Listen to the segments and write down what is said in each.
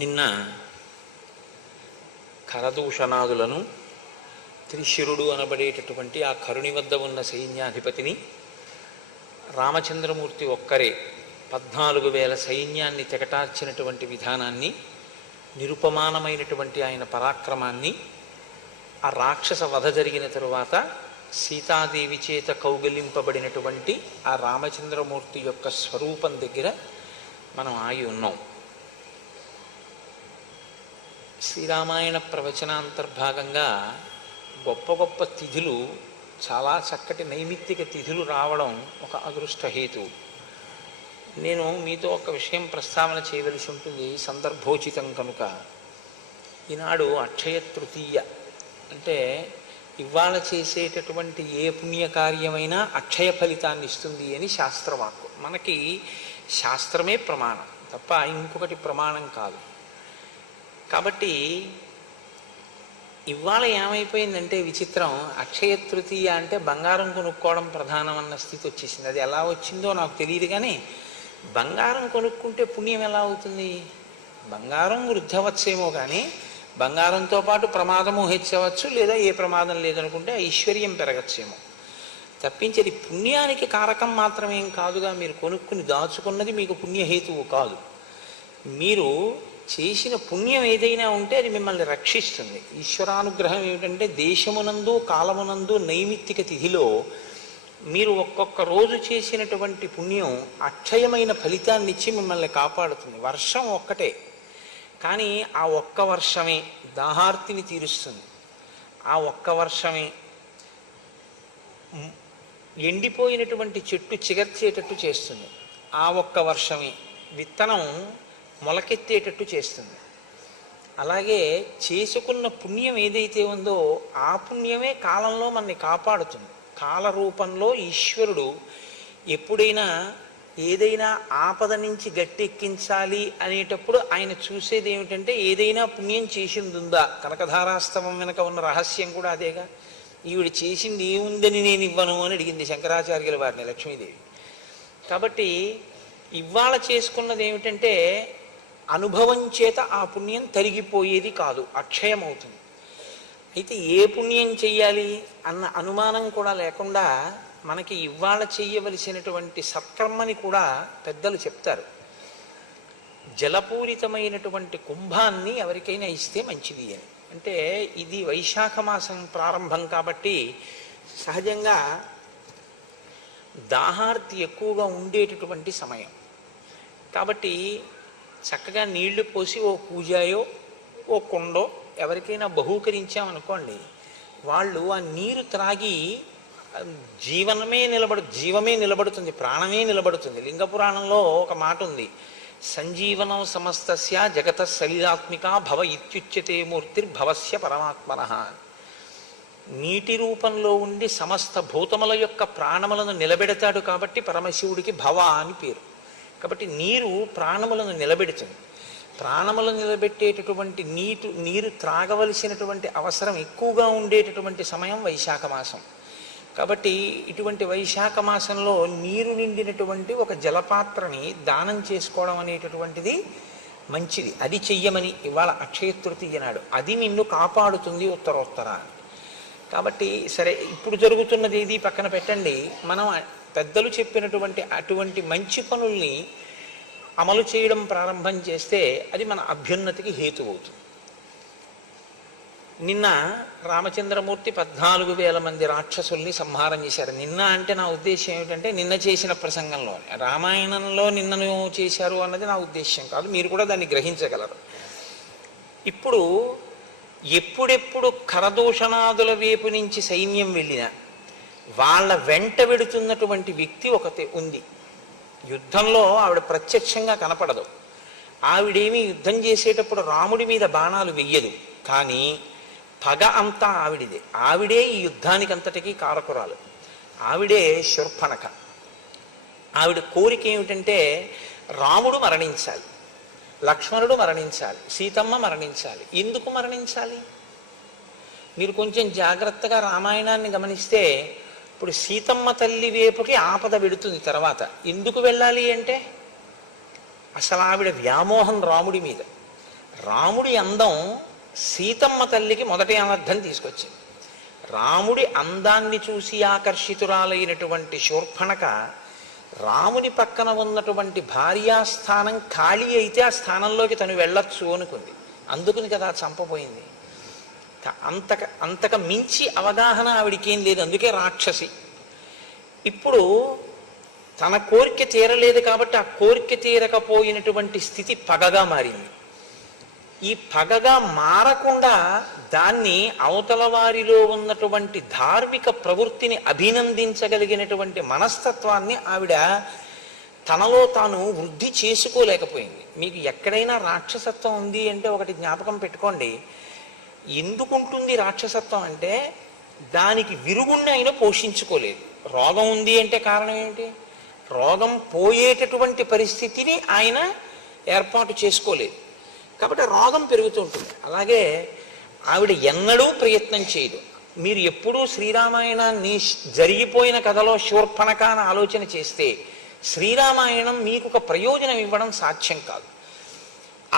నిన్న కరదూషణాదులను త్రిశిరుడు అనబడేటటువంటి ఆ కరుణి వద్ద ఉన్న సైన్యాధిపతిని రామచంద్రమూర్తి ఒక్కరే 14,000 సైన్యాన్ని తెగటార్చినటువంటి విధానాన్ని, నిరుపమానమైనటువంటి ఆయన పరాక్రమాన్ని, ఆ రాక్షస వధ జరిగిన తరువాత సీతాదేవి చేత కౌగిలింపబడినటువంటి ఆ రామచంద్రమూర్తి యొక్క స్వరూపం దగ్గర మనం ఆగి ఉన్నాం. శ్రీరామాయణ ప్రవచనాంతర్భాగంగా గొప్ప గొప్ప తిథులు, చాలా చక్కటి నైమిత్తిక తిథులు రావడం ఒక అదృష్టహేతు. నేను మీతో ఒక విషయం ప్రస్తావన చేయవలసి ఉంటుంది, సందర్భోచితం కనుక. ఈనాడు అక్షయ తృతీయ, అంటే ఇవాళ చేసేటటువంటి ఏ పుణ్యకార్యమైనా అక్షయ ఫలితాన్ని ఇస్తుంది అని శాస్త్రవాక్కు. మనకి శాస్త్రమే ప్రమాణం తప్ప ఇంకొకటి ప్రమాణం కాదు. కాబట్టి ఇవాళ ఏమైపోయిందంటే విచిత్రం, అక్షయ తృతీయ అంటే బంగారం కొనుక్కోవడం ప్రధానం అన్న స్థితి వచ్చేసింది. అది ఎలా వచ్చిందో నాకు తెలియదు, కానీ బంగారం కొనుక్కుంటే పుణ్యం ఎలా అవుతుంది? బంగారం వృద్ధవచ్చేమో, కానీ బంగారంతో పాటు ప్రమాదము హెచ్చవచ్చు, లేదా ఏ ప్రమాదం లేదనుకుంటే ఐశ్వర్యం పెరగచ్చేమో తప్పించి అది పుణ్యానికి కారకం మాత్రమేం కాదుగా. మీరు కొనుక్కుని దాచుకున్నది మీకు పుణ్యహేతువు కాదు. మీరు చేసిన పుణ్యం ఏదైనా ఉంటే అది మిమ్మల్ని రక్షిస్తుంది. ఈశ్వరానుగ్రహం ఏమిటంటే దేశమునందు కాలమునందు నైమిత్తిక తిథిలో మీరు ఒక్కొక్క రోజు చేసినటువంటి పుణ్యం అక్షయమైన ఫలితాన్ని ఇచ్చి మిమ్మల్ని కాపాడుతుంది. వర్షం ఒక్కటే, కానీ ఆ ఒక్క వర్షమే దాహార్తిని తీరుస్తుంది. ఆ ఒక్క వర్షమే ఎండిపోయినటువంటి చెట్టు చిగర్చేటట్టు చేస్తుంది. ఆ ఒక్క వర్షమే విత్తనం మొలకెత్తేటట్టు చేస్తుంది. అలాగే చేసుకున్న పుణ్యం ఏదైతే ఉందో ఆ పుణ్యమే కాలంలో మనని కాపాడుతుంది. కాల రూపంలో ఈశ్వరుడు ఎప్పుడైనా ఏదైనా ఆపద నుంచి గట్టెక్కించాలి అనేటప్పుడు ఆయన చూసేది ఏమిటంటే ఏదైనా పుణ్యం చేసింది ఉందా. కనకధారాస్తవం వెనక ఉన్న రహస్యం కూడా అదేగా. ఈవిడ చేసింది ఏముందని నేను ఇవ్వను అని అడిగింది శంకరాచార్యుల వారిని లక్ష్మీదేవి. కాబట్టి ఇవాళ చేసుకున్నది ఏమిటంటే అనుభవం చేత ఆ పుణ్యం తరిగిపోయేది కాదు, అక్షయం అవుతుంది. అయితే ఏ పుణ్యం చెయ్యాలి అన్న అనుమానం కూడా లేకుండా మనకి ఇవాళ చెయ్యవలసినటువంటి సత్కర్మని కూడా పెద్దలు చెప్తారు. జలపూరితమైనటువంటి కుంభాన్ని ఎవరికైనా ఇస్తే మంచిది అని. అంటే ఇది వైశాఖ మాసం ప్రారంభం కాబట్టి సహజంగా దాహార్తి ఎక్కువగా ఉండేటటువంటి సమయం కాబట్టి చక్కగా నీళ్లు పోసి ఓ పూజాయో ఓ కుండో ఎవరికైనా బహూకరించామనుకోండి, వాళ్ళు ఆ నీరు త్రాగి జీవమే నిలబడుతుంది, ప్రాణమే నిలబడుతుంది. లింగ పురాణంలో ఒక మాట ఉంది, సంజీవనం సమస్తస్య జగత సలిలాత్మిక భవ ఇత్యుచ్యతే మూర్తిర్భవస్య పరమాత్మనః. నీటి రూపంలో ఉండి సమస్త భూతముల యొక్క ప్రాణములను నిలబెడతాడు కాబట్టి పరమశివుడికి భవ అని పేరు. కాబట్టి నీరు ప్రాణములను నిలబెడుతుంది. ప్రాణములను నిలబెట్టేటటువంటి నీరు త్రాగవలసినటువంటి అవసరం ఎక్కువగా ఉండేటటువంటి సమయం వైశాఖ మాసం. కాబట్టి ఇటువంటి వైశాఖ మాసంలో నీరు నిండినటువంటి ఒక జలపాత్రని దానం చేసుకోవడం అనేటటువంటిది మంచిది. అది చెయ్యమని ఇవాళ అక్షయ తృతీయ నాడు. అది నిన్ను కాపాడుతుంది ఉత్తరోత్తర. కాబట్టి సరే, ఇప్పుడు జరుగుతున్నది ఏది పక్కన పెట్టండి. మనం పెద్దలు చెప్పినటువంటి అటువంటి మంచి పనుల్ని అమలు చేయడం ప్రారంభం చేస్తే అది మన అభ్యున్నతికి హేతు అవుతుంది. నిన్న రామచంద్రమూర్తి 14,000 మంది రాక్షసుల్ని సంహారం చేశారు. నిన్న అంటే నా ఉద్దేశం ఏమిటంటే నిన్న చేసిన ప్రసంగంలో, రామాయణంలో నిన్నను చేశారు అన్నది నా ఉద్దేశం కాదు, మీరు కూడా దాన్ని గ్రహించగలరు. ఇప్పుడు ఎప్పుడెప్పుడు కరదూషణాదుల వైపు నుంచి సైన్యం వెళ్ళినా వాళ్ళ వెంట వెడుతున్నటువంటి వ్యక్తి ఒకటి ఉంది. యుద్ధంలో ఆవిడ ప్రత్యక్షంగా కనపడదు. ఆవిడేమి యుద్ధం చేసేటప్పుడు రాముడి మీద బాణాలు వెయ్యదు, కానీ పగ అంతా ఆవిడిదే. ఆవిడే ఈ యుద్ధానికి అంతటికీ కారకురాలు. ఆవిడే శూర్పణఖ. ఆవిడ కోరిక ఏమిటంటే రాముడు మరణించాలి, లక్ష్మణుడు మరణించాలి, సీతమ్మ మరణించాలి. ఎందుకు మరణించాలి? మీరు కొంచెం జాగ్రత్తగా రామాయణాన్ని గమనిస్తే ఇప్పుడు సీతమ్మ తల్లి వైపుకి ఆపద వెడుతుంది. తర్వాత ఎందుకు వెళ్ళాలి అంటే అసలు ఆవిడ వ్యామోహం రాముడి మీద. రాముడి అందం సీతమ్మ తల్లికి మొదటి అనర్థం తీసుకొచ్చింది. రాముడి అందాన్ని చూసి ఆకర్షితురాలైనటువంటి శూర్పణక రాముని పక్కన ఉన్నటువంటి భార్యాస్థానం ఖాళీ అయితే ఆ స్థానంలోకి తను వెళ్ళొచ్చు అనుకుంది. అందుకుని కదా చంపబోయింది. అంతక మించి అవగాహన ఆవిడికేం లేదు, అందుకే రాక్షసి. ఇప్పుడు తన కోరిక తీరలేదు కాబట్టి ఆ కోరిక తీరకపోయినటువంటి స్థితి పగగా మారింది. ఈ పగగా మారకుండా దాన్ని అవతల వారిలో ఉన్నటువంటి ధార్మిక ప్రవృత్తిని అభినందించగలిగినటువంటి మనస్తత్వాన్ని ఆవిడ తనలో తాను వృద్ధి చేసుకోలేకపోయింది. మీకు ఎక్కడైనా రాక్షసత్వం ఉంది అంటే ఒకటి జ్ఞాపకం పెట్టుకోండి. ఎందుకుంటుంది రాక్షసత్వం అంటే దానికి విరుగుణ్ణి ఆయన పోషించుకోలేదు. రోగం ఉంది అంటే కారణం ఏంటి? రోగం పోయేటటువంటి పరిస్థితిని ఆయన ఏర్పాటు చేసుకోలేదు కాబట్టి రోగం పెరుగుతుంటుంది. అలాగే ఆవిడ ఎన్నడూ ప్రయత్నం చేయదు. మీరు ఎప్పుడూ శ్రీరామాయణాన్ని జరిగిపోయిన కథలో శూర్పణఖ అని ఆలోచన చేస్తే శ్రీరామాయణం మీకు ఒక ప్రయోజనం ఇవ్వడం సాధ్యం కాదు.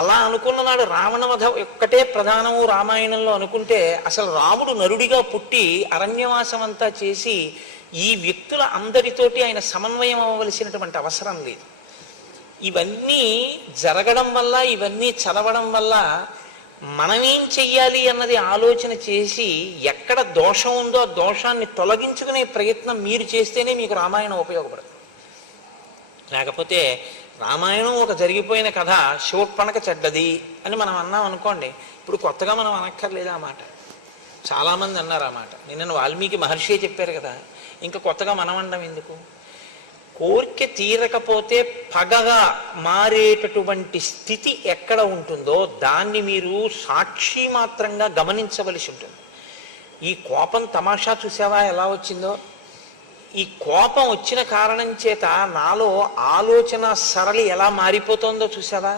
అలా అనుకున్న నాడు రావణవధ ఒక్కటే ప్రధానము రామాయణంలో అనుకుంటే అసలు రాముడు నరుడిగా పుట్టి అరణ్యవాసం అంతా చేసి ఈ వ్యక్తుల అందరితోటి ఆయన సమన్వయం అవ్వవలసినటువంటి అవసరం లేదు. ఇవన్నీ జరగడం వల్ల, ఇవన్నీ చదవడం వల్ల మనమేం చెయ్యాలి అన్నది ఆలోచన చేసి ఎక్కడ దోషం ఉందో ఆ దోషాన్ని తొలగించుకునే ప్రయత్నం మీరు చేస్తేనే మీకు రామాయణం ఉపయోగపడుతుంది. లేకపోతే రామాయణం ఒక జరిగిపోయిన కథ, శూర్పణఖ చెడ్డది అని మనం అన్నాం అనుకోండి, ఇప్పుడు కొత్తగా మనం అనక్కర్లేదు ఆ మాట. చాలామంది అన్నారు ఆ మాట. నిన్న వాల్మీకి మహర్షి చెప్పారు కదా, ఇంకా కొత్తగా మనం అనడం ఎందుకు? కోరిక తీరకపోతే పగగా మారేటటువంటి స్థితి ఎక్కడ ఉంటుందో దాన్ని మీరు సాక్షి మాత్రంగా గమనించవలసి ఉంటుంది. ఈ కోపం తమాషా చూసావా ఎలా వచ్చిందో? ఈ కోపం వచ్చిన కారణం చేత నాలో ఆలోచన సరళి ఎలా మారిపోతుందో చూసావా?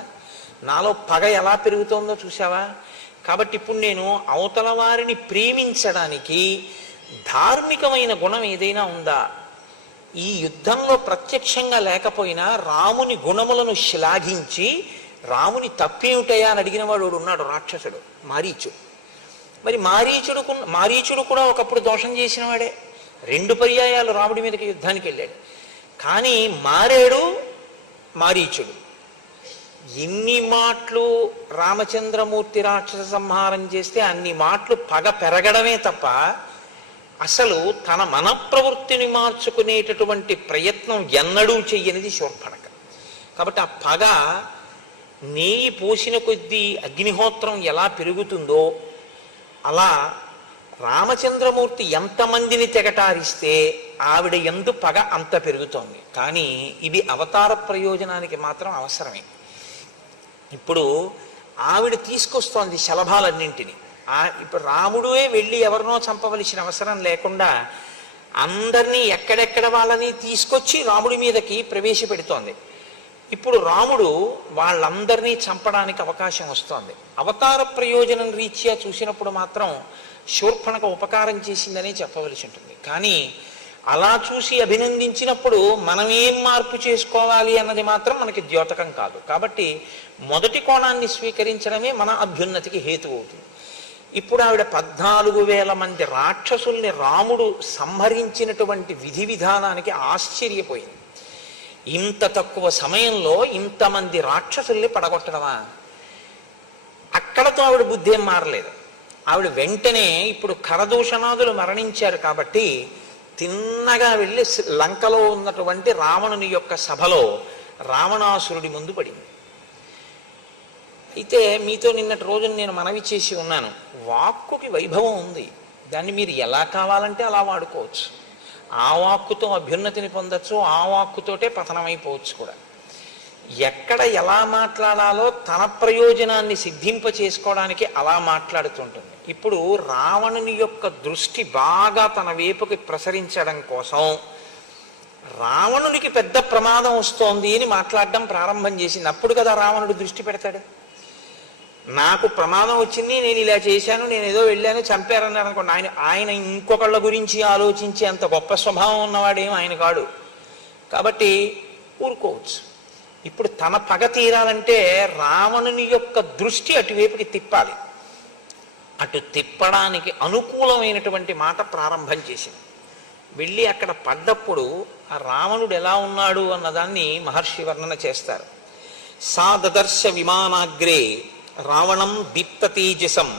నాలో పగ ఎలా పెరుగుతోందో చూసావా? కాబట్టి ఇప్పుడు నేను అవతల వారిని ప్రేమించడానికి ధార్మికమైన గుణం ఏదైనా ఉందా? ఈ యుద్ధంలో ప్రత్యక్షంగా లేకపోయినా రాముని గుణములను శ్లాఘించి రాముని తప్పేమిటయా అని అడిగిన వాడు ఉన్నాడు, రాక్షసుడు మారీచుడు. మరి మారీచుడు కూడా ఒకప్పుడు దోషం చేసిన వాడే. 2 పర్యాయాలు రాముడి మీదకి యుద్ధానికి వెళ్ళాడు. కానీ మారేడు మారీచుడు. ఎన్ని మాటలు రామచంద్రమూర్తి రాక్షస సంహారం చేస్తే అన్ని మాటలు పగ పెరగడమే తప్ప అసలు తన మన ప్రవృత్తిని మార్చుకునేటటువంటి ప్రయత్నం ఎన్నడూ చెయ్యనిది శూర్పణఖ. కాబట్టి ఆ పగ నెయ్యి పోసిన కొద్దీ అగ్నిహోత్రం ఎలా పెరుగుతుందో అలా రామచంద్రమూర్తి ఎంతమందిని తెగటారిస్తే ఆవిడ ఎందు పగ అంత పెరుగుతోంది. కానీ ఇది అవతార ప్రయోజనానికి మాత్రం అవసరమే. ఇప్పుడు ఆవిడ తీసుకొస్తోంది శలభాలన్నింటినీ. ఇప్పుడు రాముడే వెళ్ళి ఎవరినో చంపవలసిన అవసరం లేకుండా అందరినీ ఎక్కడెక్కడ వాళ్ళని తీసుకొచ్చి రాముడి మీదకి ప్రవేశపెడుతోంది. ఇప్పుడు రాముడు వాళ్ళందరినీ చంపడానికి అవకాశం వస్తోంది. అవతార ప్రయోజనం రీత్యా చూసినప్పుడు మాత్రం శూర్పణఖ ఉపకారం చేసిందని చెప్పవలసి ఉంటుంది. కానీ అలా చూసి అభినందించినప్పుడు మనం ఏం మార్పు చేసుకోవాలి అన్నది మాత్రం మనకి ద్యోతకం కాదు. కాబట్టి మొదటి కోణాన్ని స్వీకరించడమే మన అభ్యున్నతికి హేతు అవుతుంది. ఇప్పుడు ఆవిడ 14,000 మంది రాక్షసుల్ని రాముడు సంహరించినటువంటి విధి విధానానికి ఆశ్చర్యపోయింది. ఇంత తక్కువ సమయంలో ఇంతమంది రాక్షసుల్ని పడగొట్టడమా? అక్కడతో ఆవిడ బుద్ధి ఏం మారలేదు. ఆవిడ వెంటనే ఇప్పుడు ఖరదూషణాదులు మరణించారు కాబట్టి తిన్నగా వెళ్ళి లంకలో ఉన్నటువంటి రావణుని యొక్క సభలో రావణాసురుడి ముందు పడింది. అయితే మీతో నిన్నటి రోజున నేను మనవి చేసి ఉన్నాను, వాక్కుకి వైభవం ఉంది, దాన్ని మీరు ఎలా కావాలంటే అలా వాడుకోవచ్చు. ఆ వాక్కుతో అభ్యున్నతిని పొందొచ్చు, ఆ వాక్కుతోటే పతనమైపోవచ్చు కూడా. ఎక్కడ ఎలా మాట్లాడాలో తన ప్రయోజనాన్ని సిద్ధింప చేసుకోవడానికి అలా మాట్లాడుతుంటుంది. ఇప్పుడు రావణుని యొక్క దృష్టి బాగా తన వైపుకి ప్రసరించడం కోసం రావణునికి పెద్ద ప్రమాదం వస్తోంది అని మాట్లాడడం ప్రారంభం చేసింది. అప్పుడు కదా రావణుడు దృష్టి పెడతాడు. నాకు ప్రమాదం వచ్చింది, నేను ఇలా చేశాను, నేను ఏదో వెళ్ళాను, చంపారన్నారు అనుకోండి, ఆయన ఇంకొకళ్ళ గురించి ఆలోచించి అంత గొప్ప స్వభావం ఉన్నవాడేమో ఆయన కాడు. కాబట్టి ఊరుకోవచ్చు. ఇప్పుడు తన పగ తీరాలంటే రావణుని యొక్క దృష్టి అటువైపుకి తిప్పాలి. అటు తిప్పడానికి అనుకూలమైనటువంటి మాట ప్రారంభం చేసింది. వెళ్ళి అక్కడ పడ్డప్పుడు ఆ రావణుడు ఎలా ఉన్నాడు అన్నదాన్ని మహర్షి వర్ణన చేస్తారు. సా దదర్శ విమానాగ్రే రావణం దీప్త తేజసం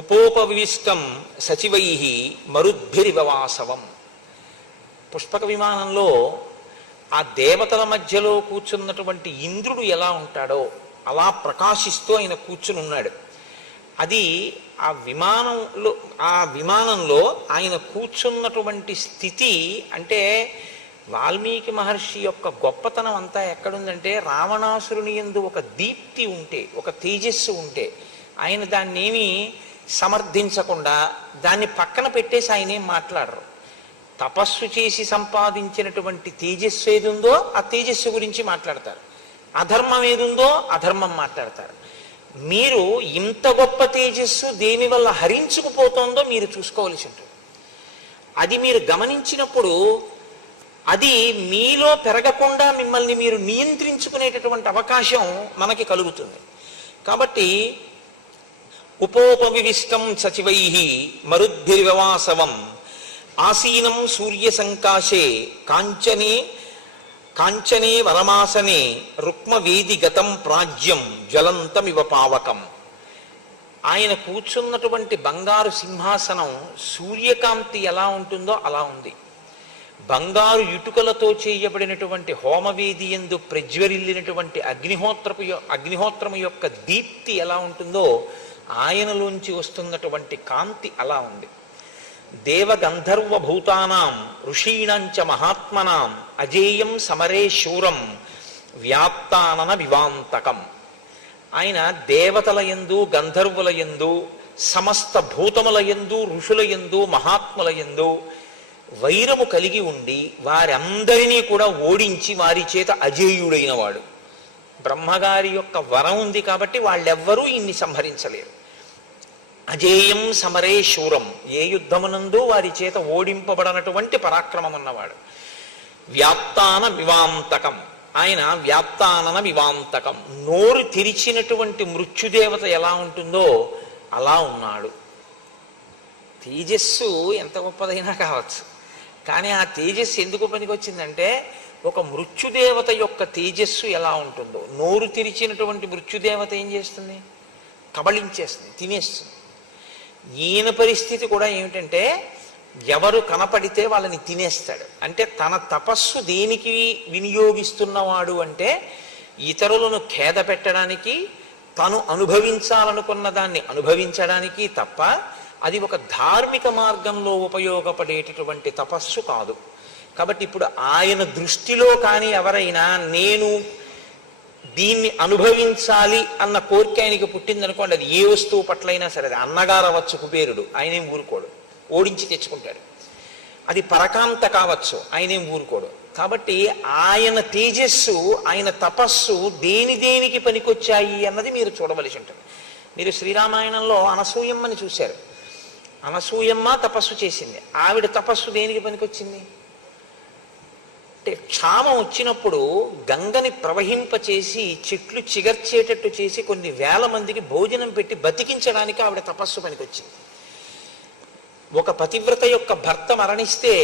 ఉపోపవిష్టం సచివై మరుద్భిరివవాసవం. పుష్పక విమానంలో ఆ దేవతల మధ్యలో కూర్చున్నటువంటి ఇంద్రుడు ఎలా ఉంటాడో అలా ప్రకాశిస్తూ ఆయన కూర్చుని ఉన్నాడు. అది ఆ విమానంలో ఆయన కూర్చున్నటువంటి స్థితి అంటే వాల్మీకి మహర్షి యొక్క గొప్పతనం అంతా ఎక్కడుందంటే రావణాసురుని యందు ఒక దీప్తి ఉంటే, ఒక తేజస్సు ఉంటే ఆయన దాన్ని ఏమీ సమర్థించకుండా దాన్ని పక్కన పెట్టేసి ఆయన ఏం మాట్లాడరు. తపస్సు చేసి సంపాదించినటువంటి తేజస్సు ఏది ఉందో ఆ తేజస్సు గురించి మాట్లాడతారు, అధర్మం ఏదుందో అధర్మం మాట్లాడతారు. మీరు ఇంత గొప్ప తేజస్సు దేని వల్ల హరించుకుపోతుందో మీరు చూసుకోవలసి ఉంటుంది. అది మీరు గమనించినప్పుడు అది మీలో పెరగకుండా మిమ్మల్ని మీరు నియంత్రించుకునేటటువంటి అవకాశం మనకి కలుగుతుంది. కాబట్టి ఉపోపవిష్టం సచివై మరుద్భిర్వ్యవాసవం ఆసీనం సూర్య సంకాశే కాంచనే వరమాసనే రుక్మవేది గతం ప్రాజ్యం జ్వలంతమివ పావకం. ఆయన కూర్చున్నటువంటి బంగారు సింహాసనం సూర్యకాంతి ఎలా ఉంటుందో అలా ఉంది. బంగారు ఇటుకలతో చేయబడినటువంటి హోమవేది యందు ప్రజ్వరిల్లినటువంటి అగ్నిహోత్రము యొక్క దీప్తి ఎలా ఉంటుందో ఆయనలోంచి వస్తున్నటువంటి కాంతి అలా ఉంది. దేవగంధర్వ భూతానాం ఋషీణంచ మహాత్మనాం అజేయం సమరే శూరం వ్యాప్తానన వివాంతకం. ఆయన దేవతల యందు, గంధర్వుల యందు, సమస్త భూతముల యందు, ఋషుల యందు, మహాత్ముల యందు వైరము కలిగి ఉండి వారందరినీ కూడా ఓడించి వారి చేత అజేయుడైన వాడు. బ్రహ్మగారి యొక్క వరం ఉంది కాబట్టి వాళ్ళెవ్వరూ ఇన్ని సంహరించలేరు. అజేయం సమరే శూరం, ఏ యుద్ధమునందు వారి చేత ఓడింపబడనటువంటి పరాక్రమం ఉన్నవాడు. వ్యాప్తాన వివాంతకం, ఆయన వ్యాప్తానన వివాంతకం, నోరు తెరిచినటువంటి మృత్యుదేవత ఎలా ఉంటుందో అలా ఉన్నాడు. తేజస్సు ఎంత గొప్పదైనా కావచ్చు, కానీ ఆ తేజస్సు ఎందుకు పనికొచ్చిందంటే ఒక మృత్యుదేవత యొక్క తేజస్సు ఎలా ఉంటుందో, నోరు తెరిచినటువంటి మృత్యుదేవత ఏం చేస్తుంది? కబళించేస్తుంది, తినేస్తుంది. ఈయన పరిస్థితి కూడా ఏమిటంటే ఎవరు కనపడితే వాళ్ళని తినేస్తాడు. అంటే తన తపస్సు దేనికి వినియోగిస్తున్నవాడు అంటే ఇతరులను ఖేద పెట్టడానికి, తను అనుభవించాలనుకున్న దాన్ని అనుభవించడానికి తప్ప అది ఒక ధార్మిక మార్గంలో ఉపయోగపడేటటువంటి తపస్సు కాదు. కాబట్టి ఇప్పుడు ఆయన దృష్టిలో కానీ ఎవరైనా నేను దీన్ని అనుభవించాలి అన్న కోరిక ఆయనకి పుట్టిందనుకోండి, అది ఏ వస్తువు పట్లైనా సరే, అది అన్నగారు అవ్వచ్చు, కుబేరుడు, ఆయనేం ఊరుకోడు, ఓడించి తెచ్చుకుంటాడు. అది పరకాంత కావచ్చు, ఆయనేం ఊరుకోడు. కాబట్టి ఆయన తేజస్సు, ఆయన తపస్సు దేనికి పనికొచ్చాయి అన్నది మీరు చూడవలసి ఉంటుంది. మీరు శ్రీరామాయణంలో అనసూయమ్మని చూశారు. అనసూయమ్మ తపస్సు చేసింది. ఆవిడ తపస్సు దేనికి పనికొచ్చింది అంటే క్షామం వచ్చినప్పుడు గంగని ప్రవహింపచేసి చెట్లు చిగర్చేటట్టు చేసి కొన్ని వేల మందికి భోజనం పెట్టి బతికించడానికి ఆవిడ తపస్సు పనికొచ్చింది. ఒక పతివ్రత యొక్క భర్త మరణిస్తే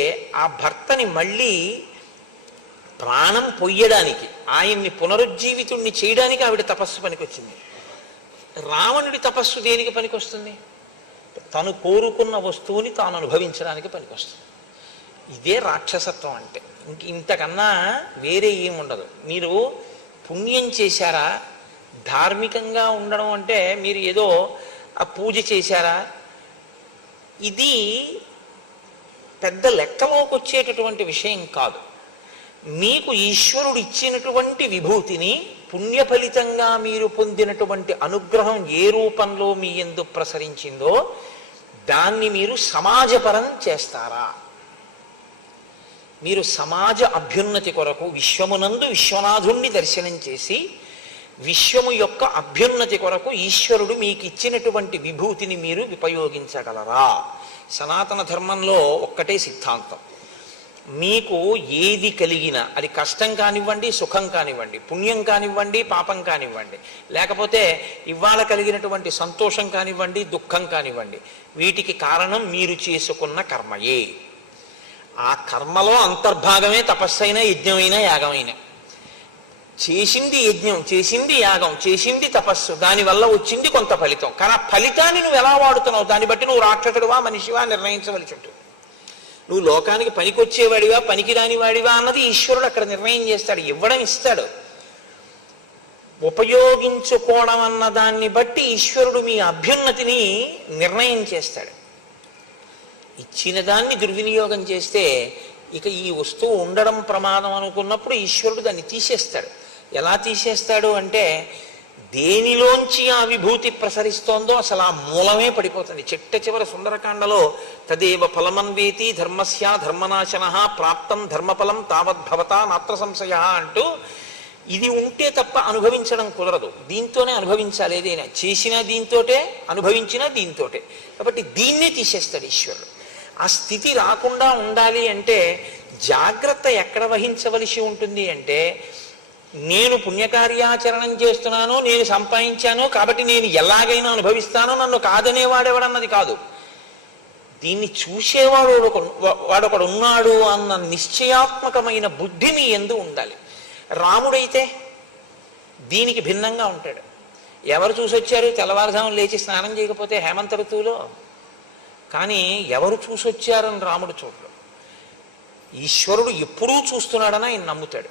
ఆ భర్తని మళ్ళీ ప్రాణం పొయ్యడానికి, ఆయన్ని పునరుజ్జీవితుణ్ణి చేయడానికి ఆవిడ తపస్సు పనికొచ్చింది. రావణుడి తపస్సు దేనికి పనికొస్తుంది? తను కోరుకున్న వస్తువుని తాను అనుభవించడానికి పనికొస్తుంది. ఇదే రాక్షసత్వం అంటే. ఇంతకన్నా వేరే ఏముండదు. మీరు పుణ్యం చేశారా, ధార్మికంగా ఉండడం అంటే మీరు ఏదో ఆ పూజ చేశారా, ఇది పెద్ద లెక్కలోకి వచ్చేటటువంటి విషయం కాదు. మీకు ఈశ్వరుడు ఇచ్చినటువంటి విభూతిని పుణ్య ఫలితంగా మీరు పొందినటువంటి అనుగ్రహం ఏ రూపంలో మీ యందు ప్రసరించిందో దాన్ని మీరు సమాజపరం చేస్తారా? మీరు సమాజ అభ్యున్నతి కొరకు విశ్వమునందు విశ్వనాథుణ్ణి దర్శనం చేసి విశ్వము యొక్క అభ్యున్నతి కొరకు ఈశ్వరుడు మీకు ఇచ్చినటువంటి విభూతిని మీరు ఉపయోగించగలరా? సనాతన ధర్మంలో ఒక్కటే సిద్ధాంతం, మీకు ఏది కలిగినా అది కష్టం కానివ్వండి, సుఖం కానివ్వండి, పుణ్యం కానివ్వండి, పాపం కానివ్వండి, లేకపోతే ఇవాళ కలిగినటువంటి సంతోషం కానివ్వండి, దుఃఖం కానివ్వండి, వీటికి కారణం మీరు చేసుకున్న కర్మయే. ఆ కర్మలో అంతర్భాగమే తపస్సైనా, యజ్ఞమైనా, యాగమైనా. చేసింది యజ్ఞం, చేసింది యాగం, చేసింది తపస్సు, దానివల్ల వచ్చింది కొంత ఫలితం. కానీ ఆ ఫలితాన్ని నువ్వు ఎలా వాడుతున్నావు దాన్ని బట్టి నువ్వు రాక్షసుడివా మనిషివా నిర్ణయించవలసి ఉంటుంది. నువ్వు లోకానికి పనికొచ్చేవాడివా పనికిరాని వాడివా అన్నది ఈశ్వరుడు అక్కడ నిర్ణయం చేస్తాడు. ఇవ్వడం ఇస్తాడు, ఉపయోగించుకోవడం అన్న దాన్ని బట్టి ఈశ్వరుడు మీ అభ్యున్నతిని నిర్ణయం చేస్తాడు. ఇచ్చిన దాన్ని దుర్వినియోగం చేస్తే ఇక ఈ వస్తువు ఉండడం ప్రమాదం అనుకున్నప్పుడు ఈశ్వరుడు దాన్ని తీసేస్తాడు. ఎలా తీసేస్తాడు అంటే దేనిలోంచి ఆ విభూతి ప్రసరిస్తోందో అసలు ఆ మూలమే పడిపోతుంది. చిట్ట చివరి సుందరకాండలో తదేవ ఫలమన్వేతి ధర్మస్య ధర్మనాశన ప్రాప్తం ధర్మఫలం తావద్భవతా నాత్ర సంశయ అంటూ ఇది ఉంటే తప్ప అనుభవించడం కుదరదు, దీంతోనే అనుభవించాలి. ఏదైనా చేసినా దీంతోటే, అనుభవించినా దీంతోటే. కాబట్టి దీన్నే తీసేస్తాడు ఈశ్వరుడు. ఆ స్థితి రాకుండా ఉండాలి అంటే జాగ్రత్త ఎక్కడ వహించవలసి ఉంటుంది అంటే నేను పుణ్యకార్యాచరణం చేస్తున్నాను, నేను సంపాదించాను కాబట్టి నేను ఎలాగైనా అనుభవిస్తానో, నన్ను కాదనేవాడెవడన్నది కాదు. దీన్ని చూసేవాడు వాడొకడు ఉన్నాడు అన్న నిశ్చయాత్మకమైన బుద్ధి మీ యందు ఉండాలి. రాముడైతే దీనికి భిన్నంగా ఉంటాడు. ఎవరు చూసొచ్చారు? తెల్లవారుజామున లేచి స్నానం చేయకపోతే హేమంత ఋతువులో. కానీ ఎవరు చూసొచ్చారని రాముడు చూడడు. ఈశ్వరుడు ఎప్పుడూ చూస్తున్నాడని ఆయన నమ్ముతాడు.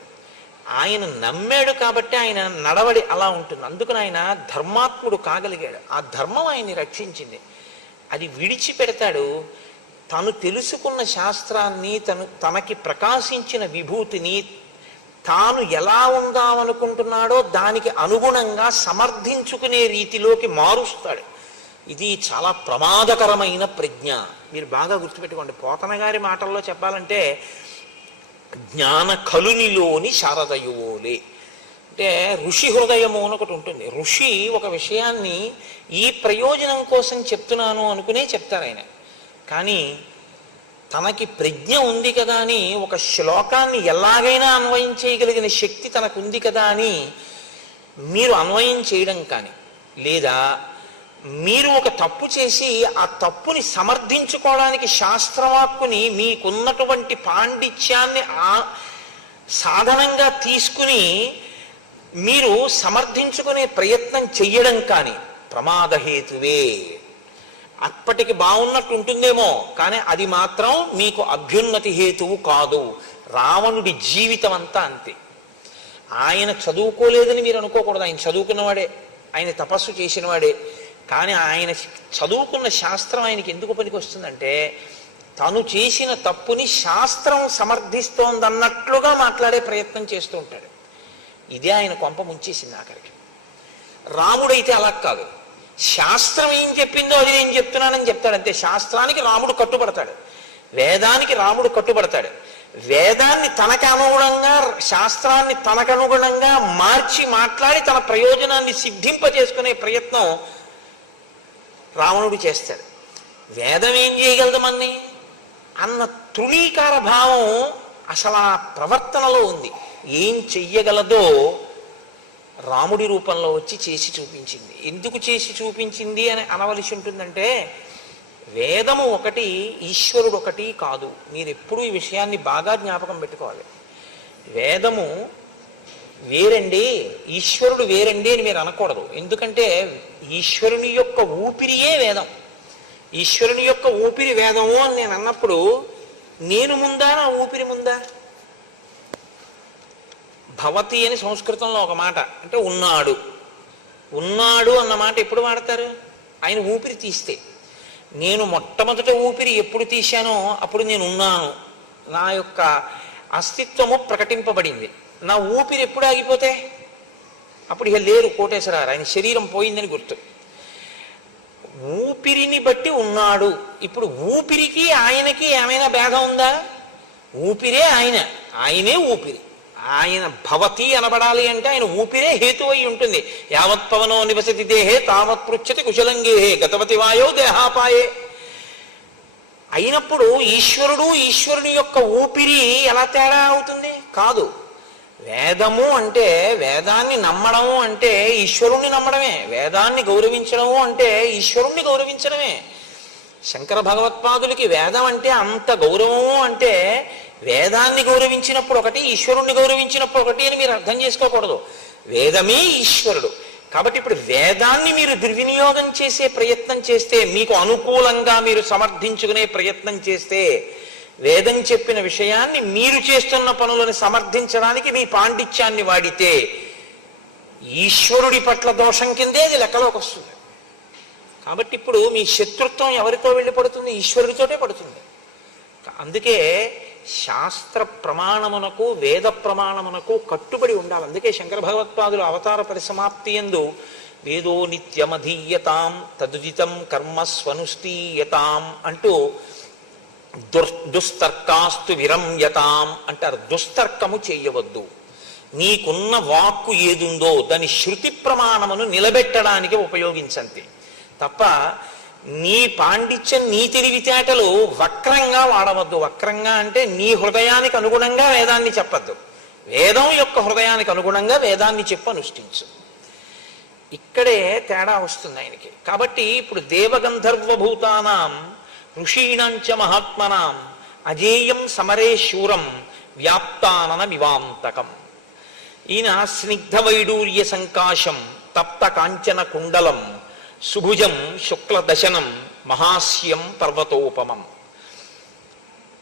ఆయన నమ్మాడు కాబట్టి ఆయన నడవడి అలా ఉంటుంది. అందుకని ఆయన ధర్మాత్ముడు కాగలిగాడు. ఆ ధర్మం ఆయన్ని రక్షించింది. అది విడిచిపెడతాడు. తను తెలుసుకున్న శాస్త్రాన్ని, తనకి ప్రకాశించిన విభూతిని తాను ఎలా ఉందామనుకుంటున్నాడో దానికి అనుగుణంగా సమర్థించుకునే రీతిలోకి మారుస్తాడు. ఇది చాలా ప్రమాదకరమైన ప్రజ్ఞ. మీరు బాగా గుర్తుపెట్టుకోండి. పోతన గారి మాటల్లో చెప్పాలంటే జ్ఞాన కలునిలోని శారదయువోలే. అంటే ఋషి హృదయము అని ఒకటి ఉంటుంది. ఋషి ఒక విషయాన్ని ఈ ప్రయోజనం కోసం చెప్తున్నాను అనుకునే చెప్తారు ఆయన. కానీ తనకి ప్రజ్ఞ ఉంది కదా అని ఒక శ్లోకాన్ని ఎలాగైనా అన్వయం చేయగలిగిన శక్తి తనకు ఉంది కదా అని మీరు అన్వయం చేయడం కానీ, లేదా మీరు ఒక తప్పు చేసి ఆ తప్పుని సమర్థించుకోవడానికి శాస్త్రవాక్కుని మీకున్నటువంటి పాండిత్యాన్ని సాధనంగా తీసుకుని మీరు సమర్థించుకునే ప్రయత్నం చెయ్యడం కానీ ప్రమాదహేతువే. అప్పటికి బాగున్నట్టు ఉంటుందేమో కానీ అది మాత్రం మీకు అభ్యున్నతి హేతువు కాదు. రావణుడి జీవితం అంతా అంతే. ఆయన చదువుకోలేదని మీరు అనుకోకూడదు. ఆయన చదువుకున్నవాడే, ఆయన తపస్సు చేసినవాడే. కానీ ఆయన చదువుకున్న శాస్త్రం ఆయనకి ఎందుకు పనికి వస్తుందంటే తను చేసిన తప్పుని శాస్త్రం సమర్థిస్తోందన్నట్లుగా మాట్లాడే ప్రయత్నం చేస్తూ ఉంటాడు. ఇదే ఆయన కొంప ముంచేసింది ఆఖరికి. రాముడైతే అలా కాదు. శాస్త్రం ఏం చెప్పిందో అది నేను చెప్తున్నానని చెప్తాడు అంతే. శాస్త్రానికి రాముడు కట్టుబడతాడు, వేదానికి రాముడు కట్టుబడతాడు. వేదాన్ని తనకు అనుగుణంగా, శాస్త్రాన్ని తనకు అనుగుణంగా మార్చి మాట్లాడి తన ప్రయోజనాన్ని సిద్ధింపజేసుకునే ప్రయత్నం రావణుడు చేస్తాడు. వేదం ఏం చేయగలదు మన్ని అన్న తృణీకార భావం అసలు ఆ ప్రవర్తనలో ఉంది. ఏం చెయ్యగలదో రాముడి రూపంలో వచ్చి చేసి చూపించింది. ఎందుకు చేసి చూపించింది అని అనవలసి ఉంటుందంటే వేదము ఒకటి, ఈశ్వరుడు ఒకటి కాదు. మీరు ఎప్పుడూ ఈ విషయాన్ని బాగా జ్ఞాపకం పెట్టుకోవాలి. వేదము వేరండి, ఈశ్వరుడు వేరండి అని మీరు అనకూడదు. ఎందుకంటే ఈశ్వరుని యొక్క ఊపిరియే వేదం. ఈశ్వరుని యొక్క ఊపిరి వేదము అని నేను అన్నప్పుడు నేను ముందా, నా ఊపిరి ముందా? భవతి అని సంస్కృతంలో ఒక మాట, అంటే ఉన్నాడు. ఉన్నాడు అన్న మాట ఎప్పుడు వాడతారు? ఆయన ఊపిరి తీస్తే. నేను మొట్టమొదట ఊపిరి ఎప్పుడు తీశానో అప్పుడు నేను ఉన్నాను, నా యొక్క అస్తిత్వము ప్రకటింపబడింది. నా ఊపిరి ఎప్పుడు ఆగిపోతే అప్పుడు ఇక లేరు కోటేశ్వరారు, ఆయన శరీరం పోయిందని గుర్తు. ఊపిరిని బట్టి ఉన్నాడు. ఇప్పుడు ఊపిరికి ఆయనకి ఏమైనా భేదం ఉందా? ఊపిరే ఆయన, ఆయనే ఊపిరి. ఆయన భవతి అనబడాలి అంటే ఆయన ఊపిరే హేతు అయి ఉంటుంది. యావత్ పవనో నివసతి దేహే తావత్ పృచ్చతి కుశలంగేహే గతవతి వాయో దేహాపాయే. అయినప్పుడు ఈశ్వరుడు ఈశ్వరుని యొక్క ఊపిరి ఎలా తేడా అవుతుంది? కాదు. వేదము అంటే, వేదాన్ని నమ్మడము అంటే ఈశ్వరుణ్ణి నమ్మడమే, వేదాన్ని గౌరవించడము అంటే ఈశ్వరుణ్ణి గౌరవించడమే. శంకర భగవత్పాదులకి వేదం అంటే అంత గౌరవము అంటే వేదాన్ని గౌరవించినప్పుడు ఒకటి, ఈశ్వరుణ్ణి గౌరవించినప్పుడు ఒకటి అని మీరు అర్థం చేసుకోకూడదు. వేదమే ఈశ్వరుడు. కాబట్టి ఇప్పుడు వేదాన్ని మీరు దుర్వినియోగం చేసే ప్రయత్నం చేస్తే, మీకు అనుకూలంగా మీరు సమర్థించుకునే ప్రయత్నం చేస్తే, వేదం చెప్పిన విషయాన్ని మీరు చేస్తున్న పనులను సమర్థించడానికి మీ పాండిత్యాన్ని వాడితే ఈశ్వరుడి పట్ల దోషం కిందే అది లెక్కలోకి వస్తుంది. కాబట్టి ఇప్పుడు మీ శత్రుత్వం ఎవరితో వెళ్ళి పడుతుంది? ఈశ్వరుడితోటే పడుతుంది. అందుకే శాస్త్ర ప్రమాణమునకు వేద ప్రమాణమునకు కట్టుబడి ఉండాలి. అందుకే శంకర భగవత్పాదులు అవతార పరిసమాప్తి యందు వేదో నిత్యమధీయతాం తదుదితం కర్మ స్వనుష్ఠీయతాం అంటూ దుస్తర్కాస్తు విరమ్యతాం అంటారు. దుస్తర్కము చేయవద్దు. నీకున్న వాక్కు ఏదుందో దాని శృతి ప్రమాణమును నిలబెట్టడానికి ఉపయోగించండి తప్ప నీ పాండిత్యం, నీ తెలివితేటలు వక్రంగా వాడవద్దు. వక్రంగా అంటే నీ హృదయానికి అనుగుణంగా వేదాన్ని చెప్పద్దు. వేదం యొక్క హృదయానికి అనుగుణంగా వేదాన్ని చెప్పి అనుష్ఠించు. ఇక్కడే తేడా వస్తుంది ఆయనకి. కాబట్టి ఇప్పుడు దేవగంధర్వభూతానాం ఋషీణంచ మహాత్మనాం అజేయం సమరే శూరం వ్యాప్తానన వివాంతకం. ఈయన స్నిగ్ధ వైడూర్య సంకాశం తప్త కాంచన కుండలం సుభుజం శుక్లదశనం మహాస్యం పర్వతోపమం.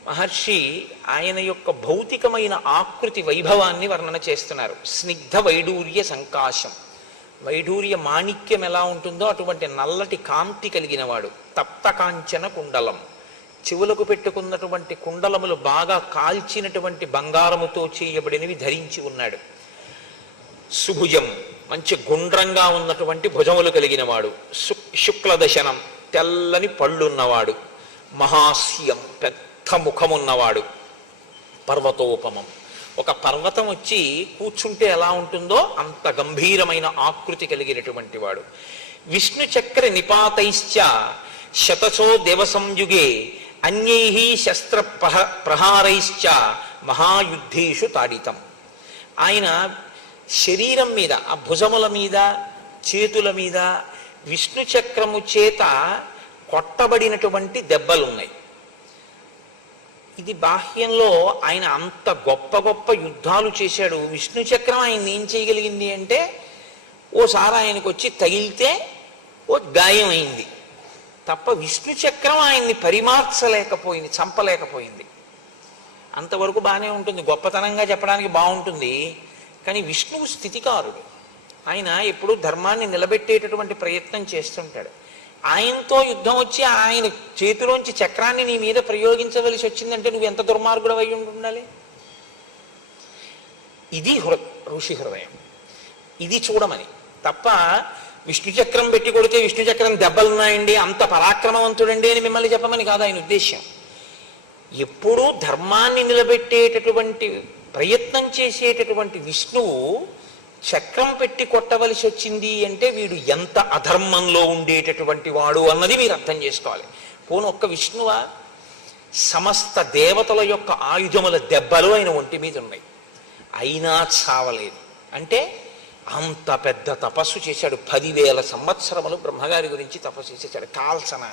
మహర్షి ఆయన యొక్క భౌతికమైన ఆకృతి వైభవాన్ని వర్ణన చేస్తున్నారు. స్నిగ్ధ వైడూర్య సంకాశం, వైడూర్య మాణిక్యం ఎలా ఉంటుందో అటువంటి నల్లటి కాంతి కలిగిన వాడు. తప్త కాంచన కుండలం, చెవులకు పెట్టుకున్నటువంటి కుండలములు బాగా కాల్చినటువంటి బంగారముతో చేయబడినవి ధరించి ఉన్నాడు. సుభుజం, మంచి గుండ్రంగా ఉన్నటువంటి భుజములు కలిగిన వాడు. శుక్లదశనం, తెల్లని పళ్ళున్నవాడు. మహాస్యం, పెద్ద ముఖమున్నవాడు. పర్వతోపమం, ఒక పర్వతం వచ్చి కూర్చుంటే ఎలా ఉంటుందో అంత గంభీరమైన ఆకృతి కలిగినటువంటి వాడు. విష్ణు చక్ర నిపాతైశ్చ శతసో దేవసంయుగే అన్యై శస్త్ర ప్రహారైశ్చ మహాయుద్ధేషు తాడితం. ఆయన శరీరం మీద, ఆ భుజముల మీద, చేతుల మీద విష్ణు చక్రము చేత కొట్టబడినటువంటి దెబ్బలున్నాయి. ఇది బాహ్యంలో ఆయన అంత గొప్ప గొప్ప యుద్ధాలు చేశాడు. విష్ణు చక్రం ఆయన ఏం చేయగలిగింది అంటే, ఓసారి ఆయనకు వచ్చి తగిలితే ఓ గాయం అయింది తప్ప విష్ణు చక్రం ఆయన్ని పరిమార్చలేకపోయింది, చంపలేకపోయింది. అంతవరకు బాగానే ఉంటుంది, గొప్పతనంగా చెప్పడానికి బాగుంటుంది. కానీ విష్ణువు స్థితికారుడు. ఆయన ఎప్పుడూ ధర్మాన్ని నిలబెట్టేటటువంటి ప్రయత్నం చేస్తుంటాడు. ఆయనతో యుద్ధం వచ్చి ఆయన చేతిలోంచి చక్రాన్ని నీ మీద ప్రయోగించవలసి వచ్చిందంటే నువ్వు ఎంత దుర్మార్గుడు అయి ఉండాలి. ఇది ఋషి హృదయం. ఇది చూడమని తప్ప విష్ణు చక్రం పెట్టి కొడితే విష్ణు చక్రం దెబ్బలున్నాయండి, అంత పరాక్రమవంతుడండి అని మిమ్మల్ని చెప్పమని కాదు ఆయన ఉద్దేశ్యం. ఎప్పుడూ ధర్మాన్ని నిలబెట్టేటటువంటి ప్రయత్నం చేసేటటువంటి విష్ణువు చక్రం పెట్టి కొట్టవలసి వచ్చింది అంటే వీడు ఎంత అధర్మంలో ఉండేటటువంటి వాడు అన్నది మీరు అర్థం చేసుకోవాలి. పోను ఒక్క విష్ణువా, సమస్త దేవతల యొక్క ఆయుధముల దెబ్బలు ఆయన ఒంటి మీద ఉన్నాయి, అయినా చావలేదు. అంటే అంత పెద్ద తపస్సు చేశాడు. 10,000 సంవత్సరములు బ్రహ్మగారి గురించి తపస్సు చేశాడు. కాల్సన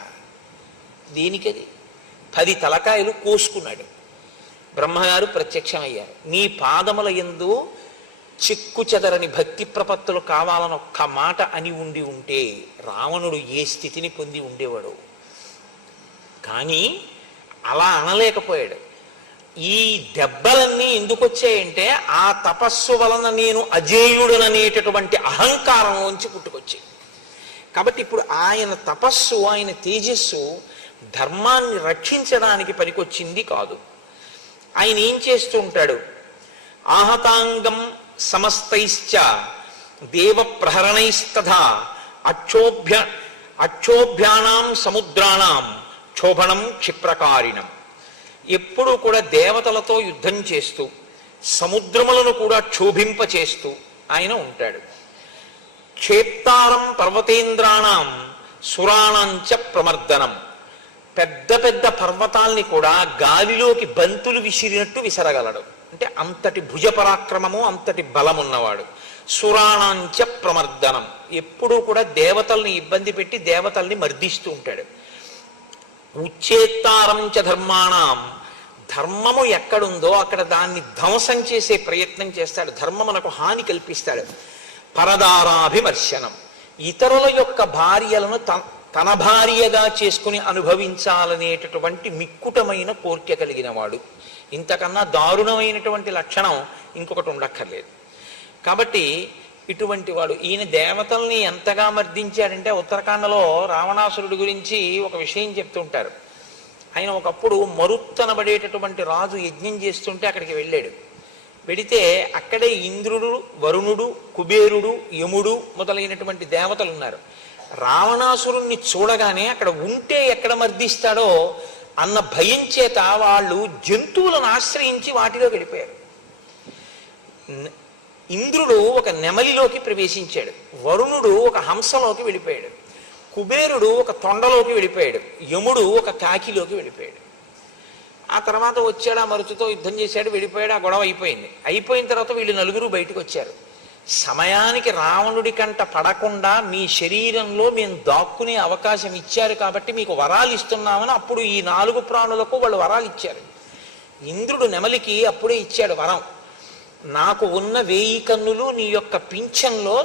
దేనికది? 10 తలకాయలు కోసుకున్నాడు. బ్రహ్మగారు ప్రత్యక్షమయ్యారు. నీ పాదముల యందు చిక్కు చెదరని భక్తి ప్రపత్తులు కావాలని ఒక్క మాట అని ఉండి ఉంటే రావణుడు ఏ స్థితిని పొంది ఉండేవాడు. కానీ అలా అనలేకపోయాడు. ఈ దెబ్బలన్నీ ఎందుకు వచ్చాయంటే ఆ తపస్సు వలన నేను అజేయుడననేటటువంటి అహంకారంలోంచి పుట్టుకొచ్చాయి. కాబట్టి ఇప్పుడు ఆయన తపస్సు, ఆయన తేజస్సు ధర్మాన్ని రక్షించడానికి పనికొచ్చింది కాదు. ఆయన ఏం చేస్తూ ఉంటాడు? ఆహతాంగం సమస్తైశ్చ దేవ ప్రహరణైస్తథా అక్షోభ్యానాం సముద్రాణం క్షోభణం క్షిప్రకారిణం. ఎప్పుడూ కూడా దేవతలతో యుద్ధం చేస్తూ సముద్రములను కూడా క్షోభింపచేస్తూ ఆయన ఉంటాడు. క్షేప్తారం పర్వతేంద్రాణం సురాణంచ ప్రమర్దనం. పెద్ద పెద్ద పర్వతాల్ని కూడా గాలిలోకి బంతులు విసిరినట్టు విసరగలడు. అంటే అంతటి భుజ పరాక్రమము, అంతటి బలమున్నవాడు. సురాణాంచ ప్రమర్దనం, ఎప్పుడూ కూడా దేవతల్ని ఇబ్బంది పెట్టి దేవతల్ని మర్దిస్తూ ఉంటాడు. ఉచ్చేత్తారంచ ధర్మాణం, ధర్మము ఎక్కడుందో అక్కడ దాన్ని ధ్వంసం చేసే ప్రయత్నం చేస్తాడు, ధర్మమునకు హాని కల్పిస్తాడు. పరదారాభివర్శనం, ఇతరుల యొక్క భార్యలను తన భార్యగా చేసుకుని అనుభవించాలనేటటువంటి మిక్కుటమైన కోరిక కలిగిన వాడు. ఇంతకన్నా దారుణమైనటువంటి లక్షణం ఇంకొకటి ఉండక్కర్లేదు. కాబట్టి ఇటువంటి వాడు. ఈయన దేవతల్ని ఎంతగా మర్దించాడంటే, ఉత్తరాఖండలో రావణాసురుడి గురించి ఒక విషయం చెప్తుంటారు. ఆయన ఒకప్పుడు మరుత్తనబడేటటువంటి రాజు యజ్ఞం చేస్తుంటే అక్కడికి వెళ్ళాడు. వెడితే అక్కడే ఇంద్రుడు, వరుణుడు, కుబేరుడు, యముడు మొదలైనటువంటి దేవతలు ఉన్నారు. రావణాసురుణ్ణి చూడగానే అక్కడ ఉంటే ఎక్కడ మర్దిస్తాడో అన్న భయం చేత వాళ్ళు జంతువులను ఆశ్రయించి వాటిలో వెళ్ళిపోయారు. ఇంద్రుడు ఒక నెమలిలోకి ప్రవేశించాడు, వరుణుడు ఒక హంసలోకి వెళ్ళిపోయాడు, కుబేరుడు ఒక తొండలోకి వెళ్ళిపోయాడు, యముడు ఒక కాకిలోకి వెళ్ళిపోయాడు. ఆ తర్వాత వచ్చాడు, ఆ మరుతుతో యుద్ధం చేశాడు, వెళ్ళిపోయాడు. ఆ గొడవ అయిపోయింది. అయిపోయిన తర్వాత వీళ్ళు నలుగురు బయటకు వచ్చారు. సమయానికి రావణుడి కంట పడకుండా మీ శరీరంలో మేము దాక్కునే అవకాశం ఇచ్చారు కాబట్టి మీకు వరాలు ఇస్తున్నామని అప్పుడు ఈ 4 ప్రాణులకు వాళ్ళు వరాలు ఇచ్చారు. ఇంద్రుడు నెమలికి అప్పుడే ఇచ్చాడు వరం, నాకు ఉన్న 1000 కన్నులు నీ యొక్క పింఛంలో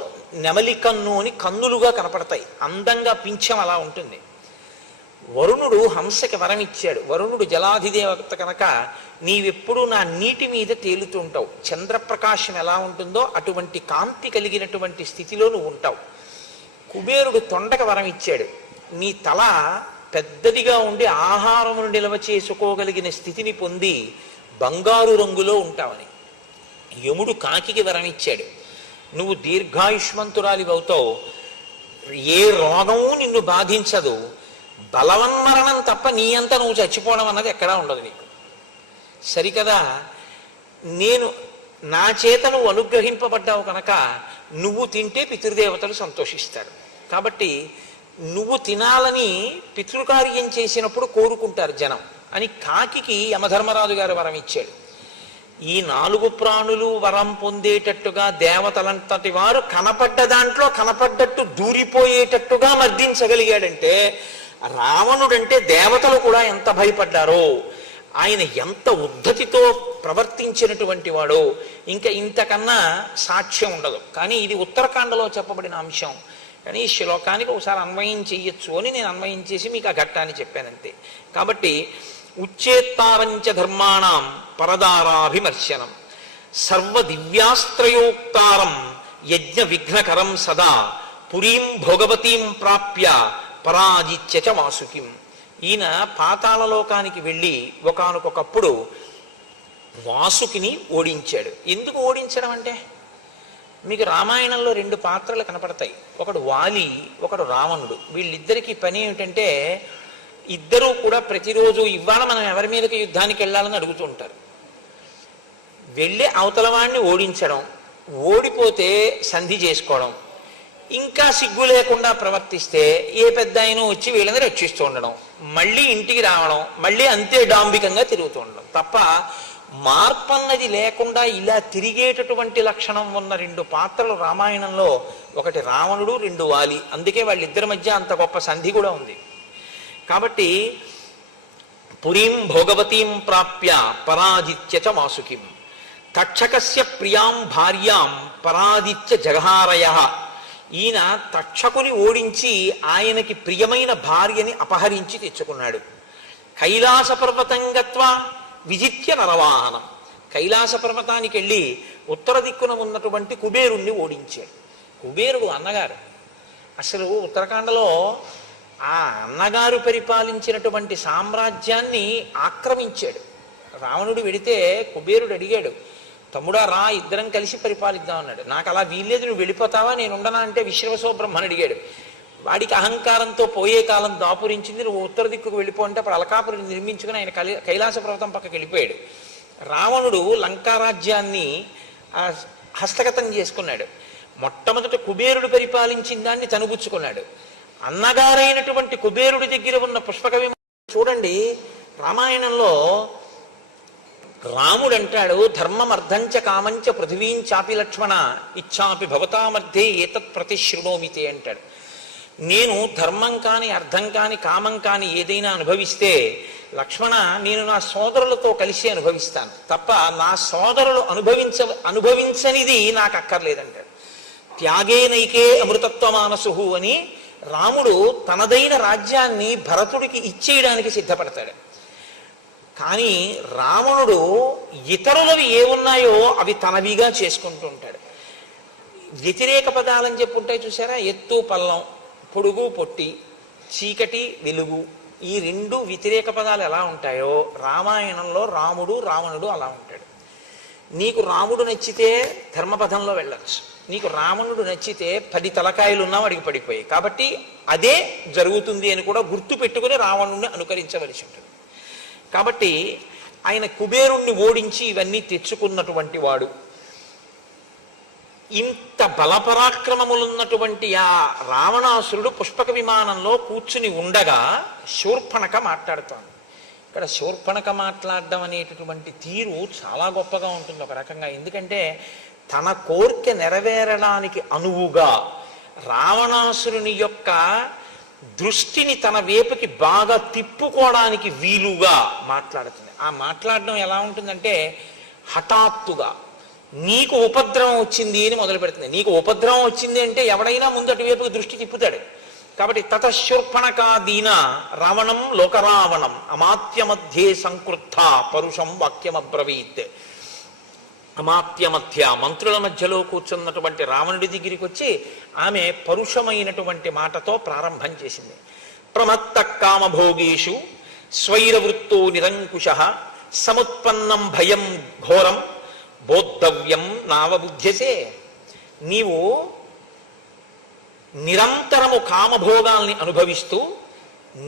నెమలి కన్ను అని కన్నులుగా కనపడతాయి, అందంగా పింఛం అలా ఉంటుంది. వరుణుడు హంసకి వరం ఇచ్చాడు. వరుణుడు జలాధిదేవత కనుక నీవెప్పుడు నా నీటి మీద తేలుతుంటావు, చంద్రప్రకాశం ఎలా ఉంటుందో అటువంటి కాంతి కలిగినటువంటి స్థితిలో నువ్వు ఉంటావు. కుబేరుడు తొండక వరం ఇచ్చాడు, నీ తల పెద్దదిగా ఉండి ఆహారమును నిల్వ చేసుకోగలిగిన స్థితిని పొంది బంగారు రంగులో ఉంటావని. యముడు కాకికి వరం ఇచ్చాడు, నువ్వు దీర్ఘాయుష్మంతురాలి అవుతావు, ఏ రోగము నిన్ను బాధించదు, బలవన్మరణం తప్ప నీ అంత నువ్వు చచ్చిపోవడం అన్నది ఎక్కడా ఉండదు నీకు. సరికదా, నేను నా చేత నువ్వు అనుగ్రహింపబడ్డావు కనుక నువ్వు తింటే పితృదేవతలు సంతోషిస్తారు. కాబట్టి నువ్వు తినాలని పితృకార్యం చేసినప్పుడు కోరుకుంటారు జనం అని కాకికి యమధర్మరాజు గారు వరం ఇచ్చాడు. ఈ 4 ప్రాణులు వరం పొందేటట్టుగా దేవతలంతటి వారు కనపడ్డ దాంట్లో కనపడ్డట్టు దూరిపోయేటట్టుగా మర్దించగలిగాడంటే రావణుడంటే దేవతలు కూడా ఎంత భయపడ్డారో, ఆయన ఎంత ఉద్ధతితో ప్రవర్తించినటువంటి వాడో ఇంకా ఇంతకన్నా సాక్ష్యం ఉండదు. కానీ ఇది ఉత్తరాఖండలో చెప్పబడిన అంశం. కానీ ఈ శ్లోకానికి ఒకసారి అన్వయం చెయ్యొచ్చు అని నేను అన్వయం చేసి మీకు ఆ ఘట్టాన్ని చెప్పానంతే. కాబట్టి ఉచ్చేత్తారంచ ధర్మాణం పరదారాభిమర్శనం సర్వ దివ్యాస్త్రయోక్తారం యజ్ఞ విఘ్నకరం సదా పురీం భోగవతీం ప్రాప్య పరాజిత్య వాసుకిం. ఈయన పాతాళలోకానికి వెళ్ళి ఒకానొకప్పుడు వాసుకిని ఓడించాడు. ఎందుకు ఓడించడం అంటే, మీకు రామాయణంలో 2 పాత్రలు కనపడతాయి, ఒకడు వాలి, ఒకడు రావణుడు. వీళ్ళిద్దరికీ పని ఏమిటంటే ఇద్దరూ కూడా ప్రతిరోజు ఇవాళ మనం ఎవరి మీదకి యుద్ధానికి వెళ్ళాలని అడుగుతూ ఉంటారు. వెళ్ళి అవతల వాడిని ఓడించడం, ఓడిపోతే సంధి చేసుకోవడం, ఇంకా సిగ్గు లేకుండా ప్రవర్తిస్తే ఏ పెద్ద ఆయన వచ్చి వీళ్ళని రక్షిస్తూ ఉండడం, మళ్ళీ ఇంటికి రావడం, మళ్ళీ అంతే డాంబికంగా తిరుగుతూ ఉండడం తప్ప మార్పన్నది లేకుండా ఇలా తిరిగేటటువంటి లక్షణం ఉన్న 2 పాత్రలు రామాయణంలో, ఒకటి రావణుడు, 2 వాలి. అందుకే వాళ్ళిద్దరి మధ్య అంత గొప్ప సంధి కూడా ఉంది. కాబట్టి పురీం భోగవతీం ప్రాప్య పరాజిత్య చ వాసుకిం తక్షకస్య ప్రియాం భార్యాం పరాజిత్య జగహారయ. ఈయన తక్షకుని ఓడించి ఆయనకి ప్రియమైన భార్యని అపహరించి తెచ్చుకున్నాడు. కైలాస పర్వతం గత్వా విజిత్య నరవాహనం, కైలాస పర్వతానికి వెళ్ళి ఉత్తర దిక్కున ఉన్నటువంటి కుబేరుణ్ణి ఓడించాడు. కుబేరుడు అన్నగారు. అసలు ఉత్తరాఖండలో ఆ అన్నగారు పరిపాలించినటువంటి సామ్రాజ్యాన్ని ఆక్రమించాడు. రావణుడు వెడితే కుబేరుడు అడిగాడు, తమ్ముడా రా, ఇద్దరం కలిసి పరిపాలిద్దాం అన్నాడు. నాకు అలా వీల్లేదు, నువ్వు వెళ్ళిపోతావా, నేను ఉండనా అంటే విశ్వవసో బ్రహ్మని అడిగాడు. వాడికి అహంకారంతో పోయే కాలం దాపురించింది, నువ్వు ఉత్తర దిక్కుకు వెళ్ళిపో అంటే అప్పుడు అలకాపురిని నిర్మించుకుని ఆయన కైలాస పర్వతం పక్కకి వెళ్ళిపోయాడు. రావణుడు లంకారాజ్యాన్ని హస్తగతం చేసుకున్నాడు. మొట్టమొదట కుబేరుడు పరిపాలించిన దాన్ని తనుగుచ్చుకున్నాడు. అన్నగారైనటువంటి కుబేరుడి దగ్గర ఉన్న పుష్పక చూడండి, రామాయణంలో రాముడు అంటాడు, ధర్మం అర్థంచ కామంచ పృథివీంచాపి లక్ష్మణ ఇచ్చాపి భవతామర్థే ఏతత్ ప్రతిశృణోమితే అంటాడు. నేను ధర్మం కాని అర్థం కాని కామం కాని ఏదైనా అనుభవిస్తే లక్ష్మణ నేను నా సోదరులతో కలిసి అనుభవిస్తాను తప్ప నా సోదరులు అనుభవించనిది నాకు అక్కర్లేదంటాడు. త్యాగేనైకే అమృతత్వమానసు అని రాముడు తనదైన రాజ్యాన్ని భరతుడికి ఇచ్చేయడానికి సిద్ధపడతాడు. కానీ రావణుడు ఇతరులవి ఏమున్నాయో అవి తనవిగా చేసుకుంటూ ఉంటాడు. వ్యతిరేక పదాలని చెప్పుంటాయి చూసారా, ఎత్తు పల్లం, పొడుగు పొట్టి, చీకటి వెలుగు, ఈ రెండు వ్యతిరేక పదాలు ఎలా ఉంటాయో రామాయణంలో రాముడు రావణుడు అలా ఉంటాడు. నీకు రాముడు నచ్చితే ధర్మపథంలో వెళ్ళచ్చు, నీకు రావణుడు నచ్చితే 10 తలకాయలున్నా వాడికి పడిపోయాయి. కాబట్టి అదే జరుగుతుంది అని కూడా గుర్తు పెట్టుకుని రావణుడిని అనుకరించవలసి ఉంటుంది. కాబట్టి ఆయన కుబేరుణ్ణి ఓడించి ఇవన్నీ తెచ్చుకున్నటువంటి వాడు. ఇంత బలపరాక్రమములున్నటువంటి ఆ రావణాసురుడు పుష్పక విమానంలో కూర్చుని ఉండగా శూర్పణఖ మాట్లాడుతాను. ఇక్కడ శూర్పణఖ మాట్లాడడం అనేటటువంటి తీరు చాలా గొప్పగా ఉంటుంది ఒక రకంగా. ఎందుకంటే తన కోరిక నెరవేరడానికి అనువుగా రావణాసురుని యొక్క దృష్టిని తన వైపుకి బాగా తిప్పుకోవడానికి వీలుగా మాట్లాడుతుంది. ఆ మాట్లాడడం ఎలా ఉంటుందంటే హఠాత్తుగా నీకు ఉపద్రవం వచ్చింది అని మొదలు పెడుతుంది. నీకు ఉపద్రవం వచ్చింది అంటే ఎవడైనా ముందు అటువైపుకి దృష్టి తిప్పుతాడు. కాబట్టి తతశూర్పణఖాదీన రావణం లోకరావణం అమాత్య మధ్యే సంకృత్త పరుషం వాక్యమబ్రవీత్. అమాత్య మధ్య మంత్రుల మధ్యలో కూర్చున్నటువంటి రావణుడి దగ్గరికి వచ్చి ఆమె పరుషమైనటువంటి మాటతో ప్రారంభం చేసింది. ప్రమత్త కామభోగేషు స్వైరవృత్తో నిరంకుశ సముత్పన్నం భయం ఘోరం బోద్ధవ్యం నావబుధ్యసే. నీవు నిరంతరము కామభోగాల్ని అనుభవిస్తూ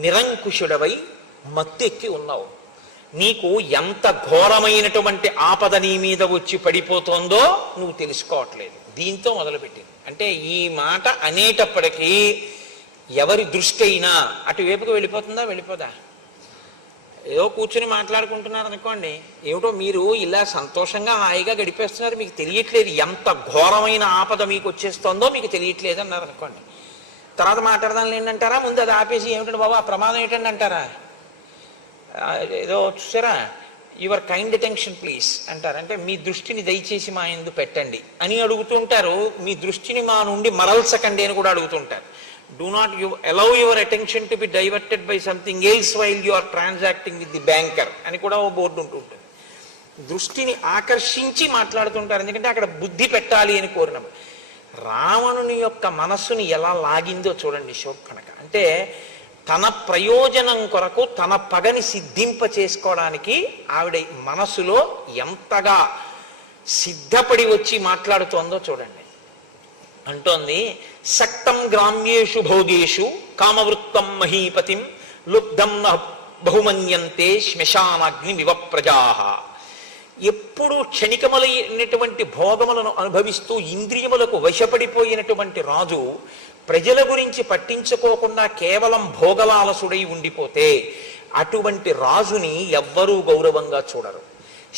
నిరంకుశుడవై మత్తెక్కి ఉన్నావు. నీకు ఎంత ఘోరమైనటువంటి ఆపద నీ మీద వచ్చి పడిపోతుందో నువ్వు తెలుసుకోవట్లేదు. దీంతో మొదలుపెట్టింది. అంటే ఈ మాట అనేటప్పటికీ ఎవరి దృష్టి అయినా అటువైపుకి వెళ్ళిపోతుందా, వెళ్ళిపోదా? ఏదో కూర్చుని మాట్లాడుకుంటున్నారు అనుకోండి, ఏమిటో మీరు ఇలా సంతోషంగా హాయిగా గడిపేస్తున్నారు, మీకు తెలియట్లేదు ఎంత ఘోరమైన ఆపద మీకు వచ్చేస్తుందో మీకు తెలియట్లేదు అన్నారు అనుకోండి. తర్వాత మాట్లాడదాం ఏంటంటారా, ముందు అది ఆపేసి ఏమిటండి బాబు ఆ ప్రమాదం ఏంటండి అంటారా? ఏదో చూసారా, యువర్ కైండ్ అటెన్షన్ ప్లీజ్ అంటారు. అంటే మీ దృష్టిని దయచేసి మా యందు పెట్టండి అని అడుగుతుంటారు. మీ దృష్టిని మా నుండి మరల్చకండి అని కూడా అడుగుతుంటారు. Do not allow your attention to be diverted by something else while you are transacting with the banker అని కూడా ఓ బోర్డు ఉంటుంటుంది. దృష్టిని ఆకర్షించి మాట్లాడుతుంటారు, ఎందుకంటే అక్కడ బుద్ధి పెట్టాలి అని కోరినప్పుడు. రావణుని యొక్క మనస్సుని ఎలా లాగిందో చూడండి శూర్పణఖ. అంటే తన ప్రయోజనం కొరకు తన పగని సిద్ధింప చేసుకోవడానికి ఆవిడ మనసులో ఎంతగా సిద్ధపడి వచ్చి మాట్లాడుతోందో చూడండి. అంటోంది, సక్తం గ్రామ్యేషు భోగేషు కామవృత్తం మహీపతిం లుబ్ధం బహుమన్యంతే శ్మశానాగ్ని వివ ప్రజాః. ఎప్పుడు క్షణికములైనటువంటి భోగములను అనుభవిస్తూ ఇంద్రియములకు వశపడిపోయినటువంటి రాజు ప్రజల గురించి పట్టించుకోకుండా కేవలం భోగలాలసుడై ఉండిపోతే అటువంటి రాజుని ఎవ్వరూ గౌరవంగా చూడరు.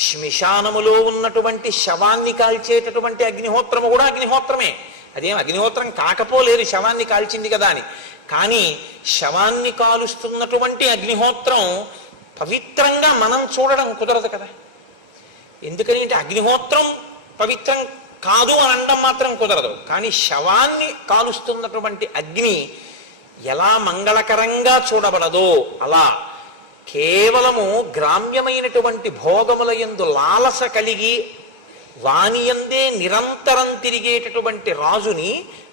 శ్మశానములో ఉన్నటువంటి శవాన్ని కాల్చేటటువంటి అగ్నిహోత్రము కూడా అగ్నిహోత్రమే. అదేం అగ్నిహోత్రం కాకపోలేదు శవాన్ని కాల్చింది కదా అని. కానీ శవాన్ని కాలుస్తున్నటువంటి అగ్నిహోత్రం పవిత్రంగా మనం చూడడం కుదరదు కదా. ఎందుకని అంటే అగ్నిహోత్రం పవిత్రం కాదు అని అనడం మాత్రం కుదరదు. కానీ శవాన్ని కాలుస్తున్నటువంటి అగ్ని ఎలా మంగళకరంగా చూడబడదో అలా కేవలము గ్రామ్యమైనటువంటి భోగముల యందు లాలస కలిగి వానియందే నిరంతరం తిరిగేటటువంటి రాజుని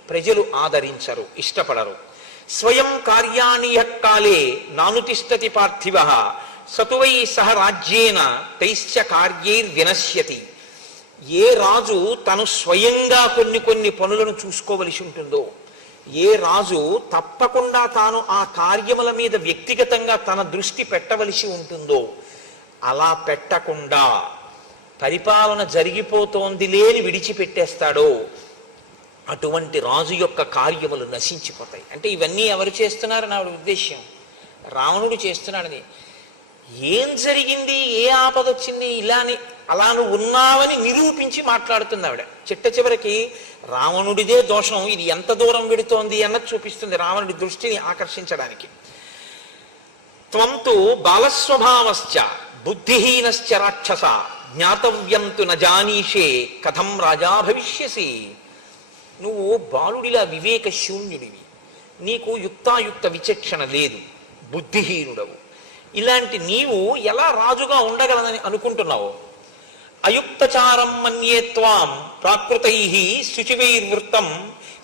ప్రజలు ఆదరించరు, ఇష్టపడరు. స్వయం కార్యాణి కాలే నానుతిష్టతి పార్థివ సతువై సహ రాజ్యేన తైశ్చ కార్యైర్వినశ్యతి. ఏ రాజు తను స్వయంగా కొన్ని పనులను చూసుకోవలసి ఉంటుందో, ఏ రాజు తప్పకుండా తాను ఆ కార్యముల మీద వ్యక్తిగతంగా తన దృష్టి పెట్టవలసి ఉంటుందో అలా పెట్టకుండా పరిపాలన జరిగిపోతోంది లేని విడిచిపెట్టేస్తాడో అటువంటి రాజు యొక్క కార్యములు నశించిపోతాయి. అంటే ఇవన్నీ ఎవరు చేస్తున్నారు నా ఉద్దేశ్యం? రావణుడు చేస్తున్నాడని. ఏం జరిగింది, ఏ ఆపద వచ్చింది, అలా నువ్వు ఉన్నావని నిరూపించి మాట్లాడుతుంది ఆవిడ. చిట్ట చివరికి రావణుడిదే దోషం, ఇది ఎంత దూరం వెడుతోంది అన్నది చూపిస్తుంది రావణుడి దృష్టిని ఆకర్షించడానికి. త్వంతు బాలస్వభావశ్చ బుద్ధిహీనశ్చ రాక్షస జ్ఞాతవ్యం తు న జానీషే కథం రాజా భవిష్యసి. నువ్వు బాలుడిలా వివేక శూన్యుడివి, నీకు యుక్తాయుక్త విచక్షణ లేదు, బుద్ధిహీనుడవు. ఇలాంటి నీవు ఎలా రాజుగా ఉండగలనని అనుకుంటున్నావు? అయుక్తచారం మన్యే త్వాం ప్రాకృతై శుచివైర్వృత్తం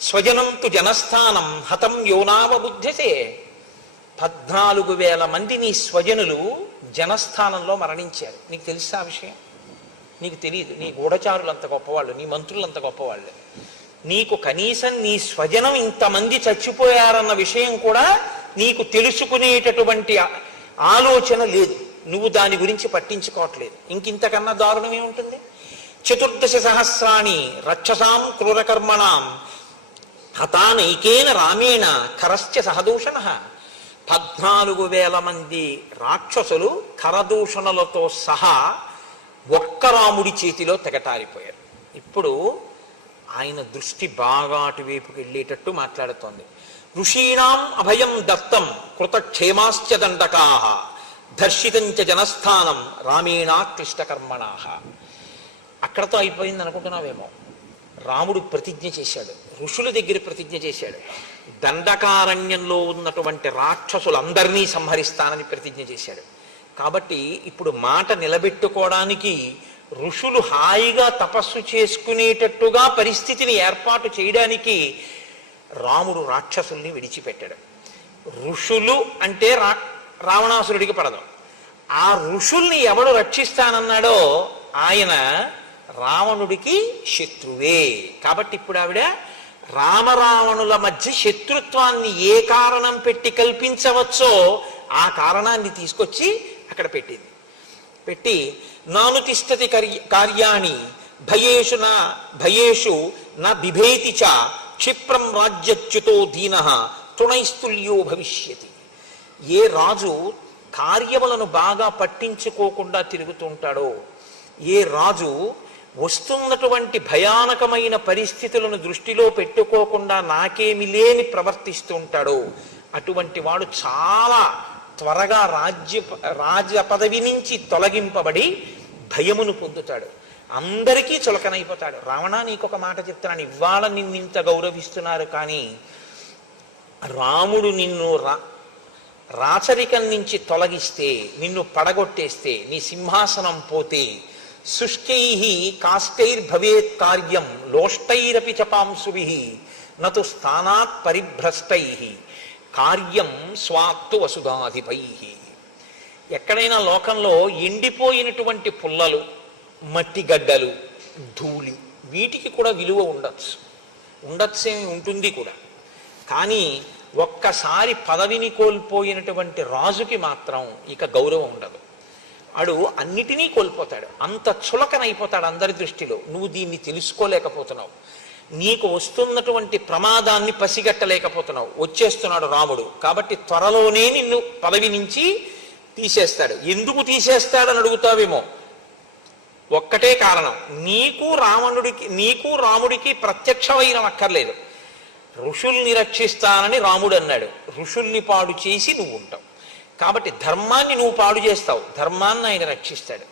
స్వజనం తు జనస్థానం హతం యోనావబుద్ధ్యసే. 14,000 మంది నీ స్వజనులు జనస్థానంలో మరణించారు. నీకు తెలుసా ఆ విషయం? నీకు తెలియదు. నీ గూఢచారులు అంత గొప్పవాళ్ళు, నీ మంత్రులు అంత గొప్పవాళ్ళు. నీకు కనీసం నీ స్వజనం ఇంతమంది చచ్చిపోయారన్న విషయం కూడా నీకు తెలుసుకునేటటువంటి ఆలోచన లేదు. నువ్వు దాని గురించి పట్టించుకోవట్లేదు. ఇంకింతకన్నా దారుణం ఏముంటుంది? 14 సహస్రాణి రక్షసాం క్రూరకర్మణాం హతానైకేన రామేణ ఖరశ్చ సహదూషణ. 14,000 మంది రాక్షసులు ఖరదూషణలతో సహా ఒక్క రాముడి చేతిలో తెగటారిపోయారు. ఇప్పుడు ఆయన దృష్టి బాగా అటువైపుకి వెళ్ళేటట్టు మాట్లాడుతోంది. ఋషీణాం అభయం దత్తం కృతక్షేమాశ్చ దండకాః దర్శితంచ జనస్థానం రామేణ క్లిష్టకర్మణాః. అక్కడతో అయిపోయింది అనుకుంటున్నావేమో. రాముడు ప్రతిజ్ఞ చేశాడు, ఋషుల దగ్గర ప్రతిజ్ఞ చేశాడు, దండకారణ్యంలో ఉన్నటువంటి రాక్షసులందరినీ సంహరిస్తానని ప్రతిజ్ఞ చేశాడు. కాబట్టి ఇప్పుడు మాట నిలబెట్టుకోవడానికి ఋషులు హాయిగా తపస్సు చేసుకునేటట్టుగా పరిస్థితిని ఏర్పాటు చేయడానికి రాముడు రాక్షసుల్ని విడిచిపెట్టాడు. ఋషులు అంటే రావణాసురుడికి పడదు. ఆ ఋషుల్ని ఎవడు రక్షిస్తానన్నాడో ఆయన రావణుడికి శత్రువే. కాబట్టి ఇప్పుడు ఆవిడ రామరావణుల మధ్య శత్రుత్వాన్ని ఏ కారణం పెట్టి కల్పించవచ్చో ఆ కారణాన్ని తీసుకొచ్చి అక్కడ పెట్టింది. పెట్టి నాను తిష్టతి కార్యాణి భయేషు నా బిభేతి చ క్షిప్రం రాజ్యచ్యుతో దీనః తృణైస్తుల్యో భవిష్యతి. ఏ రాజు కార్యములను బాగా పట్టించుకోకుండా తిరుగుతుంటాడో, ఏ రాజు వస్తున్నటువంటి భయానకమైన పరిస్థితులను దృష్టిలో పెట్టుకోకుండా నాకేమి లేని ప్రవర్తిస్తూ ఉంటాడో అటువంటి వాడు చాలా త్వరగా రాజ్య పదవి నుంచి తొలగింపబడి భయమును పొందుతాడు, అందరికీ చులకనైపోతాడు. రావణ, నీకొక మాట చెప్తున్నాను, ఇవాళ నిన్నింత గౌరవిస్తున్నారు, కానీ రాముడు నిన్ను రాచరికం నుంచి తొలగిస్తే, నిన్ను పడగొట్టేస్తే, నీ సింహాసనం పోతే శుష్కై కాష్టైర్భవేత్ కార్యం లోష్టైరపి చపాంసుభి నతు స్థానాత్ పరిభ్రష్టై కార్యం స్వాత్తు వసుధాధిపై. ఎక్కడైనా లోకంలో ఎండిపోయినటువంటి పుల్లలు, మట్టి గడ్డలు, ధూళి, వీటికి కూడా విలువ ఉండొచ్చేమి ఉంటుంది కూడా. కానీ ఒక్కసారి పదవిని కోల్పోయినటువంటి రాజుకి మాత్రం ఇక గౌరవం ఉండదు. వాడు అన్నిటినీ కోల్పోతాడు, అంత చులకనైపోతాడు అందరి దృష్టిలో. నువ్వు దీన్ని తెలుసుకోలేకపోతున్నావు, నీకు వస్తున్నటువంటి ప్రమాదాన్ని పసిగట్టలేకపోతున్నావు. వచ్చేస్తున్నాడు రాముడు, కాబట్టి త్వరలోనే నిన్ను పదవి నుంచి తీసేస్తాడు. ఎందుకు తీసేస్తాడని అడుగుతావేమో. ఒక్కటే కారణం, నీకు రాముడికి ప్రత్యక్ష వైరం అక్కర్లేదు. ఋషుల్ని రక్షిస్తానని రాముడు అన్నాడు, ఋషుల్ని పాడు చేసి నువ్వు ఉంటావు. కాబట్టి ధర్మాన్ని నువ్వు పాడు చేస్తావు, ధర్మాన్ని ఆయన రక్షిస్తాడు.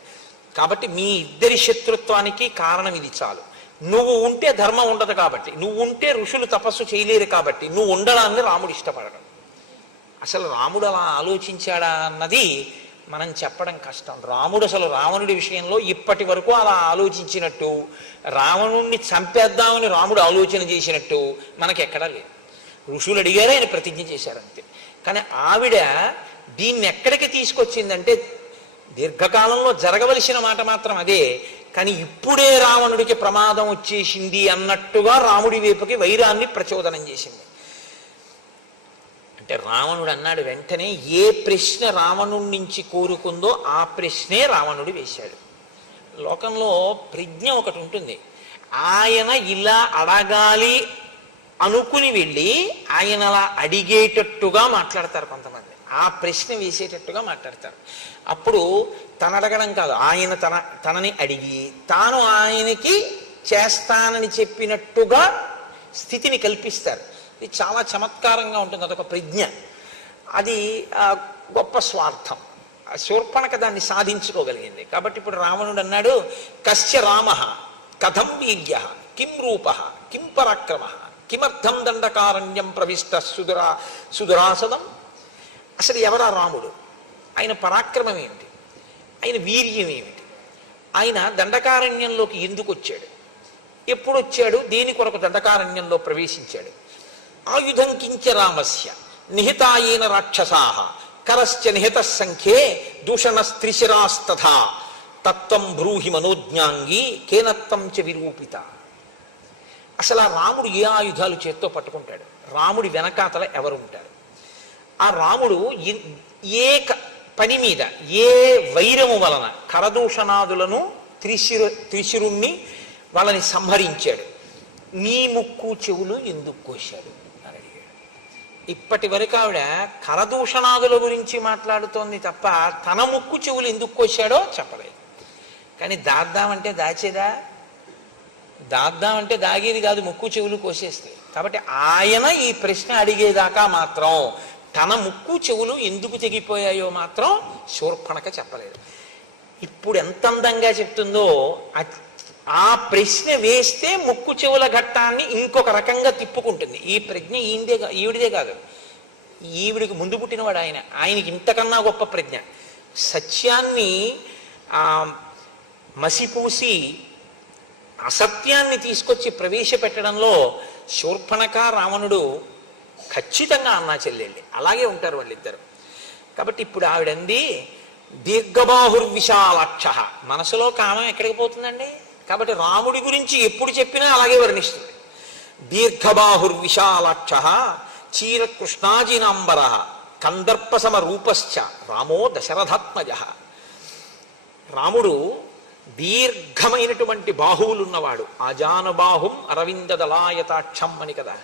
కాబట్టి మీ ఇద్దరి శత్రుత్వానికి కారణం ఇది చాలు. నువ్వు ఉంటే ధర్మం ఉండదు, కాబట్టి నువ్వు ఉంటే ఋషులు తపస్సు చేయలేరు, కాబట్టి నువ్వు ఉండడాన్ని రాముడు ఇష్టపడడం. అసలు రాముడు అలా ఆలోచించాడా అన్నది మనం చెప్పడం కష్టం. రాముడు అసలు రావణుడి విషయంలో ఇప్పటి వరకు అలా ఆలోచించినట్టు, రావణుణ్ణి చంపేద్దామని రాముడు ఆలోచన చేసినట్టు మనకెక్కడా లేదు. ఋషులు అడిగారు, ఆయన ప్రతిజ్ఞ చేశారంతే. కానీ ఆవిడ దీన్ని ఎక్కడికి తీసుకొచ్చిందంటే, దీర్ఘకాలంలో జరగవలసిన మాట మాత్రం అదే, కానీ ఇప్పుడే రావణుడికి ప్రమాదం వచ్చేసింది అన్నట్టుగా రాముడి వైపుకి వైరాన్ని ప్రచోదనం చేసింది. అంటే రావణుడు అన్నాడు వెంటనే, ఏ ప్రశ్న రావణుడి నుంచి కోరుకుందో ఆ ప్రశ్నే రావణుడు వేశాడు. లోకంలో ప్రజ్ఞ ఒకటి ఉంటుంది, ఆయన ఇలా అడగాలి అనుకుని వెళ్ళి ఆయన అలా అడిగేటట్టుగా మాట్లాడతారు కొంతమంది. ఆ ప్రశ్న వేసేటట్టుగా మాట్లాడతారు. అప్పుడు తను అడగడం కాదు, ఆయన తనని అడిగి తాను ఆయనకి చేస్తానని చెప్పినట్టుగా స్థితిని కల్పిస్తారు. ఇది చాలా చమత్కారంగా ఉంటుంది, అదొక ప్రజ్ఞ. అది గొప్ప స్వార్థం. శూర్పణఖ దాన్ని సాధించుకోగలిగింది. కాబట్టి ఇప్పుడు రావణుడు అన్నాడు, కస్య రామ కథం వీర్య కిం రూప కిం పరాక్రమ కిమర్థం దండకారణ్యం ప్రవిష్ట సుదురాసదం. అసలు ఎవరా రాముడు? ఆయన పరాక్రమం ఏమిటి? ఆయన వీర్యం ఏమిటి? ఆయన దండకారణ్యంలోకి ఎందుకు వచ్చాడు? ఎప్పుడు వచ్చాడు? దేని కొరకు దండకారణ్యంలో ప్రవేశించాడు? ఆయుధం కించ రామస్య నిహితాయేన రాక్షసాః కరశ్చ నిహిత సంఖ్యే దూషణస్త్రిశిరాస్తథా తత్వం బ్రూహి మనోజ్ఞాంగి కేనత్వం చ విరూపిత. అసలు ఆ రాముడు ఏ ఆయుధాలు చేత్తో పట్టుకుంటాడు? రాముడి వెనకాతల ఎవరుంటారు? ఆ రాముడు ఏ పని మీద, ఏ వైరము వలన కరదూషణాదులను త్రిశిరుణ్ణి వాళ్ళని సంహరించాడు? నీ ముక్కు చెవులు ఎందుకు కోశాడు అని అడిగాడు. ఇప్పటి వరకు ఆవిడ కరదూషణాదుల గురించి మాట్లాడుతోంది తప్ప తన ముక్కు చెవులు ఎందుకు కోశాడో చెప్పలేదు. కానీ దాద్దామంటే దాచేదా? దాద్దామంటే దాగేది కాదు, ముక్కు చెవులు కోసేస్తే. కాబట్టి ఆయన ఈ ప్రశ్న అడిగేదాకా మాత్రం తన ముక్కు చెవులు ఎందుకు తెగిపోయాయో మాత్రం శూర్పణఖ చెప్పలేదు. ఇప్పుడు ఎంత అందంగా చెప్తుందో, ఆ ప్రశ్న వేస్తే ముక్కు చెవుల ఘట్టాన్ని ఇంకొక రకంగా తిప్పుకుంటుంది. ఈ ప్రజ్ఞ ఈవిడిదే కాదు, ఈవిడికి ముందు పుట్టినవాడు ఆయన. ఆయనకి ఇంతకన్నా గొప్ప ప్రజ్ఞ. సత్యాన్ని మసిపూసి అసత్యాన్ని తీసుకొచ్చి ప్రవేశపెట్టడంలో శూర్పణఖ రావణుడు ఖచ్చితంగా అన్నా చెల్లెళ్ళి అలాగే ఉంటారు వాళ్ళిద్దరు. కాబట్టి ఇప్పుడు ఆవిడంది దీర్ఘబాహుర్విశాలాక్ష. మనసులో కామం ఎక్కడికి పోతుందండి? కాబట్టి రాముడి గురించి ఎప్పుడు చెప్పినా అలాగే వర్ణిస్తుంది. దీర్ఘబాహుర్విశాలాక్ష చీరకృష్ణాజినాంబర కందర్పసమ రూపశ్చ రామో దశరథాత్మజ. రాముడు దీర్ఘమైనటువంటి బాహువులున్నవాడు. ఆజానుబాహుం అరవిందదలాయతాక్షం అని కదా.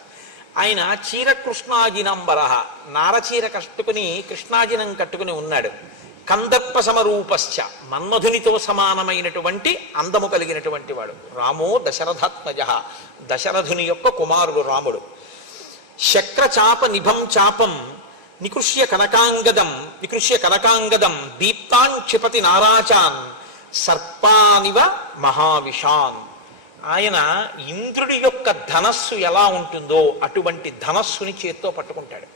ఆయన చీరకృష్ణాజినాంబర, నారచీర కట్టుకుని కృష్ణాజినం కట్టుకుని ఉన్నాడు. కందర్ప సమరూపశ్చ, మన్మధునితో సమానమైనటువంటి అందము కలిగినటువంటి వాడు. రామో దశరథాత్మజ, దశరథుని యొక్క కుమారుడు రాముడు. శక్రచాప నిభం చాపం నికృష్య కనకాంగదం దీప్తాన్ క్షిపతి నారాచాన్ సర్పానివ మహావిషాన్. ఆయన ఇంద్రుడి యొక్క ధనస్సు ఎలా ఉంటుందో అటువంటి ధనస్సుని చేత్తో పట్టుకుంటాడు.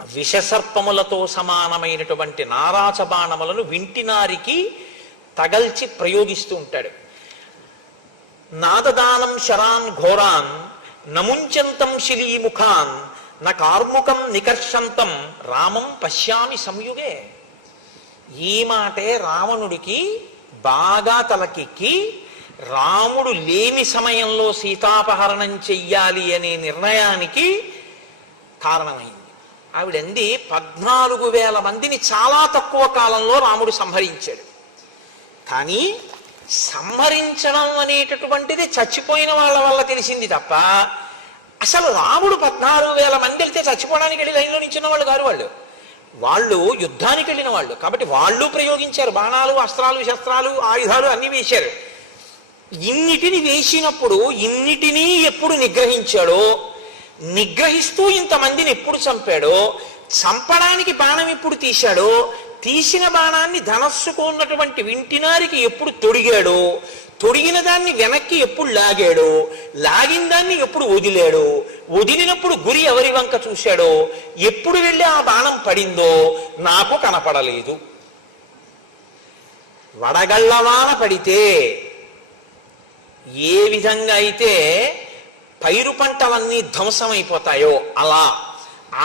విషసర్పములతో సమానమైనటువంటి నారాచ బాణములను వింటినారికి తగల్చి ప్రయోగిస్తూ ఉంటాడు. నాదదానం శరాన్ ఘోరాన్ నముంచంతం శిలీముఖాన్ న కార్ముకం నికర్షంతం రామం పశ్యామి సంయుగే. ఈ మాటే రావణుడికి బాగా తలకెక్కి రాముడు లేని సమయంలో సీతాపహరణం చెయ్యాలి అనే నిర్ణయానికి కారణమైంది. ఆవిడంది 14,000 మందిని చాలా తక్కువ కాలంలో రాముడు సంహరించాడు. కానీ సంహరించడం అనేటటువంటిది చచ్చిపోయిన వాళ్ళ వల్ల తెలిసింది తప్ప అసలు రాముడు 14,000 మంది వెళ్తే చచ్చిపోవడానికి వెళ్ళి లైన్లో నించున్న వాళ్ళు కాదు. వాళ్ళు యుద్ధానికి వెళ్ళిన వాళ్ళు. కాబట్టి వాళ్ళు ప్రయోగించారు బాణాలు, అస్త్రాలు, శస్త్రాలు, ఆయుధాలు అన్నీ వేశారు. ఇన్నిటిని వేసినప్పుడు ఇన్నిటినీ ఎప్పుడు నిగ్రహించాడో, నిగ్రహిస్తూ ఇంతమందిని ఎప్పుడు చంపాడో, చంపడానికి బాణం ఎప్పుడు తీశాడో, తీసిన బాణాన్ని ధనస్సుకు ఉన్నటువంటి వింటినారికి ఎప్పుడు తొడిగాడో, తొడిగిన దాన్ని వెనక్కి ఎప్పుడు లాగాడో, లాగిన దాన్ని ఎప్పుడు వదిలాడో, వదిలినప్పుడు గురి ఎవరి వంక చూశాడో, ఎప్పుడు వెళ్ళి ఆ బాణం పడిందో నాకు కనపడలేదు. వడగళ్ళవాన పడితే ఏ విధంగా అయితే పైరు పంటలన్నీ ధ్వంసమైపోతాయో అలా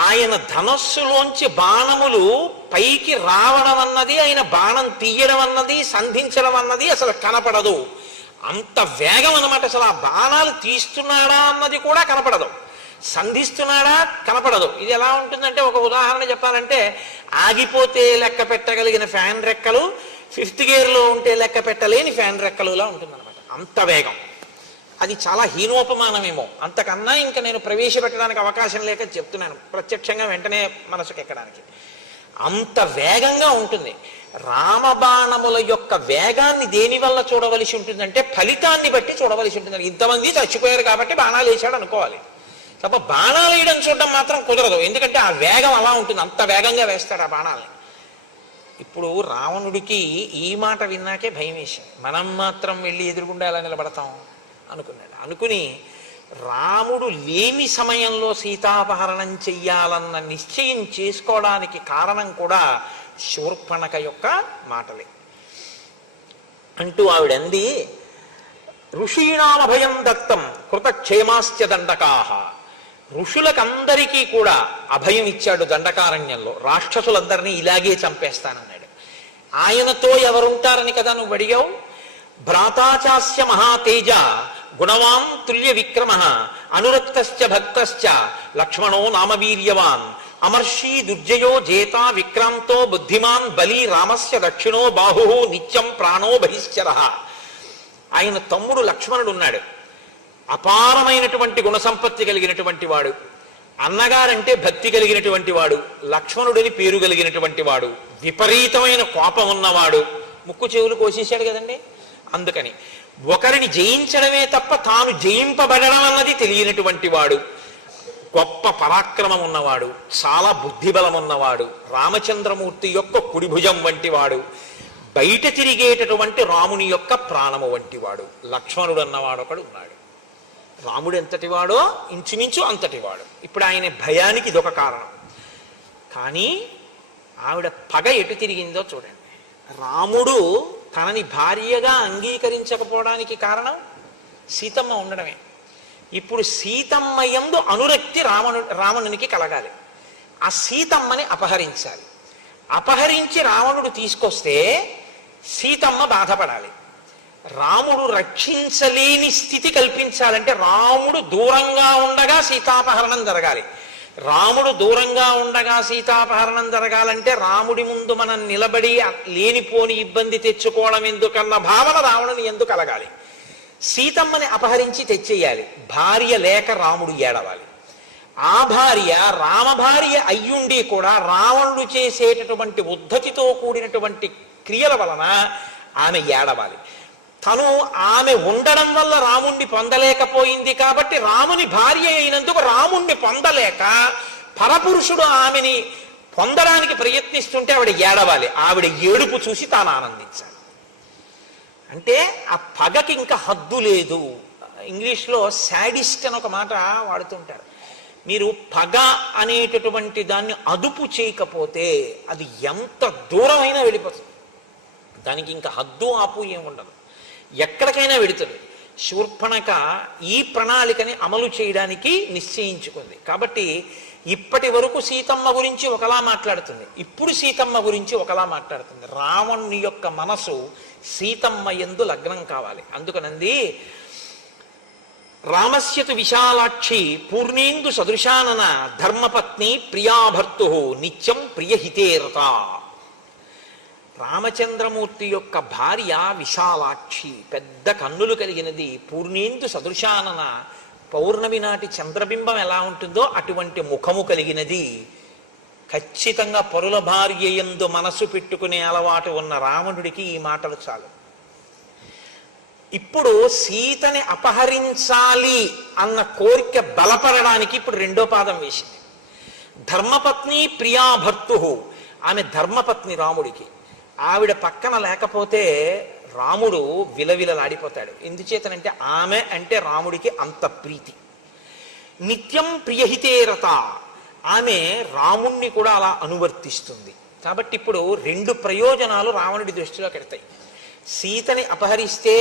ఆయన ధనస్సులోంచి బాణములు పైకి రావడం అన్నది, ఆయన బాణం తీయడం అన్నది, సంధించడం అన్నది అసలు కనపడదు. అంత వేగం అన్నమాట. అసలు ఆ బాణాలు తీస్తున్నాడా అన్నది కూడా కనపడదు, సంధిస్తున్నాడా కనపడదు. ఇది ఎలా ఉంటుందంటే, ఒక ఉదాహరణ చెప్పాలంటే, ఆగిపోతే లెక్క పెట్టగలిగిన ఫ్యాన్ రెక్కలు 5th గేర్లో ఉంటే లెక్క పెట్టలేని ఫ్యాన్ రెక్కలులా ఉంటుందన్నమాట. అంత వేగం. అది చాలా హీనోపమానమేమో, అంతకన్నా ఇంకా నేను ప్రవేశపెట్టడానికి అవకాశం లేక చెప్తున్నాను, ప్రత్యక్షంగా వెంటనే మనసుకు ఎక్కడానికి. అంత వేగంగా ఉంటుంది. రామబాణముల యొక్క వేగాన్ని దేనివల్ల చూడవలసి ఉంటుందంటే ఫలితాన్ని బట్టి చూడవలసి ఉంటుంది. ఇంతమంది చచ్చిపోయారు కాబట్టి బాణాలు వేసాడు అనుకోవాలి తప్ప బాణాలు వేయడం చూడడం మాత్రం కుదరదు. ఎందుకంటే ఆ వేగం అలా ఉంటుంది, అంత వేగంగా వేస్తాడు ఆ బాణాలని. ఇప్పుడు రావణుడికి ఈ మాట విన్నాకే భయం వేసింది. మనం మాత్రం వెళ్ళి ఎదురుగుండా ఎలా నిలబడతాం అనుకున్నాడు. అనుకుని రాముడు లేని సమయంలో సీతాపహరణం చెయ్యాలన్న నిశ్చయం చేసుకోవడానికి కారణం కూడా శూర్పణఖ యొక్క మాటలే. అంటూ ఆవిడంది, ఋషీణామభయం దత్తం కృతక్షేమాశ్చ దండకాహ. ఋషులకందరికీ కూడా అభయం ఇచ్చాడు దండకారణ్యంలో. రాక్షసులందరినీ ఇలాగే చంపేస్తానన్నాడు. ఆయనతో ఎవరుంటారని కదా నువ్వు అడిగావు. భ్రాతాచాస్య మహాతేజ గుణవాన్ తుల్య విక్రమ అనురక్తశ్చ భక్తశ్చ లక్ష్మణో నామవీర్యవాన్ అమర్షి దుర్జయో జేత విక్రాంతో బుద్ధిమాన్ బలి రామస్య దక్షిణో బాహు నిత్యం ప్రాణో బహిశ్చర. ఆయన తమ్ముడు లక్ష్మణుడు ఉన్నాడు. అపారమైనటువంటి గుణసంపత్తి కలిగినటువంటి వాడు. అన్నగారంటే భక్తి కలిగినటువంటి వాడు. లక్ష్మణుడిని పేరు కలిగినటువంటి వాడు. విపరీతమైన కోపం ఉన్నవాడు. ముక్కు చెవులు కోసేశాడు కదండి. అందుకని ఒకరిని జయించడమే తప్ప తాను జయింపబడడం అన్నది తెలియనటువంటి వాడు. గొప్ప పరాక్రమం ఉన్నవాడు. చాలా బుద్ధిబలం ఉన్నవాడు. రామచంద్రమూర్తి యొక్క కుడిభుజం వంటి వాడు. బయట తిరిగేటటువంటి రాముని యొక్క ప్రాణము వంటివాడు లక్ష్మణుడు అన్నవాడు ఒకడు ఉన్నాడు. రాముడు ఎంతటివాడో ఇంచుమించు అంతటివాడు. ఇప్పుడు ఆయన భయానికి ఇదొక కారణం. కానీ ఆవిడ పగ ఎటు తిరిగిందో చూడండి. రాముడు తనని భార్యగా అంగీకరించకపోవడానికి కారణం సీతమ్మ ఉండడమే. ఇప్పుడు సీతమ్మ యందు అనురక్తి రావణునికి కలగాలి. ఆ సీతమ్మని అపహరించాలి. అపహరించి రావణుడు తీసుకొస్తే సీతమ్మ బాధపడాలి. రాముడు రక్షించలేని స్థితి కల్పించాలంటే రాముడు దూరంగా ఉండగా సీతాపహరణం జరగాలి. రాముడు దూరంగా ఉండగా సీతాపహరణం జరగాలంటే రాముడి ముందు మనం నిలబడి లేనిపోని ఇబ్బంది తెచ్చుకోవడం ఎందుకన్న భావన రావణుని ఎందుకు కలగాలి. సీతమ్మని అపహరించి తెచ్చేయాలి. భార్య లేక రాముడు ఏడవాలి. ఆ భార్య రామభార్య అయ్యుండి కూడా రావణుడు చేసేటటువంటి ఉద్ధతితో కూడినటువంటి క్రియల వలన ఆమె ఏడవాలి. తను ఆమె ఉండడం వల్ల రాముణ్ణి పొందలేకపోయింది కాబట్టి రాముని భార్య అయినందుకు రాముణ్ణి పొందలేక పరపురుషుడు ఆమెని పొందడానికి ప్రయత్నిస్తుంటే ఆవిడ ఏడవాలి. ఆవిడ ఏడుపు చూసి తాను ఆనందించాలి. అంటే ఆ పగకి ఇంకా హద్దు లేదు. ఇంగ్లీష్లో శాడిస్ట్ అని ఒక మాట వాడుతుంటారు. మీరు పగ అనేటటువంటి దాన్ని అదుపు చేయకపోతే అది ఎంత దూరమైనా వెళ్ళిపోతుంది. దానికి ఇంకా హద్దు ఆపు ఏముండదు, ఎక్కడికైనా వెడుతుంది. శూర్పణఖ ఈ ప్రణాళికని అమలు చేయడానికి నిశ్చయించుకుంది. కాబట్టి ఇప్పటి వరకు సీతమ్మ గురించి ఒకలా మాట్లాడుతుంది, ఇప్పుడు సీతమ్మ గురించి ఒకలా మాట్లాడుతుంది. రావణుని యొక్క మనసు సీతమ్మ యందు లగ్నం కావాలి. అందుకనంది, రామస్యతు విశాలాక్షి పూర్ణేందు సదృశానన ధర్మపత్ని ప్రియాభర్తు నిత్యం ప్రియహితేరత. రామచంద్రమూర్తి యొక్క భార్య విశాలాక్షి, పెద్ద కన్నులు కలిగినది. పూర్ణేందు సదృశానన, పౌర్ణమి నాటి చంద్రబింబం ఎలా ఉంటుందో అటువంటి ముఖము కలిగినది. ఖచ్చితంగా పరుల భార్య యందు మనసు పెట్టుకునే అలవాటు ఉన్న రావణుడికి ఈ మాటలు చాలు. ఇప్పుడు సీతని అపహరించాలి అన్న కోరిక బలపడడానికి ఇప్పుడు రెండో పాదం వేసింది. ధర్మపత్ని ప్రియాభర్తు, ఆమె ధర్మపత్ని రాముడికి. ఆవిడ పక్కన లేకపోతే రాముడు విలవిలలాడిపోతాడు. ఎందుచేతనంటే ఆమె అంటే రాముడికి అంత ప్రీతి. నిత్యం ప్రియహితేరత, ఆమె రాముణ్ణి కూడా అలా అనువర్తిస్తుంది. కాబట్టి ఇప్పుడు రెండు ప్రయోజనాలు రావణుడి దృష్టిలో పెడతాయి. సీతని అపహరిస్తే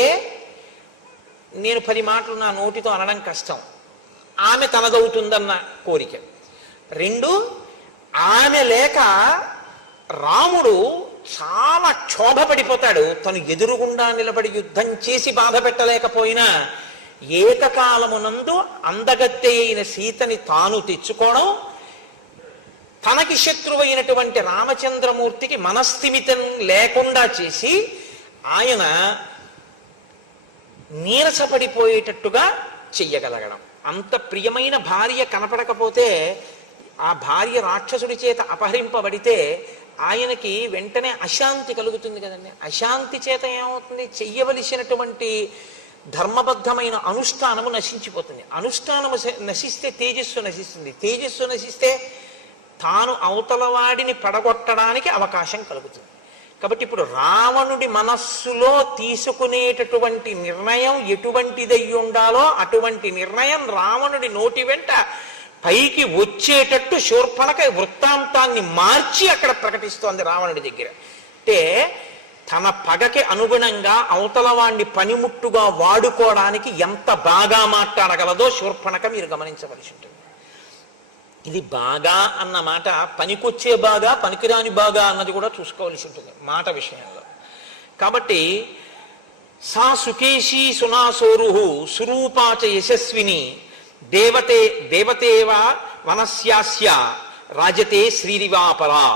నేను 10 మాటలు నా నోటితో అనడం కష్టం, ఆమె తనదవుతుందన్న కోరిక. 2, ఆమె లేక రాముడు చాలా క్షోభపడిపోతాడు. తను ఎదురుగుండా నిలబడి యుద్ధం చేసి బాధ పెట్టలేకపోయినా ఏకకాలమునందు అందగత్తె అయిన సీతని తాను తెచ్చుకోవడం, తనకి శత్రువైనటువంటి రామచంద్రమూర్తికి మనస్థిమితం లేకుండా చేసి ఆయన నీరసపడిపోయేటట్టుగా చెయ్యగలగడం. అంత ప్రియమైన భార్య కనపడకపోతే, ఆ భార్య రాక్షసుడి చేత అపహరింపబడితే ఆయనకి వెంటనే అశాంతి కలుగుతుంది కదండి. అశాంతి చేత ఏమవుతుంది? చెయ్యవలసినటువంటి ధర్మబద్ధమైన అనుష్ఠానము నశించిపోతుంది. అనుష్ఠానము నశిస్తే తేజస్సు నశిస్తుంది. తేజస్సు నశిస్తే తాను అవతల వాడిని పడగొట్టడానికి అవకాశం కలుగుతుంది. కాబట్టి ఇప్పుడు రావణుడి మనస్సులో తీసుకునేటటువంటి నిర్ణయం ఎటువంటిదై ఉండాలో అటువంటి నిర్ణయం రావణుడి నోటి వెంట పైకి వచ్చేటట్టు శూర్పణఖ వృత్తాంతాన్ని మార్చి అక్కడ ప్రకటిస్తోంది రావణుడి దగ్గర. అంటే తన పగకి అనుగుణంగా అవతల వాణ్ణి పనిముట్టుగా వాడుకోవడానికి ఎంత బాగా మాట్లాడగలదో శూర్పణఖ మీరు గమనించవలసి ఉంటుంది. ఇది బాగా అన్న మాట పనికొచ్చే బాగా, పనికిరాని బాగా అన్నది కూడా చూసుకోవలసి ఉంటుంది మాట విషయంలో. కాబట్టి సా సుకేశీ సునాసోరు సురూపాచ యశస్విని దేవతేవ వనస్యాస్య రాజతే శ్రీరివాపరా.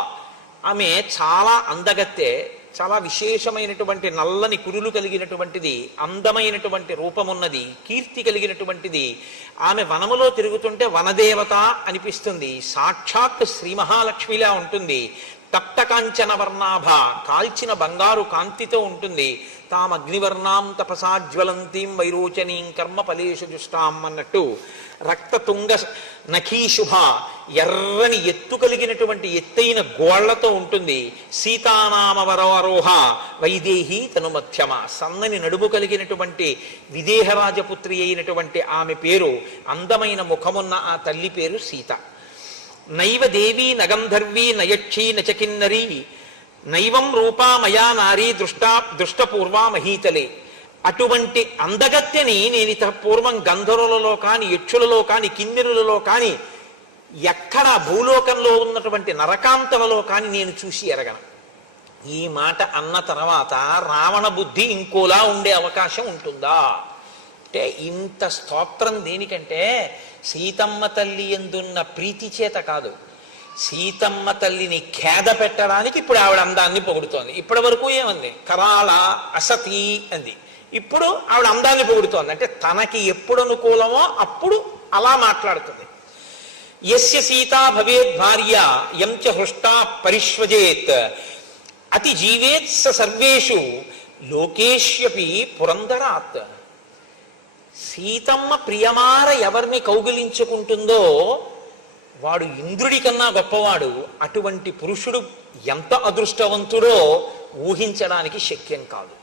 ఆమె చాలా అందగత్తె, చాలా విశేషమైనటువంటి నల్లని కురులు కలిగినటువంటిది, అందమైనటువంటి రూపమున్నది, కీర్తి కలిగినటువంటిది. ఆమె వనములో తిరుగుతుంటే వనదేవత అనిపిస్తుంది. సాక్షాత్ శ్రీ మహాలక్ష్మిలా ఉంటుంది. తప్త కాంచన వర్ణాభ, కాల్చిన బంగారు కాంతితో ఉంటుంది. తామగ్నివర్ణాం తపసాజ్వలంతీం వైరోచనీం కర్మ ఫలేషు జుష్టాం అన్నట్టు రక్తతుంగ నఖీశుభ, ఎర్రని ఎత్తు కలిగినటువంటి ఎత్తైన గోళ్లతో ఉంటుంది. సీతానామవరోహ వైదేహి తను మధ్యమ, సన్నని నడుము కలిగినటువంటి విదేహరాజపుత్రి అయినటువంటి ఆమె పేరు, అందమైన ముఖమున్న ఆ తల్లి పేరు సీత. నైవ దేవీ నగంధర్వీ నయక్షీ నచకిన్నరీ నైవం రూపా మయా నారీ దృష్టపూర్వా మహీతలే. అటువంటి అందగత్యని నేను ఇత పూర్వం గంధర్వులలో కాని, యక్షులలో కాని, కిన్నెరులలో కాని, ఎక్కడ భూలోకంలో ఉన్నటువంటి నరకాంతలలో కాని నేను చూసి ఎరగను. ఈ మాట అన్న తర్వాత రావణ బుద్ధి ఇంకోలా ఉండే అవకాశం ఉంటుందా అంటే, ఇంత స్తోత్రం దేనికంటే సీతమ్మ తల్లి ఎందున్న ప్రీతి చేత కాదు, సీతమ్మ తల్లిని ఖేద పెట్టడానికి ఇప్పుడు ఆవిడ అందాన్ని పొగుడుతోంది. ఇప్పటి వరకు ఏమంది? కరాళ అసతి అంది. ఇప్పుడు ఆవిడ అందాన్ని పొగుడుతోంది. అంటే తనకి ఎప్పుడు అనుకూలమో అప్పుడు అలా మాట్లాడుతుంది. యస్య సీతా భవేద్ భార్య యంచ హృష్టా పరిష్వజేత్ అతి జీవేత్ స సర్వేషు లోకేష్యపి పురందరాత్. సీతమ్మ ప్రియమార ఎవరిని కౌగిలించుకుంటుందో వాడు ఇంద్రుడి కన్నా గొప్పవాడు. అటువంటి పురుషుడు ఎంత అదృష్టవంతుడో ఊహించడానికి శక్యం కాదు.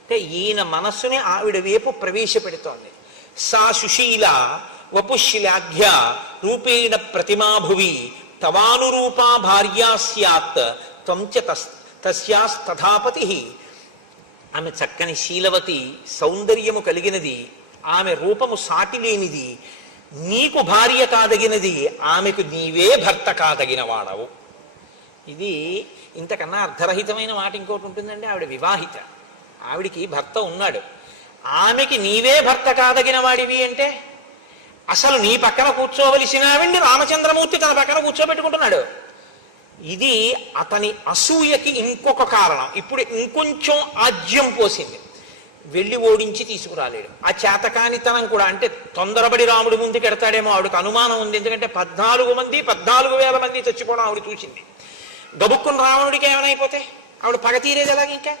అంటే ఈయన మనస్సుని ఆవిడ వైపు ప్రవేశపెడుతోంది. సా సుశీల వపుశిలాఘ్య రూపేణ ప్రతిమాభువి తవానురూపా భార్యా స్యాత్ త్వంచ తస్యాస్తథాపతి. ఆమె చక్కని శీలవతి, సౌందర్యము కలిగినది, ఆమె రూపము సాటి లేనిది, నీకు భార్య కాదగినది, ఆమెకు నీవే భర్త కాదగిన వాడవు. ఇది ఇంతకన్నా అర్ధరహితమైన మాట ఇంకోటి ఉంటుందండి. ఆవిడ వివాహిత, ఆవిడికి భర్త ఉన్నాడు. ఆమెకి నీవే భర్త కాదగిన వాడివి అంటే అసలు నీ పక్కన కూర్చోవలసిన ఆవిడ్ని రామచంద్రమూర్తి తన పక్కన కూర్చోబెట్టుకుంటున్నాడు. ఇది అతని అసూయకి ఇంకొక కారణం. ఇప్పుడు ఇంకొంచెం ఆజ్యం పోసింది. వెళ్ళి ఓడించి తీసుకురాలేడు. ఆ చేతకానితనం కూడా, అంటే తొందరపడి రాముడి ముందుకు ఎడతాడేమో ఆవిడకు అనుమానం ఉంది. ఎందుకంటే 14,000 మంది చచ్చిపోవడం ఆవిడ చూసింది. గబుక్కుని రావణుడికి ఏమైనా ఆవిడ పగ తీరేది ఎలాగ? ఇంకా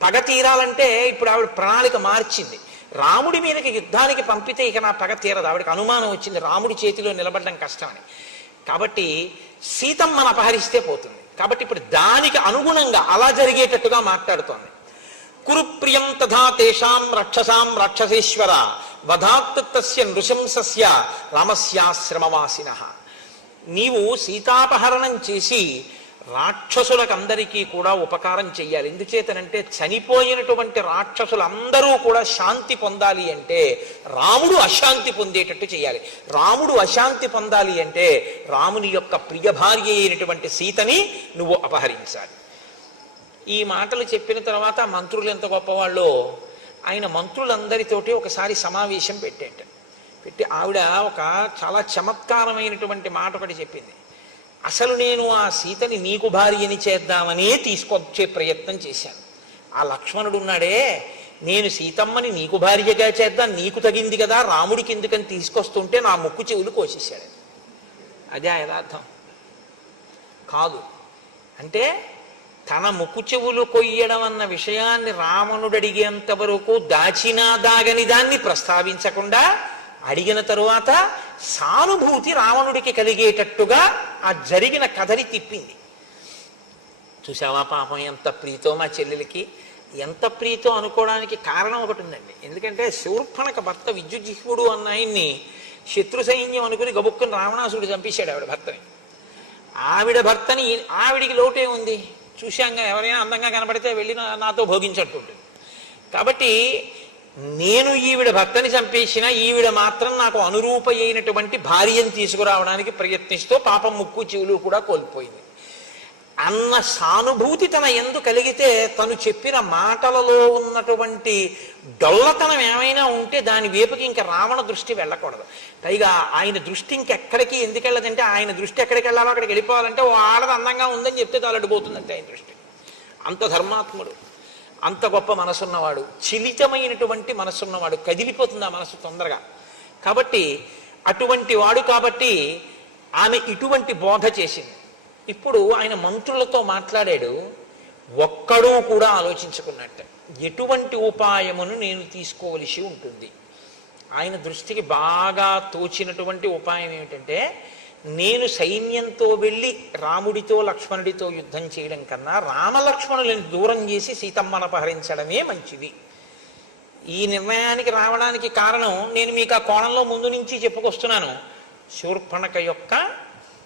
పగ తీరాలంటే ఇప్పుడు ఆవిడ ప్రణాళిక మార్చింది. రాముడి మీదకి యుద్ధానికి పంపితే ఇక నా పగ తీరదు. ఆవిడకి అనుమానం వచ్చింది రాముడి చేతిలో నిలబడడం కష్టమని. కాబట్టి సీతమ్మను అపహరిస్తే పోతుంది. కాబట్టి ఇప్పుడు దానికి అనుగుణంగా అలా జరిగేటట్టుగా మాట్లాడుతోంది. కురుప్రియం తథా తేషాం రక్షసాం రాక్షసేశ్వర వధాత్ తస్య నృశంసస్య రామస్యాశ్రమవాసినః. నీవు సీతాపహరణం చేసి రాక్షసులకందరికీ కూడా ఉపకారం చెయ్యాలి. ఎందుచేతనంటే చనిపోయినటువంటి రాక్షసులందరూ కూడా శాంతి పొందాలి అంటే రాముడు అశాంతి పొందేటట్టు చేయాలి. రాముడు అశాంతి పొందాలి అంటే రాముని యొక్క ప్రియ భార్య అయినటువంటి సీతని నువ్వు అపహరించాలి. ఈ మాటలు చెప్పిన తర్వాత మంత్రులు ఎంత గొప్పవాళ్ళో, ఆయన మంత్రులందరితోటి ఒకసారి సమావేశం పెట్టి ఆవిడ ఒక చాలా చమత్కారమైనటువంటి మాట ఒకటి చెప్పింది. అసలు నేను ఆ సీతని నీకు భార్యని చేద్దామని తీసుకొచ్చే ప్రయత్నం చేశాను. ఆ లక్ష్మణుడు ఉన్నాడే, నేను సీతమ్మని నీకు భార్యగా చేద్దాం, నీకు తగింది కదా, రాముడికి ఎందుకని తీసుకొస్తుంటే నా ముక్కు చెవులు కోసేశాడు. అదే యథార్థం కాదు. అంటే తన ముక్కు చెవులు కొయ్యడం అన్న విషయాన్ని రావణుడు అడిగేంత వరకు దాచినా దాగని దాన్ని ప్రస్తావించకుండా అడిగిన తరువాత సానుభూతి రావణుడికి కలిగేటట్టుగా ఆ జరిగిన కథని తిప్పింది. చూసావా పాపం ఎంత ప్రీతో మా చెల్లెలకి, ఎంత ప్రీతో అనుకోవడానికి కారణం ఒకటి ఉందండి. ఎందుకంటే శూర్పణఖ భర్త విద్యుజిహ్వుడు అన్న ఆయన్ని శత్రు సైన్యం అనుకుని గబుక్కుని రావణాసుడు చంపేశాడు ఆవిడ భర్తని. ఆవిడ భర్తని ఆవిడికి లోటే ఉంది, చూశాంగా ఎవరైనా అందంగా కనబడితే వెళ్ళి నాతో భోగించట్టుంటుంది. కాబట్టి నేను ఈవిడ భర్తని చంపేసిన ఈవిడ మాత్రం నాకు అనురూప అయినటువంటి భార్యను తీసుకురావడానికి ప్రయత్నిస్తూ పాపం ముక్కు చెవులు కూడా కోల్పోయింది అన్న సానుభూతి తన ఎందు కలిగితే తను చెప్పిన మాటలలో ఉన్నటువంటి డొల్లతనం ఏమైనా ఉంటే దాని వైపుకి ఇంకా రావణ దృష్టి వెళ్ళకూడదు. పైగా ఆయన దృష్టి ఇంకెక్కడికి ఎందుకు వెళ్ళదంటే ఆయన దృష్టి ఎక్కడికి వెళ్ళాలో అక్కడికి వెళ్ళిపోవాలంటే ఓ ఆడది అందంగా ఉందని చెప్తే తలడిపోతుందంటే ఆయన దృష్టి. అంత ధర్మాత్ముడు, అంత గొప్ప మనసున్నవాడు, చిలితమైనటువంటి మనసున్నవాడు, కదిలిపోతుంది ఆ మనసు తొందరగా. కాబట్టి అటువంటి వాడు కాబట్టి ఆమె ఇటువంటి బోధ చేసింది. ఇప్పుడు ఆయన మంత్రులతో మాట్లాడాడు, ఒక్కడూ కూడా ఆలోచించుకున్నట్ట ఎటువంటి ఉపాయమును నేను తీసుకోవలసి ఉంటుంది. ఆయన దృష్టికి బాగా తోచినటువంటి ఉపాయం ఏమిటంటే, నేను సైన్యంతో వెళ్ళి రాముడితో లక్ష్మణుడితో యుద్ధం చేయడం కన్నా రామలక్ష్మణులను దూరం చేసి సీతమ్మను అపహరించడమే మంచిది. ఈ నిర్ణయానికి రావడానికి కారణం నేను మీకు ఆ కోణంలో ముందు నుంచి చెప్పుకొస్తున్నాను. శూర్పణఖ యొక్క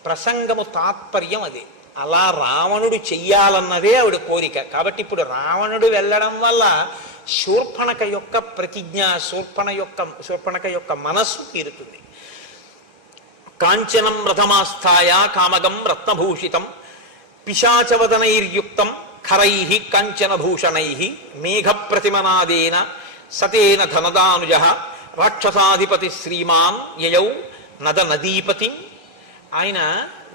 ప్రసంగము తాత్పర్యం అది. అలా రావణుడు చెయ్యాలన్నదే ఆవిడ కోరిక. కాబట్టి ఇప్పుడు రావణుడు వెళ్ళడం వల్ల శూర్పణఖ యొక్క ప్రతిజ్ఞ, శూర్పణఖ యొక్క మనస్సు తీరుతుంది. కాంచనం రథమాస్థాయ కామగం రత్నభూషితం పిశాచవదనైర్యుక్తం ఖరై కాంచనభూషణై మేఘ ప్రతిమనాదేన సతేన ధనదానుజ రాక్షసాధిపతి శ్రీమాన్ యయౌ నద నదీపతి. ఆయన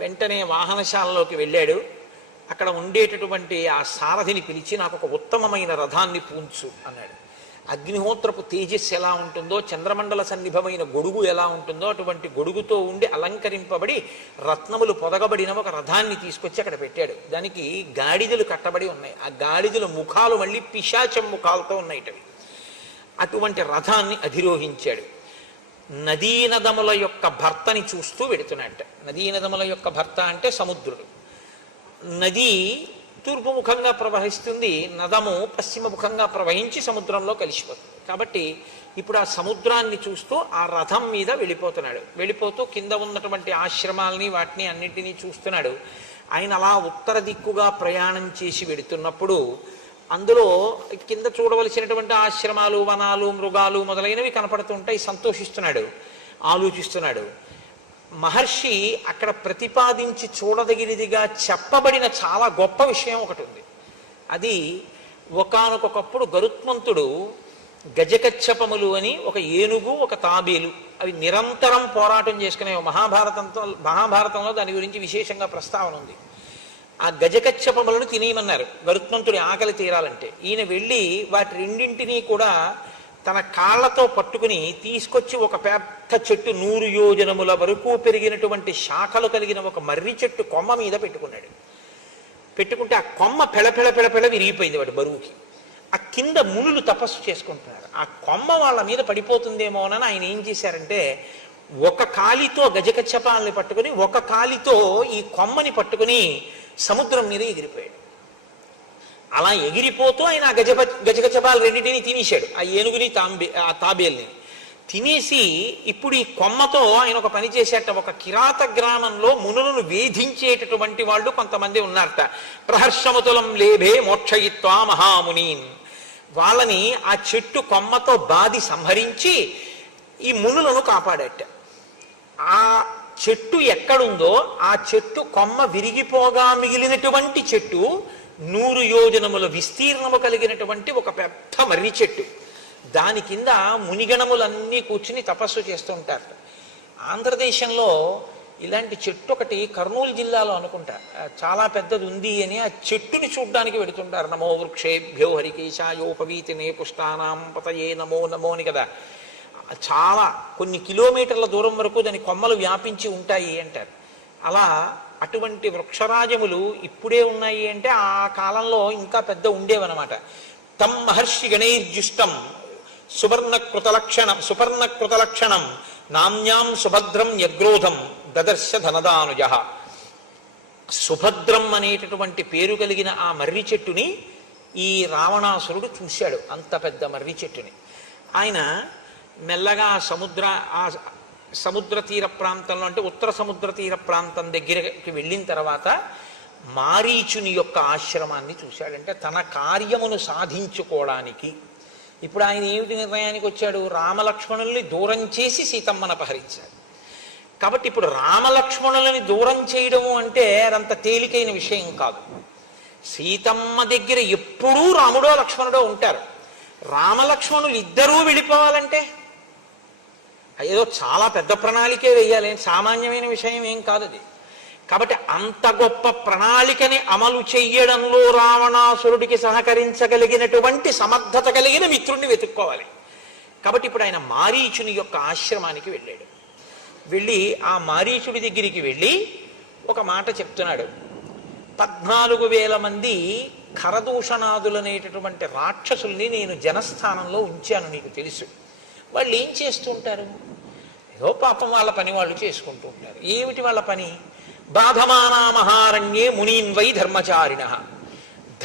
వెంటనే వాహనశాలలోకి వెళ్ళాడు. అక్కడ ఉండేటటువంటి ఆ సారథిని పిలిచి నాకు ఒక ఉత్తమమైన రథాన్ని పూంచు అన్నాడు. అగ్నిహోత్రపు తేజస్సు ఎలా ఉంటుందో, చంద్రమండల సన్నిభమైన గొడుగు ఎలా ఉంటుందో అటువంటి గొడుగుతో ఉండి అలంకరింపబడి రత్నములు పొదగబడిన ఒక రథాన్ని తీసుకొచ్చి అక్కడ పెట్టాడు. దానికి గాడిదలు కట్టబడి ఉన్నాయి. ఆ గాడిదల ముఖాలు మళ్ళీ పిశాచం ముఖాలతో ఉన్నాయిటవి. అటువంటి రథాన్ని అధిరోహించాడు. నదీనదముల యొక్క భర్తని చూస్తూ వెడుతున్నట్ట. నదీనదముల యొక్క భర్త అంటే సముద్రుడు. నది తూర్పు ముఖంగా ప్రవహిస్తుంది, నదము పశ్చిమ ముఖంగా ప్రవహించి సముద్రంలో కలిసిపోతుంది. కాబట్టి ఇప్పుడు ఆ సముద్రాన్ని చూస్తూ ఆ రథం మీద వెళ్ళిపోతున్నాడు. వెళ్ళిపోతూ కింద ఉన్నటువంటి ఆశ్రమాలని వాటిని అన్నింటినీ చూస్తున్నాడు. ఆయన అలా ఉత్తర దిక్కుగా ప్రయాణం చేసి వెడుతున్నప్పుడు అందులో కింద చూడవలసినటువంటి ఆశ్రమాలు, వనాలు, మృగాలు మొదలైనవి కనపడుతుంటాయి. సంతోషిస్తున్నాడు, ఆలోచిస్తున్నాడు. మహర్షి అక్కడ ప్రతిపాదించి చూడదగినదిగా చెప్పబడిన చాలా గొప్ప విషయం ఒకటి ఉంది. అది ఒకానొకప్పుడు గరుత్మంతుడు గజకచ్చపములు అని ఒక ఏనుగు, ఒక తాబేలు, అవి నిరంతరం పోరాటం చేసుకునే మహాభారతంలో దాని గురించి విశేషంగా ప్రస్తావన ఉంది. ఆ గజకచ్చపములను తినేయమన్నారు గరుత్మంతుడి ఆకలి తీరాలంటే. ఈయన వెళ్ళి వాటి రెండింటినీ కూడా తన కాళ్లతో పట్టుకుని తీసుకొచ్చి ఒక పెద్ద చెట్టు 100 యోజనముల వరకు పెరిగినటువంటి శాఖలు కలిగిన ఒక మర్రి చెట్టు కొమ్మ మీద పెట్టుకున్నాడు. పెట్టుకుంటే ఆ కొమ్మ పెళపెళ విరిగిపోయింది వాటి బరువుకి. ఆ కింద మునులు తపస్సు చేసుకుంటున్నారు. ఆ కొమ్మ వాళ్ళ మీద పడిపోతుందేమోనని ఆయన ఏం చేశారంటే ఒక కాలితో గజకచ్చపాలని పట్టుకుని ఒక కాలితో ఈ కొమ్మని పట్టుకుని సముద్రం మీద ఎగిరిపోయాడు. అలా ఎగిరిపోతూ ఆయన ఆ గజకచ్చపాలు రెండింటినీ తినేశాడు. ఆ ఏనుగుని ఆ తాబేల్ని తినేసి ఇప్పుడు ఈ కొమ్మతో ఆయన ఒక పని చేసేట. ఒక కిరాత గ్రామంలో మునులను వేధించేటటువంటి వాళ్ళు కొంతమంది ఉన్నారట. ప్రహర్షముతులం లేభే మోక్షయిత్వా మహామునీన్. వాళ్ళని ఆ చెట్టు కొమ్మతో బాది సంహరించి ఈ మునులను కాపాడట. ఆ చెట్టు ఎక్కడుందో ఆ చెట్టు కొమ్మ విరిగిపోగా మిగిలినటువంటి చెట్టు 100 యోజనముల విస్తీర్ణము కలిగినటువంటి ఒక పెద్ద మర్రి చెట్టు. దాని కింద మునిగణములన్నీ కూర్చుని తపస్సు చేస్తూ ఉంటారు. ఆంధ్రదేశంలో ఇలాంటి చెట్టు ఒకటి కర్నూలు జిల్లాలో అనుకుంటా చాలా పెద్దది ఉంది అని ఆ చెట్టుని చూడ్డానికి వెడుతుంటారు. నమో వృక్షేభ్యో హరికేశాయోపవీతినే పుష్టానాం పతయే నమో నమో అని కదా. చాలా కొన్ని కిలోమీటర్ల దూరం వరకు దాని కొమ్మలు వ్యాపించి ఉంటాయి అంటారు. అలా అటువంటి వృక్షరాజములు ఇప్పుడే ఉన్నాయి అంటే ఆ కాలంలో ఇంకా పెద్ద ఉండేవన్నమాట. తం మహర్షి గణైర్జుష్టం సుపర్ణకృతలక్షణం నామ్యాం సుభద్రం యగ్రోధం దదర్శ ధనదానుజ. సుభద్రం అనేటటువంటి పేరు కలిగిన ఆ మర్రి చెట్టుని ఈ రావణాసురుడు చూశాడు. అంత పెద్ద మర్రి చెట్టుని ఆయన మెల్లగా ఆ సముద్ర తీర ప్రాంతంలో, అంటే ఉత్తర సముద్ర తీర ప్రాంతం దగ్గరికి వెళ్ళిన తర్వాత మారీచుని యొక్క ఆశ్రమాన్ని చూశాడంటే తన కార్యమును సాధించుకోవడానికి. ఇప్పుడు ఆయన ఏమిటి నిర్ణయానికి వచ్చాడు? రామలక్ష్మణుల్ని దూరం చేసి సీతమ్మను అపహరించాడు. కాబట్టి ఇప్పుడు రామలక్ష్మణులని దూరం చేయడము అంటే అదంత తేలికైన విషయం కాదు. సీతమ్మ దగ్గర ఎప్పుడూ రాముడో లక్ష్మణుడో ఉంటారు. రామలక్ష్మణులు ఇద్దరూ వెళ్ళిపోవాలంటే ఏదో చాలా పెద్ద ప్రణాళికే వేయాలి, సామాన్యమైన విషయం ఏం కాదు అది. కాబట్టి అంత గొప్ప ప్రణాళికని అమలు చెయ్యడంలో రావణాసురుడికి సహకరించగలిగినటువంటి సమర్థత కలిగిన మిత్రుడిని వెతుక్కోవాలి. కాబట్టి ఇప్పుడు ఆయన మారీచుని యొక్క ఆశ్రమానికి వెళ్ళాడు. వెళ్ళి ఆ మారీచుడి దగ్గరికి వెళ్ళి ఒక మాట చెప్తున్నాడు. 14,000 మంది ఖరదూషణాదులనేటటువంటి రాక్షసుల్ని నేను జనస్థానంలో ఉంచాను, నీకు తెలుసు. వాళ్ళు ఏం చేస్తూ ఉంటారు? ఏదో పాపం వాళ్ళ పని వాళ్ళు చేసుకుంటూ ఉంటారు. ఏమిటి వాళ్ళ పని? బాధమానా మహారణ్యే మునీన్వై ధర్మచారిణ.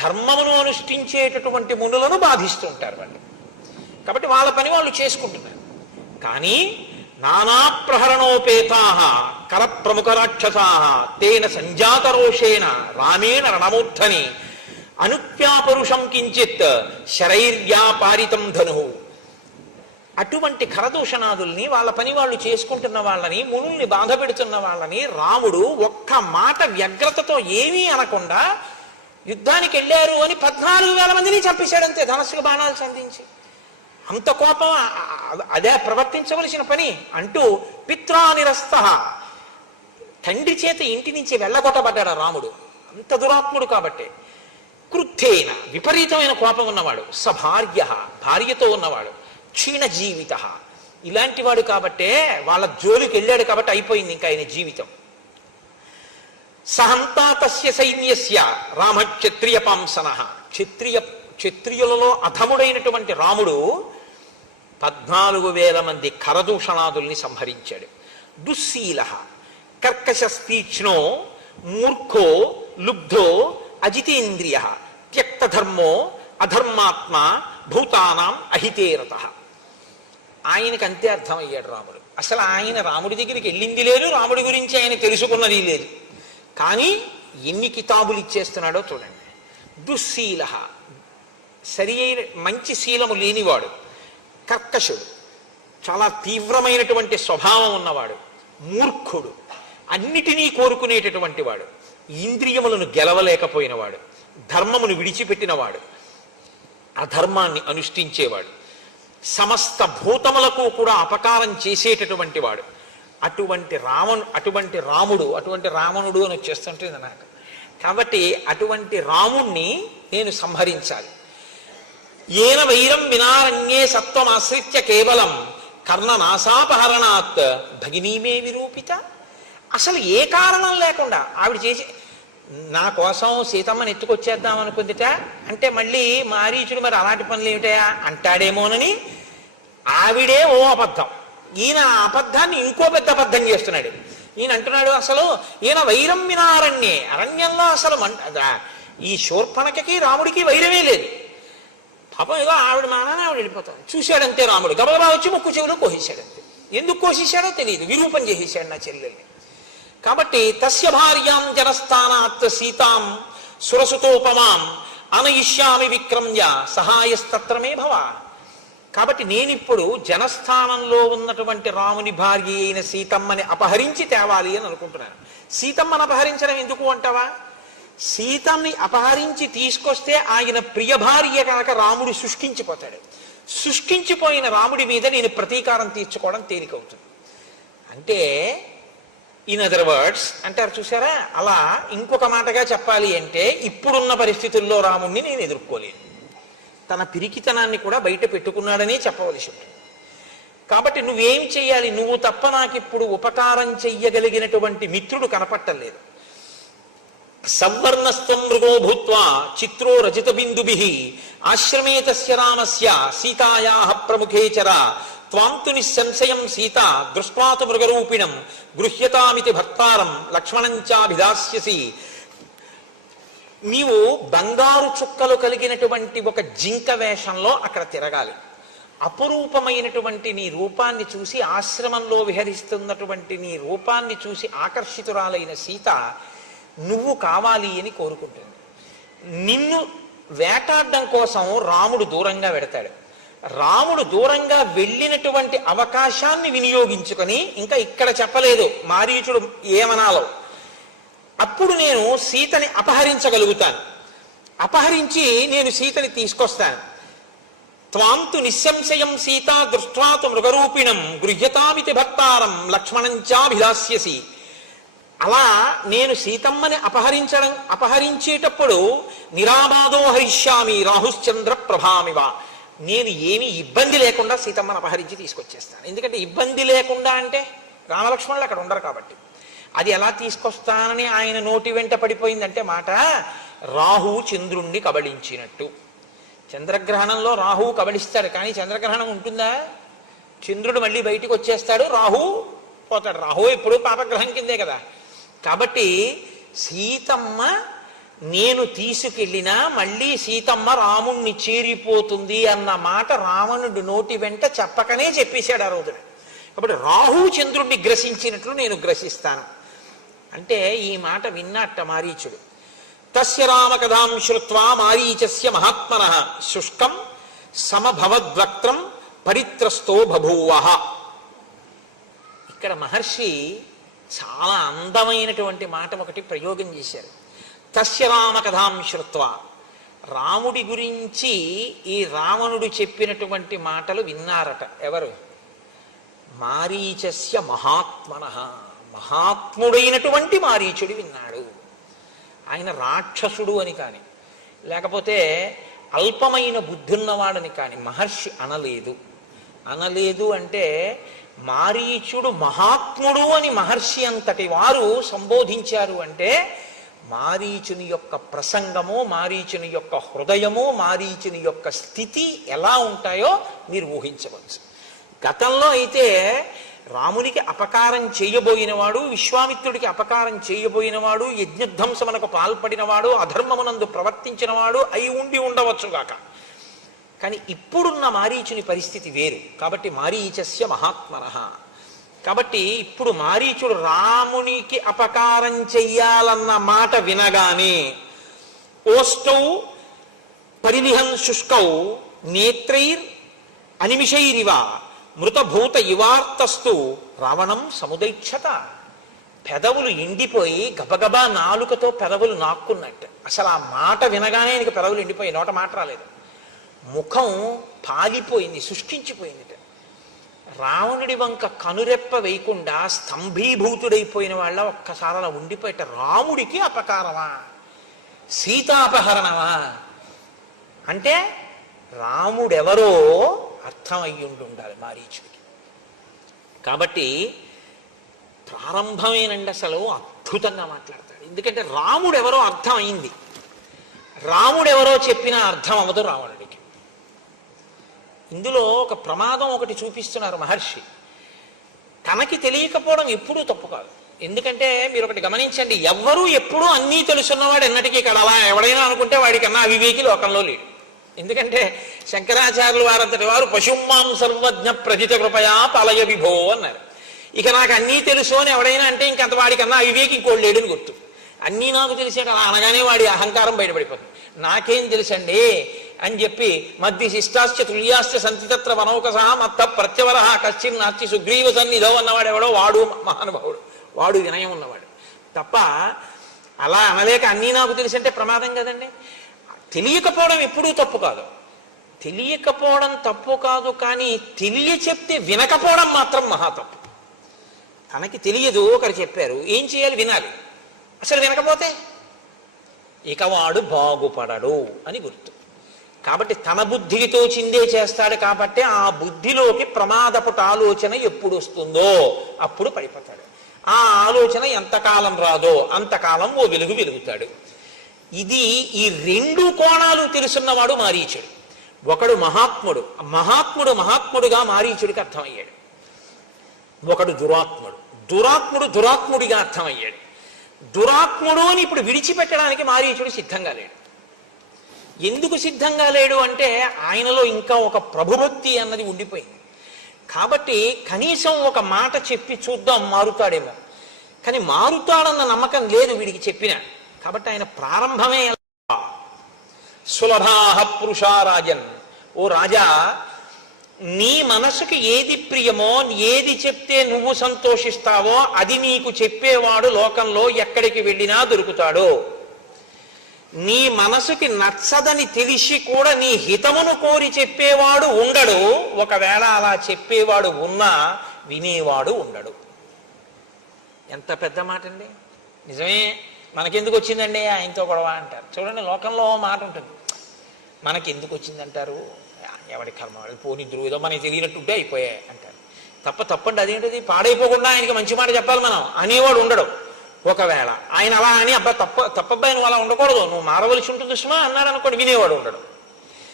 ధర్మమును అనుష్ఠించేటటువంటి మునులను బాధిస్తుంటారు వాళ్ళు. కాబట్టి వాళ్ళ పని వాళ్ళు చేసుకుంటున్నారు. కానీ నానా ప్రహరణోపేతా కర ప్రముఖ రాక్షసా తేన సంజాతరోషేణ రామేణ రణమూర్ధని అనుప్యాపరుషం కించిత్ శరైర్వ్యాపారితం ధను. అటువంటి ఖరదూషణాదుల్ని వాళ్ళ పని వాళ్ళు చేసుకుంటున్న వాళ్ళని, మునుల్ని బాధ పెడుతున్న వాళ్ళని రాముడు ఒక్క మాట వ్యగ్రతతో ఏమీ అనకుండా యుద్ధానికి వెళ్ళారు అని 14,000 మందిని చంపేశాడంతే, ధనస్సుకు బాణాలు సంధించి. అంత కోపం అదే ప్రవర్తించవలసిన పని అంటూ పిత్రానిరస్త, తండ్రి చేత ఇంటి నుంచి వెళ్ళగొట్టబడ్డాడు రాముడు. అంత దురాత్ముడు కాబట్టి. క్రుద్ధేన, విపరీతమైన కోపం ఉన్నవాడు. సభార్య, భార్యతో ఉన్నవాడు. క్షీణ జీవిత, ఇలాంటి వాడు కాబట్టే వాళ్ళ జోలికి వెళ్ళాడు కాబట్టి అయిపోయింది ఇంకా ఆయన జీవితం. సహంతా తస్య సైన్యస్య రామ క్షత్రియ పాంసన. క్షత్రియులలో అధముడైనటువంటి రాముడు 14,000 మంది ఖరదూషణాదుల్ని సంహరించాడు. దుశ్శీల కర్కశస్తీక్ష్ణో మూర్ఖో లుబ్ధో అజితేంద్రియ త్యక్తధర్మో అధర్మాత్మ భూతానాం అహితేరత. ఆయనకి అంతే అర్థమయ్యాడు రాముడు. అసలు ఆయన రాముడి దగ్గరికి వెళ్ళింది లేదు, రాముడి గురించి ఆయన తెలుసుకున్నది లేదు. కానీ ఎన్ని కితాబులు ఇచ్చేస్తున్నాడో చూడండి. దుశ్శీల, సరి అయిన మంచి శీలము లేనివాడు. కర్కశుడు, చాలా తీవ్రమైనటువంటి స్వభావం ఉన్నవాడు. మూర్ఖుడు, అన్నిటినీ కోరుకునేటటువంటి వాడు. ఇంద్రియములను గెలవలేకపోయినవాడు. ధర్మమును విడిచిపెట్టినవాడు. అధర్మాన్ని అనుష్ఠించేవాడు. సమస్త భూతములకు కూడా అపకారం చేసేటటువంటి వాడు. అటువంటి రావణుడు అని వచ్చేస్తుంటుంది నాకు. కాబట్టి అటువంటి రాముణ్ణి నేను సంహరించాలి. ఏన వైరం వినారణ్యే సత్వమాశ్రిత్య కేవలం కర్ణనాసాపహరణాత్ భగినీమే విరూపిత. అసలు ఏ కారణం లేకుండా ఆవిడ చేసి నా కోసం సీతమ్మని ఎత్తుకొచ్చేద్దాం అనుకుందిట అంటే మళ్ళీ మారీచుడు మరి అలాంటి పనులు ఏమిటయా అంటాడేమోనని ఆవిడే ఓ అబద్ధం. ఈయన ఆ అబద్ధాన్ని ఇంకో పెద్ద అబద్ధం చేస్తున్నాడు. ఈయన అంటున్నాడు అసలు ఈయన వైరం వినారణ్యే, అరణ్యంలో అసలు ఈ శూర్పణఖకి రాముడికి వైరమే లేదు. పాపం ఏదో ఆవిడ మానాన్ని ఆవిడ వెళ్ళిపోతాడు. చూశాడంతే రాముడు, గబగబా వచ్చి ముక్కు చెవులు కోసేశాడంతే. ఎందుకు కోసేశాడో తెలియదు, విరూపం చేసేశాడు నా చెల్లెల్ని. కాబట్టి తస్య భార్యాం జనస్థానాత్ సీతాం సురసుతోపమాం అనయిష్యామి విక్రమ్య సహాయస్తత్రమే భవ. కాబట్టి నేనిప్పుడు జనస్థానంలో ఉన్నటువంటి రాముని భార్య అయిన సీతమ్మని అపహరించి తేవాలి అని అనుకుంటున్నాను. సీతమ్మని అపహరించడం ఎందుకు అంటావా? సీతమ్మని అపహరించి తీసుకొస్తే ఆయన ప్రియ భార్య కనుక రాముడు శుష్కించిపోతాడు. శుష్కించిపోయిన రాముడి మీద నేను ప్రతీకారం తీర్చుకోవడం తేలికవుతుంది. అంటే ఇన్ అదర్ వర్డ్స్ అంటారు చూసారా, అలా ఇంకొక మాటగా చెప్పాలి అంటే ఇప్పుడున్న పరిస్థితుల్లో రాముణ్ణి నేను ఎదుర్కోలేను. తన పిరికితనాన్ని కూడా బయట పెట్టుకున్నాడనే చెప్పవలసి ఉంటుంది. కాబట్టి నువ్వేం చెయ్యాలి? నువ్వు తప్ప నాకిప్పుడు ఉపకారం చెయ్యగలిగినటువంటి మిత్రుడు కనపట్టలేదు. సవర్ణస్త్వం మృగో భూత్వా చిత్రో రజిత బిందుభిః ఆశ్రమే తస్య రామస్య సీతాయాః ప్రముఖే చర త్వాంతు నిస్సంశయం సీత దృష్ట్వాతు మృగరూపిణం గృహ్యతామితి భర్తారం లక్ష్మణంచాభిదాస్యసి. నీవు బంగారు చుక్కలు కలిగినటువంటి ఒక జింక వేషంలో అక్కడ తిరగాలి. అపురూపమైనటువంటి నీ రూపాన్ని చూసి, ఆశ్రమంలో విహరిస్తున్నటువంటి నీ రూపాన్ని చూసి ఆకర్షితురాలైన సీత నువ్వు కావాలి అని కోరుకుంటుంది. నిన్ను వేటాడడం కోసం రాముడు దూరంగా వెడతాడు. రాముడు దూరంగా వెళ్ళినటువంటి అవకాశాన్ని వినియోగించుకొని, ఇంకా ఇక్కడ చెప్పలేదు మారీచుడు ఏమనాలో, అప్పుడు నేను సీతని అపహరించగలుగుతాను. అపహరించి నేను సీతని తీసుకొస్తాను. త్వాంతు నిస్సంశయం సీతా దృష్ట్వాతు మృగరూపిణం గృహ్యతామితి భక్తారం లక్ష్మణంచాభిదాస్యసి. అలా నేను సీతమ్మని అపహరించేటప్పుడు నిరాబాదో హరిష్యామి రాహుశ్చంద్ర ప్రభామివ. నేను ఏమీ ఇబ్బంది లేకుండా సీతమ్మని అపహరించి తీసుకొచ్చేస్తాను. ఎందుకంటే ఇబ్బంది లేకుండా అంటే రామలక్ష్మణులు అక్కడ ఉండరు కాబట్టి. అది ఎలా తీసుకొస్తానని ఆయన నోటి వెంట పడిపోయిందంటే మాట, రాహువు చంద్రుణ్ణి కబళించినట్టు. చంద్రగ్రహణంలో రాహువు కబళిస్తాడు, కానీ చంద్రగ్రహణం ఉంటుందా? చంద్రుడు మళ్ళీ బయటికి వచ్చేస్తాడు, రాహువు పోతాడు. రాహువు ఎప్పుడు పాపగ్రహం కిందే కదా. కాబట్టి సీతమ్మ నేను తీసుకెళ్ళినా మళ్ళీ సీతమ్మ రాముణ్ణి చేరిపోతుంది అన్న మాట రావణుడి నోటి వెంట చెప్పకనే చెప్పేశాడు ఆ రోజున. కాబట్టి రాహువు చంద్రుణ్ణి గ్రసించినట్లు నేను గ్రసిస్తాను అంటే ఈ మాట విన్నట్ట మారీచుడు. తస్య రామకథాం శ్రుత్వా మారీచస్య మహాత్మనః శుష్కం సమభవద్వక్త్రం పరిత్రస్తో బభూవః. ఇక్కడ మహర్షి చాలా అందమైనటువంటి మాట ఒకటి ప్రయోగం చేశారు. తస్య రామకథాం శ్రుత్వా, రాముడి గురించి ఈ రావణుడు చెప్పినటువంటి మాటలు విన్నారట. ఎవరు? మారీచస్య మహాత్మనః, మహాత్ముడైనటువంటి మారీచుడు విన్నాడు. ఆయన రాక్షసుడు అని కానీ, లేకపోతే అల్పమైన బుద్ధున్నవాడని కానీ మహర్షి అనలేదు. అనలేదు అంటే మారీచుడు మహాత్ముడు అని మహర్షి అంతటి వారు సంబోధించారు అంటే మారీచుని యొక్క ప్రసంగము, మారీచుని యొక్క హృదయము, మారీచుని యొక్క స్థితి ఎలా ఉంటాయో మీరు ఊహించవచ్చు. గతంలో అయితే రామునికి అపకారం చేయబోయినవాడు, విశ్వామిత్రుడికి అపకారం చేయబోయినవాడు, యజ్ఞధ్వంసమునకు పాల్పడినవాడు, అధర్మమునందు ప్రవర్తించినవాడు అయి ఉండి ఉండవచ్చుగాక. కానీ ఇప్పుడున్న మారీచుని పరిస్థితి వేరు. కాబట్టి మారీచస్య మహాత్మనః. కాబట్టి ఇప్పుడు మారీచుడు రామునికి అపకారం చెయ్యాలన్న మాట వినగానే ఓష్టౌ పరిలిహన్ శుష్కౌ నేత్రైర్ అనిమిషైరివ మృతభూత ఇవార్తస్తు రావణం సముదైక్షత. పెదవులు ఎండిపోయి గబగబా నాలుకతో పెదవులు నాక్కున్నట్టు. అసలు ఆ మాట వినగానే ఆయనకి పెదవులు ఎండిపోయి నోట మాట రాలేదు. ముఖం పాలిపోయింది, శుష్కించిపోయింది. రావణుడి వంక కనురెప్ప వేయకుండా స్తంభీభూతుడైపోయిన వాళ్ళ ఒక్కసారి అలా ఉండిపోయేట. రాముడికి అపకారమా, సీతాపహరణమా అంటే రాముడెవరో అర్థం అయ్యుండాలి మారీచుడికి. కాబట్టి ప్రారంభమేనండి అసలు అద్భుతంగా మాట్లాడతాడు. ఎందుకంటే రాముడెవరో అర్థం అయింది. రాముడెవరో చెప్పినా అర్థం అవ్వదు రావణుడికి. ఇందులో ఒక ప్రమాదం ఒకటి చూపిస్తున్నారు మహర్షి. తనకి తెలియకపోవడం ఎప్పుడూ తప్పు కాదు. ఎందుకంటే మీరు ఒకటి గమనించండి, ఎవ్వరూ ఎప్పుడూ అన్నీ తెలుసున్నవాడు ఎన్నటికీ కడవా. ఎవడైనా అనుకుంటే వాడికన్నా అవివేకి లోకంలో లేడు. ఎందుకంటే శంకరాచార్యులు వారంతటి వారు పశుమాం సర్వజ్ఞ ప్రజిత కృపయా పాలయ విభో అన్నారు. ఇక నాకు అన్నీ తెలుసు అని ఎవడైనా అంటే ఇంకంత వాడికన్నా అవివేకి ఇంకోటి లేడని గుర్తు. అన్నీ నాకు తెలిసాక అలా అనగానే వాడి అహంకారం బయటపడిపోతుంది. నాకేం తెలుసండి అని చెప్పి మధ్య శిష్టాశ్చ తుల్యాశ్చ సంతితత్ర వనౌకస మత్త ప్రత్యవర కశ్చిన్ నాస్తి సుగ్రీవ సన్నిధో అన్నవాడు ఎవడో వాడు మహానుభావుడు, వాడు వినయం ఉన్నవాడు తప్ప అలా అనలేక అన్నీ నాకు తెలిసి అంటే ప్రమాదం కదండి. తెలియకపోవడం ఎప్పుడూ తప్పు కాదు. తెలియకపోవడం తప్పు కాదు, కానీ తెలియ చెప్తే వినకపోవడం మాత్రం మహా తప్పు. తనకి తెలియదు, ఒకరు చెప్పారు, ఏం చేయాలి? వినాలి. అసలు వినకపోతే ఇక వాడు బాగుపడడు అని గుర్తు. కాబట్టి తన బుద్ధికి తోచిందే చేస్తాడు. కాబట్టి ఆ బుద్ధిలోకి ప్రమాదపుట ఆలోచన ఎప్పుడు వస్తుందో అప్పుడు పడిపోతాడు. ఆ ఆలోచన ఎంతకాలం రాదో అంతకాలం ఓ వెలుగు వెలుగుతాడు. ఇది ఈ రెండు కోణాలు తెలుసున్నవాడు మారీచుడు. ఒకడు మహాత్ముడు, మహాత్ముడుగా మారీచుడికి అర్థమయ్యాడు. ఒకడు దురాత్ముడు, దురాత్ముడిగా అర్థమయ్యాడు. దురాత్ముడు అని ఇప్పుడు విడిచిపెట్టడానికి మారీచుడు సిద్ధంగా లేడు. ఎందుకు సిద్ధంగా లేడు అంటే ఆయనలో ఇంకా ఒక ప్రభుభక్తి అన్నది ఉండిపోయింది. కాబట్టి కనీసం ఒక మాట చెప్పి చూద్దాం మారుతాడేమో, కానీ మారుతాడన్న నమ్మకం లేదు వీడికి చెప్పిన. కాబట్టి ఆయన ప్రారంభమే సులభాహ పురుషారాజన్, ఓ రాజా, నీ మనసుకి ఏది ప్రియమో, ఏది చెప్తే నువ్వు సంతోషిస్తావో అది నీకు చెప్పేవాడు లోకంలో ఎక్కడికి వెళ్ళినా దొరుకుతాడు. నీ మనసుకి నచ్చదని తెలిసి కూడా నీ హితమును కోరి చెప్పేవాడు ఉండడు. ఒకవేళ అలా చెప్పేవాడు ఉన్నా వినేవాడు ఉండడు. ఎంత పెద్ద మాట అండి! నిజమే. మనకెందుకు వచ్చిందండి ఆయనతో గొడవ అంటారు. చూడండి, లోకంలో మాట ఉంటుంది, మనకెందుకు వచ్చిందంటారు, ఎవడి కర్మ వాడు, పోనీ ఏదో మనకి తెలియనట్టుంటే అయిపోయాయి అంటారు. తప్పండి. అదేంటిది? పాడైపోకుండా ఆయనకి మంచి మాట చెప్పాలి మనం అనేవాడు ఉండడు. ఒకవేళ ఆయన అలా అని అబ్బా తప్పబ్బాయి నువ్వు అలా ఉండకూడదు, నువ్వు మారవలసి ఉంటుంది సుమా అన్నాడు అనుకోండి, వినేవాడు ఉండడు.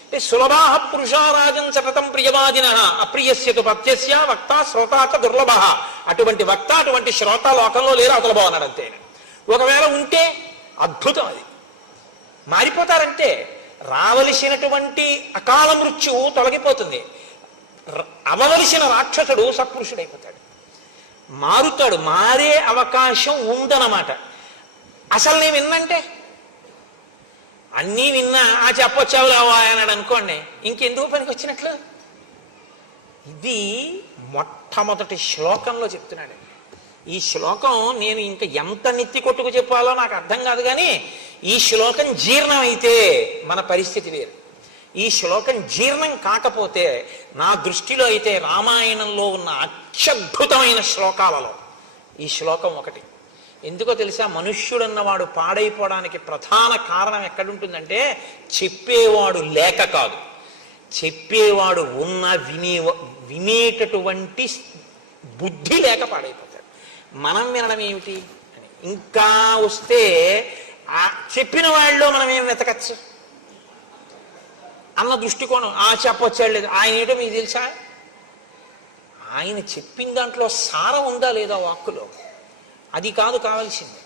అంటే సులభాహ పురుషారాజన్ సతతం ప్రియవాదిన అప్రియస్యతు పత్యస్య వక్త శ్రోతాచ దుర్లభ. అటువంటి వక్త, అటువంటి శ్రోత లోకంలో లేరు, అవతల బాగున్నాడు అంతే. ఒకవేళ ఉంటే అద్భుతం, అది మారిపోతారంటే రావలసినటువంటి అకాల మృత్యువు తొలగిపోతుంది. అవవలసిన రాక్షసుడు సత్పురుషుడైపోతాడు, మారుతాడు. మారే అవకాశం ఉందన్నమాట. అసలు నేను విన్నంటే అన్నీ విన్నా ఆ చెప్పొచ్చావులేవా అన్నాడు అనుకోండి, ఇంకెందుకు పనికి వచ్చినట్లు. ఇది మొట్టమొదటి శ్లోకంలో చెప్తున్నాడు. ఈ శ్లోకం నేను ఇంకా ఎంత నెత్తి కొట్టుకు చెప్పాలో నాకు అర్థం కాదు, కానీ ఈ శ్లోకం జీర్ణమైతే మన పరిస్థితి వేరు. ఈ శ్లోకం జీర్ణం కాకపోతే నా దృష్టిలో అయితే రామాయణంలో ఉన్న అత్యద్భుతమైన శ్లోకాలలో ఈ శ్లోకం ఒకటి. ఎందుకో తెలుసా? మనుష్యుడన్నవాడు పాడైపోవడానికి ప్రధాన కారణం ఎక్కడుంటుందంటే చెప్పేవాడు లేక కాదు, చెప్పేవాడు ఉన్న వినేటటువంటి బుద్ధి లేక పాడైపోతాడు. మనం వినడం ఏమిటి అని ఇంకా వస్తే ఆ చెప్పిన వాళ్ళలో మనం ఏం వెతకచ్చు అన్న దృష్టికోణం. చెప్పొచ్చాడు లేదు, ఆయన ఏంటో మీకు తెలుసా? ఆయన చెప్పిన దాంట్లో సారం ఉందా లేదా వాక్కులో, అది కాదు కావాల్సింది.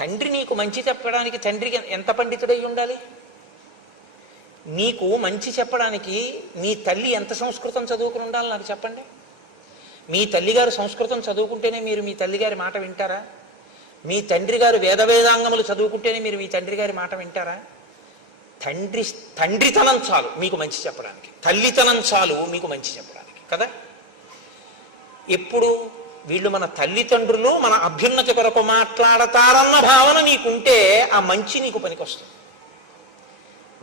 తండ్రి నీకు మంచి చెప్పడానికి తండ్రికి ఎంత పండితుడై ఉండాలి? నీకు మంచి చెప్పడానికి మీ తల్లి ఎంత సంస్కృతం చదువుకుని ఉండాలి నాకు చెప్పండి. మీ తల్లిగారు సంస్కృతం చదువుకుంటేనే మీరు మీ తల్లిగారి మాట వింటారా? మీ తండ్రి గారు వేదాంగములు చదువుకుంటేనే మీరు మీ తండ్రి గారి మాట వింటారా? తండ్రితనం చాలు మీకు మంచి చెప్పడానికి, తల్లితనం చాలు మీకు మంచి చెప్పడానికి కదా. ఎప్పుడు వీళ్ళు మన తల్లిదండ్రులు మన అభ్యున్నతి కొరకు మాట్లాడతారన్న భావన నీకుంటే ఆ మంచి నీకు పనికొస్తుంది.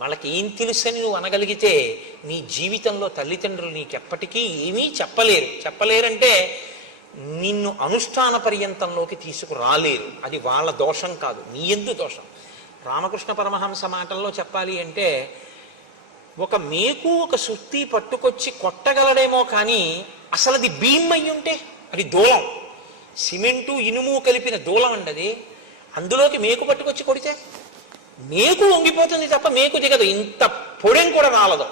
వాళ్ళకి ఏం తెలుసని నువ్వు అనగలిగితే నీ జీవితంలో తల్లిదండ్రులు నీకెప్పటికీ ఏమీ చెప్పలేరంటే నిన్ను అనుష్ఠాన పర్యంతంలోకి తీసుకురాలేరు. అది వాళ్ళ దోషం కాదు, నీ యందు దోషం. రామకృష్ణ పరమహంస మాటల్లో చెప్పాలి అంటే ఒక మేకు ఒక సుత్తి పట్టుకొచ్చి కొట్టగలడేమో కానీ అసలు అది భీమ్ అయి ఉంటే అది దూలం, సిమెంటు ఇనుము కలిపిన దూలం అండి అది. అందులోకి మేకు పట్టుకొచ్చి కొడితే మేకు వంగిపోతుంది తప్ప మేకు దిగదు, ఇంత పొడెం కూడా రాలదు.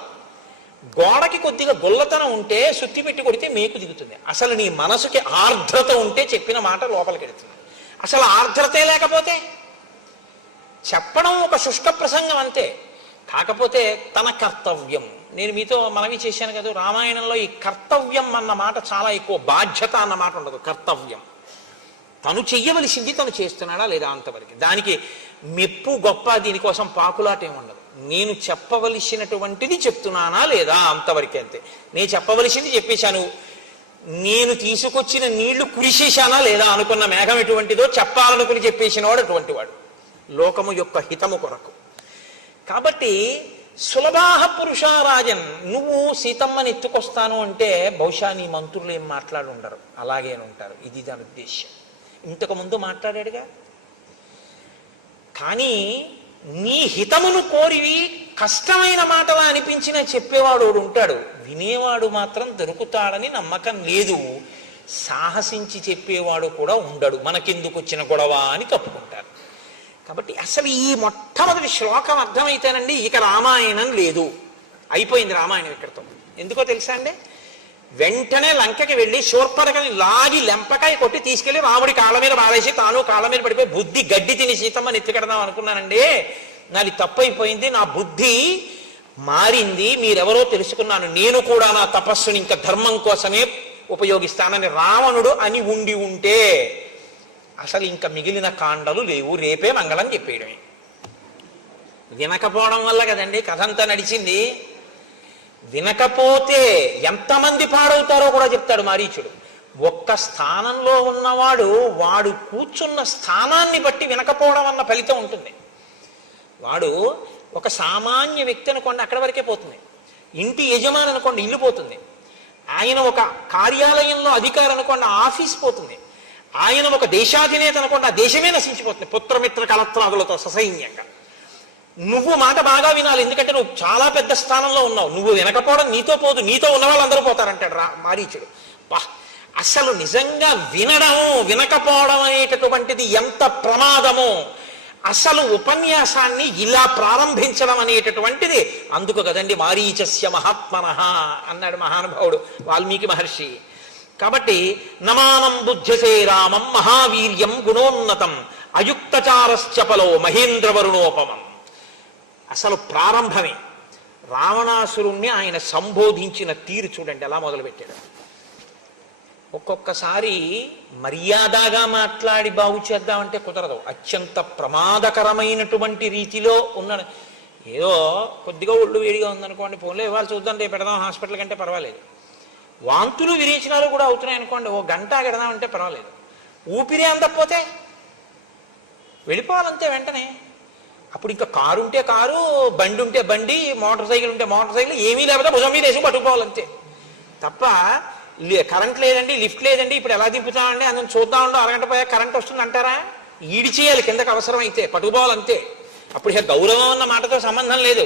గోడకి కొద్దిగా గొల్లతనం ఉంటే సుత్తి పెట్టి కొడితే మేకు దిగుతుంది. అసలు నీ మనసుకి ఆర్ద్రత ఉంటే చెప్పిన మాట లోపలికి వెళుతుంది. అసలు ఆర్ద్రతే లేకపోతే చెప్పడం ఒక శుష్క ప్రసంగం అంతే. కాకపోతే తన కర్తవ్యం, నేను మీతో మనవి చేశాను కదా, రామాయణంలో ఈ కర్తవ్యం అన్న మాట చాలా ఎక్కువ, బాధ్యత అన్న మాట ఉండదు. కర్తవ్యం, తను చెయ్యవలసింది తను చేస్తున్నాడా లేదా అంతవరకు. దానికి మెప్పు గొప్ప దీనికోసం పాకులాట ఏమి ఉండదు. నేను చెప్పవలసినటువంటిది చెప్తున్నానా లేదా అంతవరకే అంతే. నేను చెప్పవలసింది చెప్పేశాను, నేను తీసుకొచ్చిన నీళ్లు కురిసేశానా లేదా, అనుకున్న మేఘం ఎటువంటిదో చెప్పాలనుకుని చెప్పేసిన వాడు అటువంటి వాడు లోకము యొక్క హితము కొరకు. కాబట్టి సులభాహ పురుషారాజన్, నువ్వు సీతమ్మని ఎత్తుకొస్తాను అంటే బహుశా నీ మంత్రులు ఏం మాట్లాడి ఉండరు, అలాగే ఉంటారు. ఇది దాని ఉద్దేశ్యం. ఇంతకుముందు మాట్లాడాడుగా. కానీ నీ హితమును కోరివి కష్టమైన మాటలా అనిపించినా చెప్పేవాడు ఉంటాడు, వినేవాడు మాత్రం దొరుకుతాడని నమ్మకం లేదు. సాహసించి చెప్పేవాడు కూడా ఉండడు. మనకెందుకు వచ్చిన గొడవ అని కప్పుకుంటారు. కాబట్టి అసలు ఈ మొట్టమొదటి శ్లోకం అర్థమైతేనండి ఇక రామాయణం లేదు, అయిపోయింది రామాయణం ఇక్కడితో. ఎందుకో తెలుసా అండి, వెంటనే లంకకి వెళ్ళి శూర్పణఖని లాగి లెంపకాయ కొట్టి తీసుకెళ్లి రాముడి కాళ్ళ మీద పారేసి తాను కాళ్ళ మీద పడిపోయి బుద్ధి గడ్డి తిని సీతమ్మని ఎత్తుకెడదాం అనుకున్నానండి, నాది తప్పైపోయింది, నా బుద్ధి మారింది, మీరెవరో తెలుసుకున్నాను, నేను కూడా నా తపస్సుని ఇంకా ధర్మం కోసమే ఉపయోగిస్తానని రావణుడు అని ఉంటే అసలు ఇంకా మిగిలిన కాండలు లేవు, రేపే మంగళం చెప్పేయడమే. వినకపోవడం వల్ల కదండి కథ అంతా నడిచింది. వినకపోతే ఎంతమంది పాడవుతారో కూడా చెప్తాడు మారీచుడు. ఒక్క స్థానంలో ఉన్నవాడు వాడు కూర్చున్న స్థానాన్ని బట్టి వినకపోవడం అన్న ఫలితం ఉంటుంది. వాడు ఒక సామాన్య వ్యక్తి అనుకోండి, అక్కడి వరకే పోతుంది. ఇంటి యజమాని అనుకోండి, ఇల్లు పోతుంది. ఆయన ఒక కార్యాలయంలో అధికారి అనుకోండి, ఆఫీస్ పోతుంది. ఆయన ఒక దేశాధినేత అనుకోండి, ఆ దేశమే నశించిపోతుంది పుత్రమిత్ర కలత్రాదులతో ససైన్యంగా. నువ్వు మాట బాగా వినాలి, ఎందుకంటే నువ్వు చాలా పెద్ద స్థానంలో ఉన్నావు. నువ్వు వినకపోవడం నీతో పోదు, నీతో ఉన్న వాళ్ళందరూ పోతారంటాడు మారీచుడు. అసలు నిజంగా వినకపోవడం అనేటటువంటిది ఎంత ప్రమాదమో, అసలు ఉపన్యాసాన్ని ఇలా ప్రారంభించడం అనేటటువంటిది. అందుకు కదండి మారీచస్య మహాత్మనః అన్నాడు మహానుభావుడు వాల్మీకి మహర్షి. కాబట్టి నమానం బుద్ధ్యసే రామం మహావీర్యం గుణోన్నతం అయుక్తచారశ్చపలో మహేంద్రవరుణోపమం. అసలు ప్రారంభమే. రావణాసురుణ్ణి ఆయన సంబోధించిన తీరు చూడండి ఎలా మొదలుపెట్టాడు. ఒక్కొక్కసారి మర్యాదగా మాట్లాడి బాగు చేద్దామంటే కుదరదు, అత్యంత ప్రమాదకరమైనటువంటి రీతిలో ఉన్న. ఏదో కొద్దిగా ఒళ్ళు వేడిగా ఉందనుకోండి, ఫోన్లో ఇవాళ చూద్దాం రేపు పెడదాం హాస్పిటల్ కంటే పర్వాలేదు. వాంతులు విరేచనాలు కూడా అవుతున్నాయి అనుకోండి, ఓ గంట పెడదామంటే పర్వాలేదు. ఊపిరి అందకపోతే వెళ్ళిపోవాలంతే వెంటనే. అప్పుడు ఇంకా కారు ఉంటే కారు, బండి ఉంటే బండి, మోటార్ సైకిల్ ఉంటే మోటార్ సైకిల్, ఏమీ లేకపోతే భుజం మీద వేసి పట్టుకుపోవాలంతే తప్ప కరెంట్ లేదండి, లిఫ్ట్ లేదండి, ఇప్పుడు ఎలా దింపుతామండి, అందులో చూద్దామండి, అరగంట పోయా కరెంట్ వస్తుంది అంటారా? ఈడి చేయాలి కిందకు అవసరమైతే, పట్టుకుపోవాలంతే. అప్పుడు ఇక గౌరవం అన్న మాటతో సంబంధం లేదు.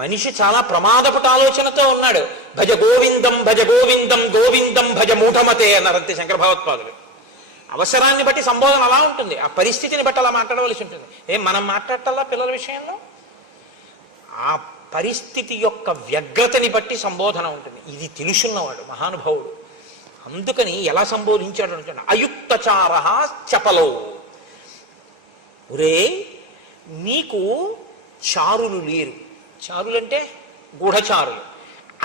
మనిషి చాలా ప్రమాదపుట ఆలోచనతో ఉన్నాడు. భజ గోవిందం భజ గోవిందం గోవిందం భజ మూఢమతే అన్నారంతే శంకర భగవత్పాదులు. అవసరాన్ని బట్టి సంబోధన అలా ఉంటుంది, ఆ పరిస్థితిని బట్టి అలా మాట్లాడవలసి ఉంటుంది. మనం మాట్లాడటల్లా పిల్లల విషయంలో ఆ పరిస్థితి యొక్క వ్యగ్రతని బట్టి సంబోధన ఉంటుంది. ఇది తెలుసున్నవాడు మహానుభావుడు. అందుకని ఎలా సంబోధించాడు అంటే అయుక్తచార చపలో, ఒరే నీకు చారులు లేరు. చారులంటే గూఢచారులు.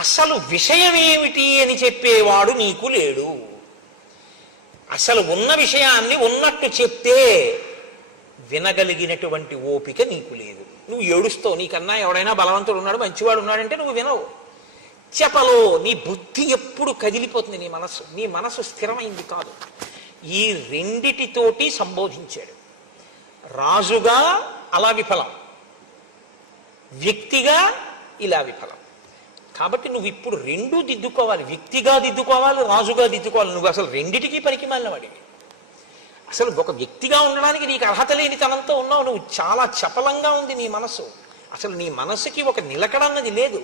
అసలు విషయం ఏమిటి అని చెప్పేవాడు నీకు లేడు. అసలు ఉన్న విషయాన్ని ఉన్నట్టు చెప్తే వినగలిగినటువంటి ఓపిక నీకు లేదు. నువ్వు ఏడుస్తావు, నీకన్నా ఎవడైనా బలవంతుడు ఉన్నాడు, మంచివాడు ఉన్నాడంటే నువ్వు వినవు. చెప్పలో నీ బుద్ధి ఎప్పుడు కదిలిపోతుంది, నీ మనసు స్థిరమైంది కాదు. ఈ రెండిటితోటి సంబోధించాడు. రాజుగా అలా విఫలం, వ్యక్తిగా ఇలా విఫలం. కాబట్టి నువ్వు ఇప్పుడు రెండూ దిద్దుకోవాలి, వ్యక్తిగా దిద్దుకోవాలి, రాజుగా దిద్దుకోవాలి. నువ్వు అసలు రెండిటికీ పనికి మాలినవాడివి. అసలు ఒక వ్యక్తిగా ఉండడానికి నీకు అర్హత లేని తనంతో ఉన్నావు. నువ్వు చాలా చపలంగా ఉంది నీ మనసు. అసలు నీ మనసుకి ఒక నిలకడ అన్నది లేదు.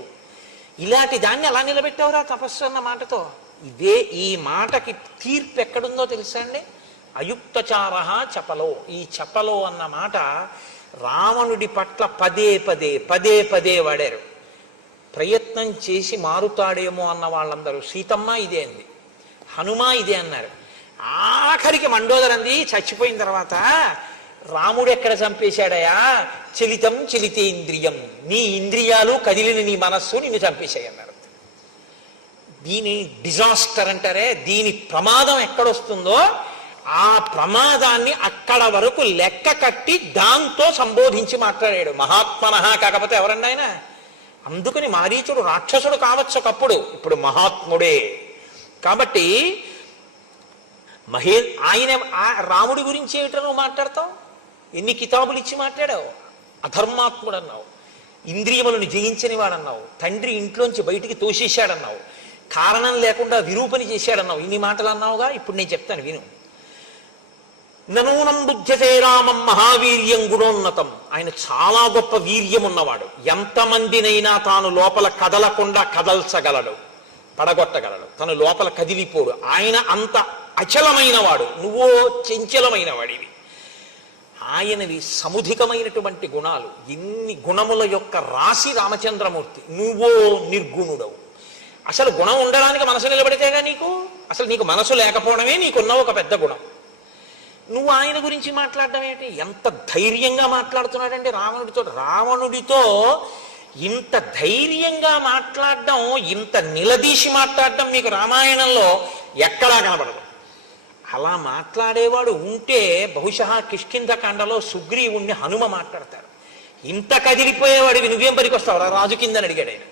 ఇలాంటి దాన్ని ఎలా నిలబెట్టావురా తపస్సు అన్న మాటతో? ఇదే ఈ మాటకి తీర్పు ఎక్కడుందో తెలుసా అండి? అయుక్తచార చపలో. ఈ చపలో అన్న మాట రావణుడి పట్ల పదే పదే వాడారు. ప్రయత్నం చేసి మారుతాడేమో అన్న వాళ్ళందరూ సీతమ్మ ఇదే అంది, హనుమ ఇదే అన్నారు. ఆఖరికి మండోదరంది చచ్చిపోయిన తర్వాత రాముడు ఎక్కడ చంపేశాడయా? చలితం చలితేంద్రియం, నీ ఇంద్రియాలు కదిలిన నీ మనస్సు నిన్ను చంపేశాయి అన్నారు. దీని డిజాస్టర్ అంటారే, దీని ప్రమాదం ఎక్కడొస్తుందో ఆ ప్రమాదాన్ని అక్కడ వరకు లెక్క కట్టి దాంతో సంబోధించి మాట్లాడాడు. మహాత్మనః కాకపోతే ఎవరండి ఆయన? అందుకని మారీచుడు రాక్షసుడు కావచ్చు ఒకప్పుడు, ఇప్పుడు మహాత్ముడే. కాబట్టి ఆయన రాముడి గురించి ఏమిటో నువ్వు మాట్లాడతావు? ఎన్ని కితాబులు ఇచ్చి మాట్లాడావు? అధర్మాత్ముడు అన్నావు. ఇంద్రియములను జయించని వాడన్నావు, తండ్రి ఇంట్లోంచి బయటికి తోసేశాడన్నావు, కారణం లేకుండా విరూపని చేశాడన్నావు. ఇన్ని మాటలు అన్నావుగా. ఇప్పుడు నేను చెప్తాను విను. ననూనం బుద్ధ్యతే రామం మహావీర్యం గుణోన్నతం. ఆయన చాలా గొప్ప వీర్యం ఉన్నవాడు. ఎంతమందినైనా తాను లోపల కదలకుండా కదల్చగలడు, పడగొట్టగలడు. తను లోపల కదిలిపోడు. ఆయన అంత అచలమైన వాడు, నువ్వో చంచలమైన వాడివి. ఆయనవి సముధికమైనటువంటి గుణాలు. ఇన్ని గుణముల యొక్క రాశి రామచంద్రమూర్తి. నువ్వో నిర్గుణుడవు. అసలు గుణం ఉండడానికి మనసు నిలబడితేగా నీకు. అసలు నీకు మనసు లేకపోవడమే నీకున్న ఒక పెద్ద గుణం. నువ్వు ఆయన గురించి మాట్లాడడం ఏంటి? ఎంత ధైర్యంగా మాట్లాడుతున్నాడండి రావణుడితో. రావణుడితో ఇంత ధైర్యంగా మాట్లాడడం, ఇంత నిలదీసి మాట్లాడడం మీకు రామాయణంలో ఎక్కడా కనబడదు. అలా మాట్లాడేవాడు ఉంటే బహుశా కిష్కింధకాండలో సుగ్రీవుణ్ణి హనుమ మాట్లాడతాడు. ఇంత కదిలిపోయేవాడివి నువ్వేం పనికొస్తావు రాజు కిందని అడిగాడు. ఆయన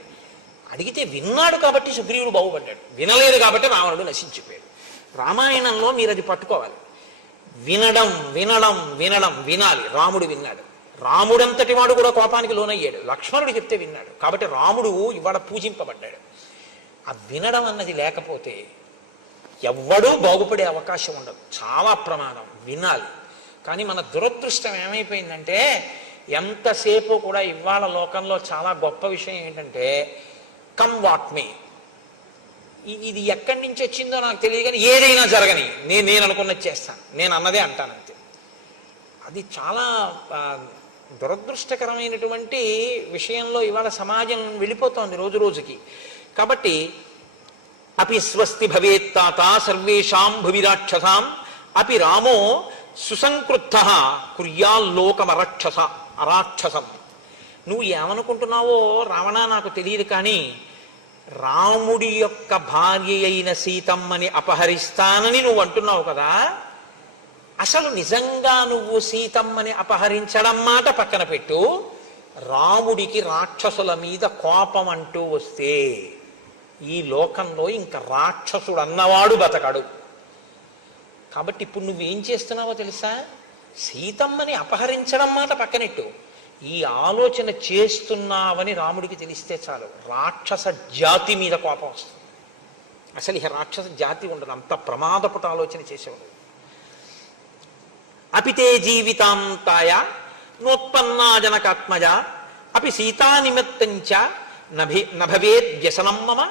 అడిగితే విన్నాడు కాబట్టి సుగ్రీవుడు బాగుపడ్డాడు, వినలేదు కాబట్టి రావణుడు నశించిపోయాడు. రామాయణంలో మీరు అది పట్టుకోవాలి. వినడం వినడం వినడం వినాలి. రాముడు విన్నాడు. రాముడంతటి వాడు కూడా కోపానికి లోనయ్యాడు. లక్ష్మణుడు చెప్తే విన్నాడు కాబట్టి రాముడు ఇవాళ పూజింపబడ్డాడు. ఆ వినడం అన్నది లేకపోతే ఎవ్వడూ బాగుపడే అవకాశం ఉండదు. చాలా ప్రమాదం. వినాలి. కానీ మన దురదృష్టం ఏమైపోయిందంటే ఎంతసేపు కూడా ఇవాళ లోకంలో చాలా గొప్ప విషయం ఏంటంటే కమ్ వాట్ మే. ఇది ఎక్కడి నుంచి వచ్చిందో నాకు తెలియదు కానీ ఏదైనా జరగని నేను అనుకున్నది చేస్తాను, నేను అన్నదే అంటానంతే. అది చాలా దురదృష్టకరమైనటువంటి విషయంలో ఇవాళ సమాజం వెళ్ళిపోతోంది రోజు రోజుకి. కాబట్టి అపి స్వస్తి భవేత్తాత సర్వేషాం భువిరాక్షసాం అపి రామో సుసంకృద్ధ అరాక్షసం. నువ్వు ఏమనుకుంటున్నావో రావణ నాకు తెలియదు కానీ రాముడి యొక్క భార్య అయిన సీతమ్మని అపహరిస్తానని నువ్వు అంటున్నావు కదా. అసలు నిజంగా నువ్వు సీతమ్మని అపహరించడం మాట పక్కన పెట్టు. రాముడికి రాక్షసుల మీద కోపం అంటూ వస్తే ఈ లోకంలో ఇంకా రాక్షసుడు అన్నవాడు బతకడు. కాబట్టి ఇప్పుడు నువ్వేం చేస్తున్నావో తెలుసా? సీతమ్మని అపహరించడం మాట పక్కనెట్టు, ఈ ఆలోచన చేస్తున్నావని రాముడికి తెలిస్తే చాలు రాక్షస జాతి మీద కోపం వస్తుంది. అసలు ఇక రాక్షస జాతి ఉండదు. అంత ప్రమాదపుట ఆలోచన చేసేవాడు. అపితే జీవితాంతాయ నోత్పన్నా జనకాత్మజ అపి సీతా నిమిత్తంచ నభవేద్ వ్యసనం మమ.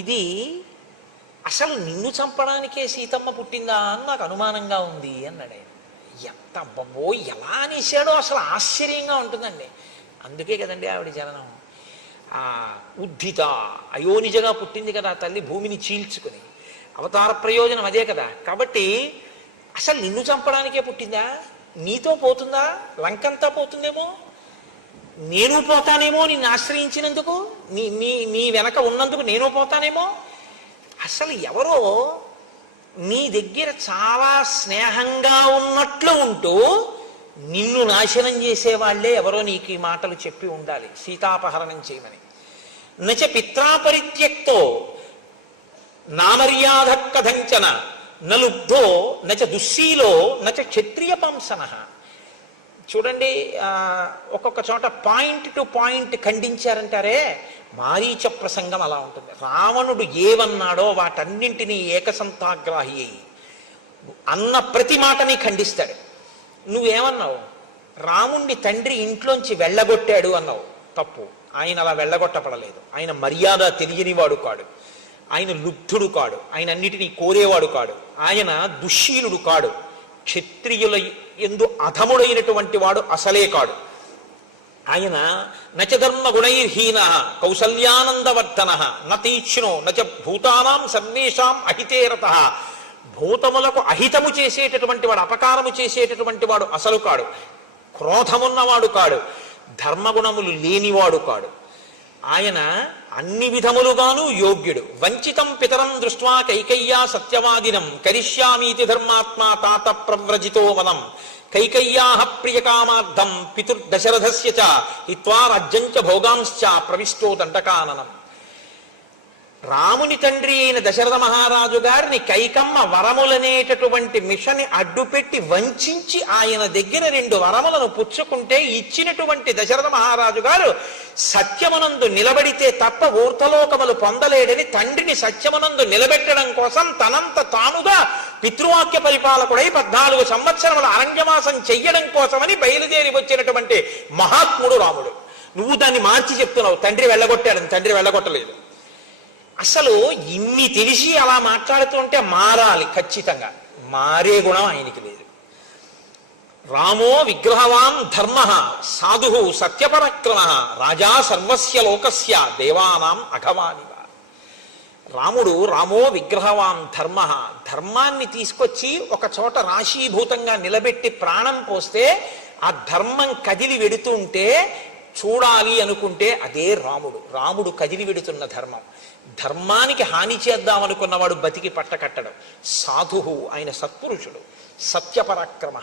ఇది అసలు నిన్ను చంపడానికే సీతమ్మ పుట్టిందా అని నాకు అనుమానంగా ఉంది అన్నాడు ఆయన. ఎంత అబ్బో ఎలా అనేసాడో అసలు ఆశ్చర్యంగా ఉంటుందండి. అందుకే కదండి ఆవిడ జననం. ఉద్ధిత అయోనిజగా పుట్టింది కదా తల్లి, భూమిని చీల్చుకుని. అవతార ప్రయోజనం అదే కదా. కాబట్టి అసలు నిన్ను చంపడానికే పుట్టిందా? నీతో పోతుందా? లంకంతా పోతుందేమో, నేను పోతానేమో నిన్ను ఆశ్రయించినందుకు, నీ వెనక ఉన్నందుకు నేను పోతానేమో. అసలు ఎవరో నీ దగ్గర చాలా స్నేహంగా ఉన్నట్లు ఉంటూ నిన్ను నాశనం చేసేవాళ్లే ఎవరో నీకు ఈ మాటలు చెప్పి ఉండాలి సీతాపహరణం చేయమని. నచ పిత్రాపరిత్యక్తో నామర్యాద కథంచన నలుబ్ధో నచ దుశ్శీలో నచ క్షత్రియ పంసన. చూడండి, ఒక్కొక్క చోట పాయింట్ టు పాయింట్ ఖండించారంటారే, మారీచ ప్రసంగం అలా ఉంటుంది. రావణుడు ఏవన్నాడో వాటన్నింటినీ ఏకసంతాగ్రాహి అయి అన్న ప్రతి మాటని ఖండిస్తాడు. నువ్వేమన్నావు? రాముణ్ణి తండ్రి ఇంట్లోంచి వెళ్ళగొట్టాడు అన్నావు. తప్పు. ఆయన అలా వెళ్ళగొట్టపడలేదు. ఆయన మర్యాద తెలియనివాడు కాడు, ఆయన లుబ్ధుడు కాడు, ఆయన అన్నిటినీ కోరేవాడు కాడు, ఆయన దుశ్శీలుడు కాడు, క్షత్రియుల ఎందు అధముడైనటువంటి వాడు అసలే కాడు. ఆయన నచధర్మ గుణైర్హీన కౌసల్యానందవర్ధన నతీక్ష్ణో నచ భూతానాం సర్వేషాం అహితేరత. భూతములకు అహితము చేసేటటువంటి వాడు, అపకారము చేసేటటువంటి వాడు అసలు కాడు, క్రోధమున్నవాడు కాడు, ధర్మగుణములు లేనివాడు కాడు. ఆయన అన్ని విధములుగాను యోగ్యుడు. వంచితం పితరం దృష్ట్వా కైకయ్యా సత్యవాదినం కరిష్యామీతి ధర్మాత్మా తాత ప్రవ్రజితో వనం కైకయ్యా ప్రియకామార్థం పితుర్దశరథస్య చ హిత్వా రాజ్యంచ భోగాంశ్చ ప్రవిష్టో దండకాననం. రాముని తండ్రి అయిన దశరథ మహారాజు గారిని కైకమ్మ వరములనేటటువంటి మిషని అడ్డుపెట్టి వంచి ఆయన దగ్గర 2 వరములను పుచ్చుకుంటే ఇచ్చినటువంటి దశరథ మహారాజు గారు సత్యమునందు నిలబడితే తప్ప ఊర్ధలోకములు పొందలేడని తండ్రిని సత్యమునందు నిలబెట్టడం కోసం తనంత తానుగా పితృవాక్య పరిపాలకుడై 14 సంవత్సరముల అరణ్యవాసం చెయ్యడం కోసమని బయలుదేరి వచ్చినటువంటి మహాత్ముడు రాముడు. నువ్వు దాన్ని మార్చి చెప్తున్నావు, తండ్రి వెళ్ళగొట్టాడని. తండ్రి వెళ్ళగొట్టలేదు. అసలు ఇన్ని తెలిసి అలా మాట్లాడుతుంటే మారాలి, ఖచ్చితంగా మారే గుణం ఆయనకి లేదు. రామో విగ్రహవాన్ ధర్మ సాధు సత్యపరాక్రమ రాజా సర్వస్య లోకస్య దేవానాం అఘవానివ. రామో విగ్రహవాన్ ధర్మ, ధర్మాన్ని తీసుకొచ్చి ఒక చోట రాశీభూతంగా నిలబెట్టి ప్రాణం పోస్తే ఆ ధర్మం కదిలి వెడుతుంటే చూడాలి అనుకుంటే అదే రాముడు కదిలి వెడుతున్న ధర్మం. ధర్మానికి హాని చేద్దామనుకున్నవాడు బతికి పట్టకట్టడం. సాధువు, ఆయన సత్పురుషుడు. సత్యపరాక్రమ,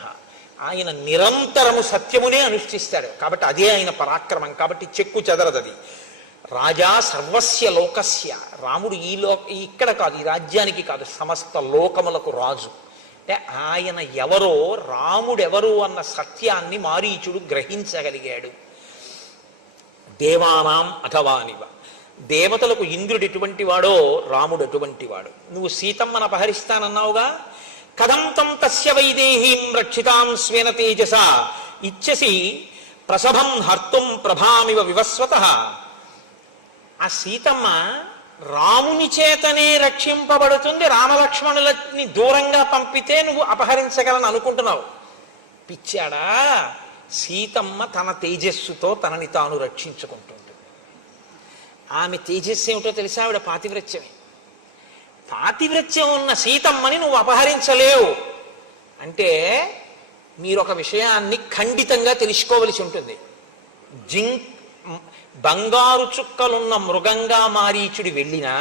ఆయన నిరంతరము సత్యమునే అనుష్ఠిస్తాడు కాబట్టి అదే ఆయన పరాక్రమం, కాబట్టి చెక్కు చెదరదది. రాజా సర్వస్య లోకస్య, రాముడు ఇక్కడ కాదు, ఈ రాజ్యానికి కాదు, సమస్త లోకములకు రాజు. అంటే ఆయన ఎవరో, రాముడెవరు అన్న సత్యాన్ని మారీచుడు గ్రహించగలిగాడు. దేవానాం అథవానివ, దేవతలకు ఇంద్రుడు ఎటువంటి వాడో రాముడు అటువంటి వాడు. నువ్వు సీతమ్మను అపహరిస్తానన్నావుగా, కథం తం తస్య వైదేహీం రక్షితాం స్వేన తేజస ఇచ్చసి ప్రసభం హర్తుం ప్రభామివ వివస్వతః. ఆ సీతమ్మ రాముని చేతనే రక్షింపబడుతుంది, రామలక్ష్మణులని దూరంగా పంపితే నువ్వు అపహరించగలను అనుకుంటున్నావు. పిచ్చాడా, సీతమ్మ తన తేజస్సుతో తనని తాను రక్షించుకుంటుంది. ఆమె తేజస్సు ఏమిటో తెలిసా? ఆవిడ పాతివ్రత్యమే. పాతివ్రత్యం ఉన్న సీతమ్మని నువ్వు అపహరించలేవు అంటే మీరు ఒక విషయాన్ని ఖండితంగా తెలుసుకోవలసి ఉంటుంది. బంగారు చుక్కలున్న మృగంగా మారీచుడి వెళ్ళినా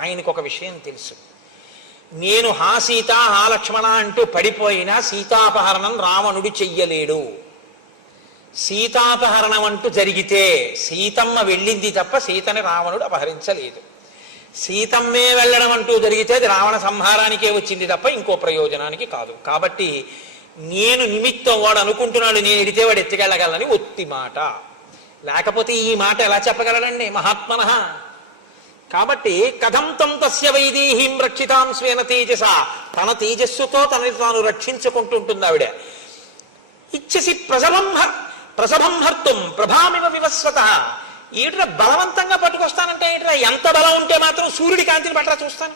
ఆయనకు ఒక విషయం తెలుసు. నేను హా సీత హా లక్ష్మణ అంటూ పడిపోయినా సీతాపహరణం రావణుడు చెయ్యలేడు. సీతాపహరణం అంటూ జరిగితే సీతమ్మ వెళ్ళింది తప్ప సీతని రావణుడు అపహరించలేదు. సీతమ్మే వెళ్ళడం అంటూ జరిగితే అది రావణ సంహారానికే వచ్చింది తప్ప ఇంకో ప్రయోజనానికి కాదు. కాబట్టి నేను నిమిత్తం, వాడు అనుకుంటున్నాడు నేను ఎడితే వాడు ఎత్తుకెళ్ళగలని ఒత్తి మాట. లేకపోతే ఈ మాట ఎలా చెప్పగలడండి మహాత్మనః? కాబట్టి కథం తం తస్య వైదేహీం రక్షితాం స్వేన తేజస, తన తేజస్సుతో తనని తాను రక్షించుకుంటుంటుంది ఆవిడ. ఇచ్చసి ప్రసభం హర్తుం ప్రభామివ వివస్వతః. ఏమిట్రా బలవంతంగా పట్టుకొస్తానంటే ఏంట్రా? ఎంత బలం ఉంటే మాత్రం సూర్యుడి కాంతిని పట్టరా చూస్తాను.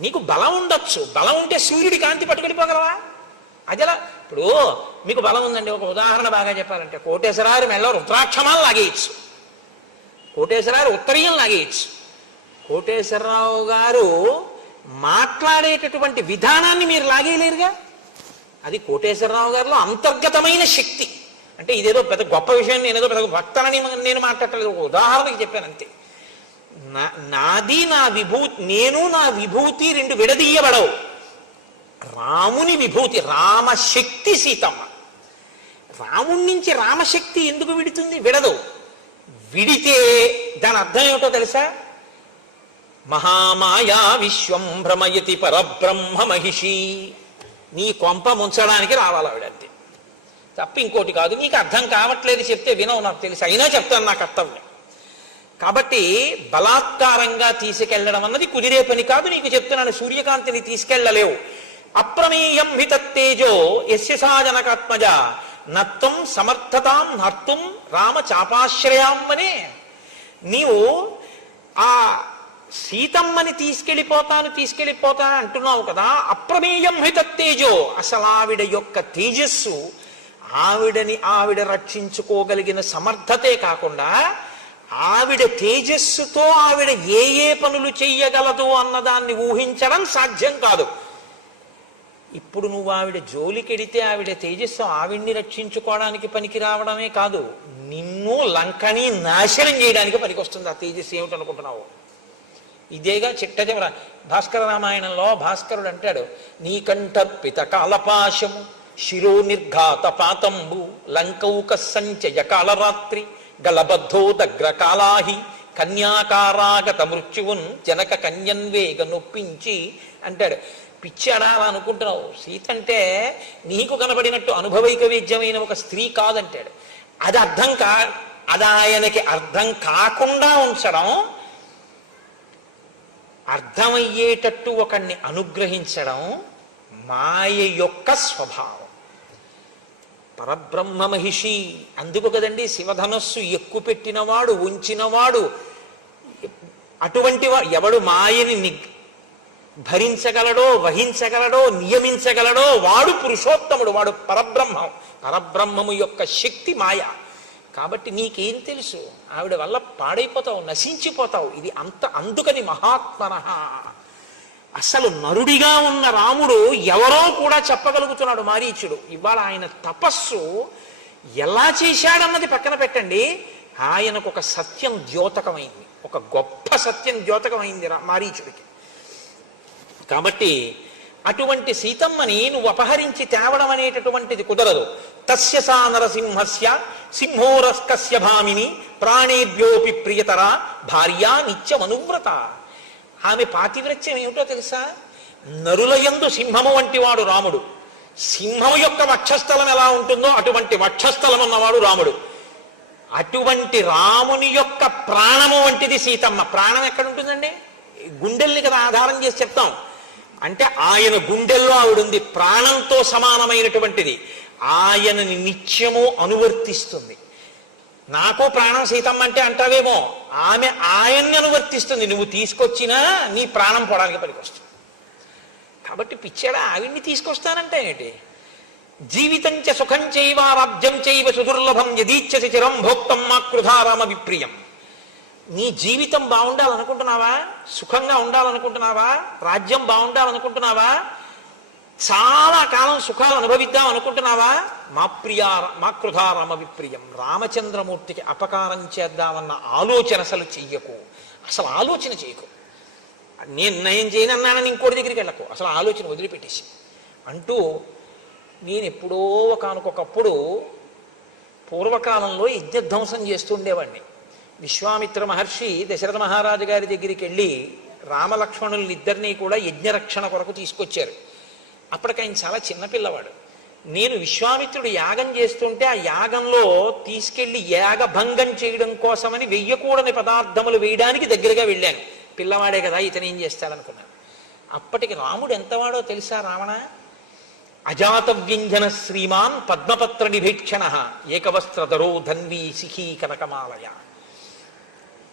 నీకు బలం ఉండొచ్చు, బలం ఉంటే సూర్యుడి కాంతి పట్టుకెళ్ళిపోగలవా? అదిలా. ఇప్పుడు మీకు బలం ఉందండి, ఒక ఉదాహరణ బాగా చెప్పాలంటే కోటేశ్వరారు మెల్ల రుద్రాక్షమాలు లాగేయచ్చు, కోటేశ్వరారు ఉత్తరీయం లాగేయచ్చు. కోటేశ్వరరావు గారు మాట్లాడేటటువంటి విధానాన్ని మీరు లాగేయలేరుగా. అది కోటేశ్వరరావు గారిలో అంతర్గతమైన శక్తి. అంటే ఇదేదో పెద్ద గొప్ప విషయం, నేనేదో పెద్ద భక్తనని నేను మాట్లాడలేదు, ఒక ఉదాహరణకి చెప్పాను అంతే. నాది నా విభూతి, నేను నా విభూతి 2 విడదీయబడవు. రాముని విభూతి రామశక్తి సీతమ్మ. రాముడి నుంచి రామశక్తి ఎందుకు విడుతుంది? విడదు. విడితే దాని అర్థం ఏమిటో తెలుసా? మహామాయా విశ్వం భ్రమయతి పరబ్రహ్మ మహిషి. నీ కొంప ముంచడానికి రావాలి ఆవిడంతే, తప్ప ఇంకోటి కాదు. నీకు అర్థం కావట్లేదు చెప్తే వినవు, నాకు తెలుసు, అయినా చెప్తాను, నా కర్తవ్యం. కాబట్టి బలాత్కారంగా తీసుకెళ్లడం అన్నది కుదిరే పని కాదు. నీకు చెప్తున్నాను, సూర్యకాంతిని తీసుకెళ్లలేవు. అప్రమేయం హి తత్తేజో యస్య సా జనకాత్మజ నత్వం సమర్థతాం హర్తుం రామ చాపాశ్రయాం అనే. నీవు ఆ సీతమ్మని తీసుకెళ్ళిపోతా అంటున్నావు కదా. అప్రమేయం హి తత్తేజో, అసలు ఆవిడ యొక్క తేజస్సు, ఆవిడ రక్షించుకోగలిగిన సమర్థతే కాకుండా ఆవిడ తేజస్సుతో ఆవిడ ఏ పనులు చెయ్యగలదు అన్నదాన్ని ఊహించడం సాధ్యం కాదు. ఇప్పుడు నువ్వు ఆవిడ జోలికెడితే ఆవిడ తేజస్సు ఆవిడ్ని రక్షించుకోవడానికి పనికి రావడమే కాదు, నిన్ను లంకని నాశనం చేయడానికి పనికొస్తుంది ఆ తేజస్సు. ఏమిటనుకుంటున్నావు? ఇదేగా చిట్టచివర భాస్కర రామాయణంలో భాస్కరుడు అంటాడు, నీకంఠర్పిత కాలపాశము శిరో నిర్ఘాత పాతంబు లంకౌక సంచయ కాళరాత్రి గలబద్ధో దగ్ర కాళాహి కన్యాకారాగత మృత్యువున్ జనక కన్యన్వేగ నొప్పించి అంటాడు. పిచ్చాడా అలా అనుకుంటున్నావు, సీత అంటే నీకు కనబడినట్టు అనుభవైక వేద్యమైన ఒక స్త్రీ కాదంటాడు. అది అది ఆయనకి అర్థం కాకుండా ఉంచడం, అర్థమయ్యేటట్టు ఒకణ్ణి అనుగ్రహించడం మాయ యొక్క స్వభావం. పరబ్రహ్మ మహిషి, అందుకు కదండి శివధనస్సు ఎక్కువ పెట్టినవాడు, ఉంచినవాడు, అటువంటి ఎవడు మాయని భరించగలడో, వహించగలడో, నియమించగలడో వాడు పురుషోత్తముడు, వాడు పరబ్రహ్మం. పరబ్రహ్మము యొక్క శక్తి మాయ. కాబట్టి నీకేం తెలుసు, ఆవిడ వల్ల పాడైపోతావు, నశించిపోతావు. ఇది అందుకని మహాత్మనః. అసలు నరుడిగా ఉన్న రాముడు ఎవరో కూడా చెప్పగలుగుతున్నాడు మారీచుడు. ఇవాళ ఆయన తపస్సు ఎలా చేశాడన్నది పక్కన పెట్టండి, ఆయనకు ఒక సత్యం ద్యోతకమైంది, ఒక గొప్ప సత్యం ద్యోతకమైంది మారీచుడికి. కాబట్టి అటువంటి సీతమ్మని నువ్వు అపహరించి తేవడం అనేటటువంటిది కుదరదు. తస్య సా నరసింహస్య సింహోరస్కస్య భామిని ప్రాణేభ్యోపి ప్రియతర భార్యా నిత్యమనువ్రత. ఆమె పాతివ్రత్యం ఏమిటో తెలుసా? నరులయందు సింహము వంటి వాడు రాముడు. సింహము యొక్క వక్షస్థలం ఎలా ఉంటుందో అటువంటి వక్షస్థలం ఉన్నవాడు రాముడు. అటువంటి రాముని యొక్క ప్రాణము వంటిది సీతమ్మ. ప్రాణం ఎక్కడ ఉంటుందండి? గుండెల్ని కదా ఆధారం చేసి చెప్తాం. అంటే ఆయన గుండెల్లో ఆవిడుంది, ప్రాణంతో సమానమైనటువంటిది. ఆయనని నిత్యము అనువర్తిస్తుంది. నాకు ప్రాణం సీతమ్మ అంటే అంటావేమో, ఆమె ఆయన్ని అనువర్తిస్తుంది. నువ్వు తీసుకొచ్చినా నీ ప్రాణం పోవడానికి పనికొస్తుంది. కాబట్టి పిచ్చాడా ఆవిడ్ని తీసుకొస్తానంటే ఏంటి? జీవితం చ సుఖం చైవ రాజ్యం చైవ సుదుర్లభం యదీచ్ఛసి చిరం భోక్తం మా కృధారామ విప్రియం. నీ జీవితం బాగుండాలనుకుంటున్నావా? సుఖంగా ఉండాలనుకుంటున్నావా? రాజ్యం బాగుండాలనుకుంటున్నావా? చాలా కాలం సుఖాలు అనుభవిద్దాం అనుకుంటున్నావా? మా కృధారామ విప్రియం. రామచంద్రమూర్తికి అపకారం చేద్దామన్న ఆలోచన అసలు చెయ్యకు. అసలు ఆలోచన చేయకు. నేను నయం చేయనన్నానని ఇంకోటి దగ్గరికి వెళ్ళకు. అసలు ఆలోచన వదిలిపెట్టేసి అంటూ, నేను ఎప్పుడో ఒకనకొకప్పుడు పూర్వకాలంలో యజ్ఞధ్వంసం చేస్తుండేవాడిని. విశ్వామిత్ర మహర్షి దశరథ మహారాజు గారి దగ్గరికి వెళ్ళి రామలక్ష్మణులిద్దరినీ కూడా యజ్ఞరక్షణ కొరకు తీసుకొచ్చారు. అప్పటికి ఆయన చాలా చిన్నపిల్లవాడు. నేను విశ్వామిత్రుడు యాగం చేస్తుంటే ఆ యాగంలో తీసుకెళ్లి యాగభంగం చేయడం కోసమని వెయ్యకూడని పదార్థములు వేయడానికి దగ్గరగా వెళ్ళాను. పిల్లవాడే కదా, ఇతను ఏం చేస్తాడనుకున్నాను. అప్పటికి రాముడు ఎంతవాడో తెలుసా? రావణ అజాత వ్యంజన శ్రీమాన్ పద్మపత్ర నిభీక్షణ ఏకవస్త్రధరో ధన్వీ శిఖీ కనకమాలయ.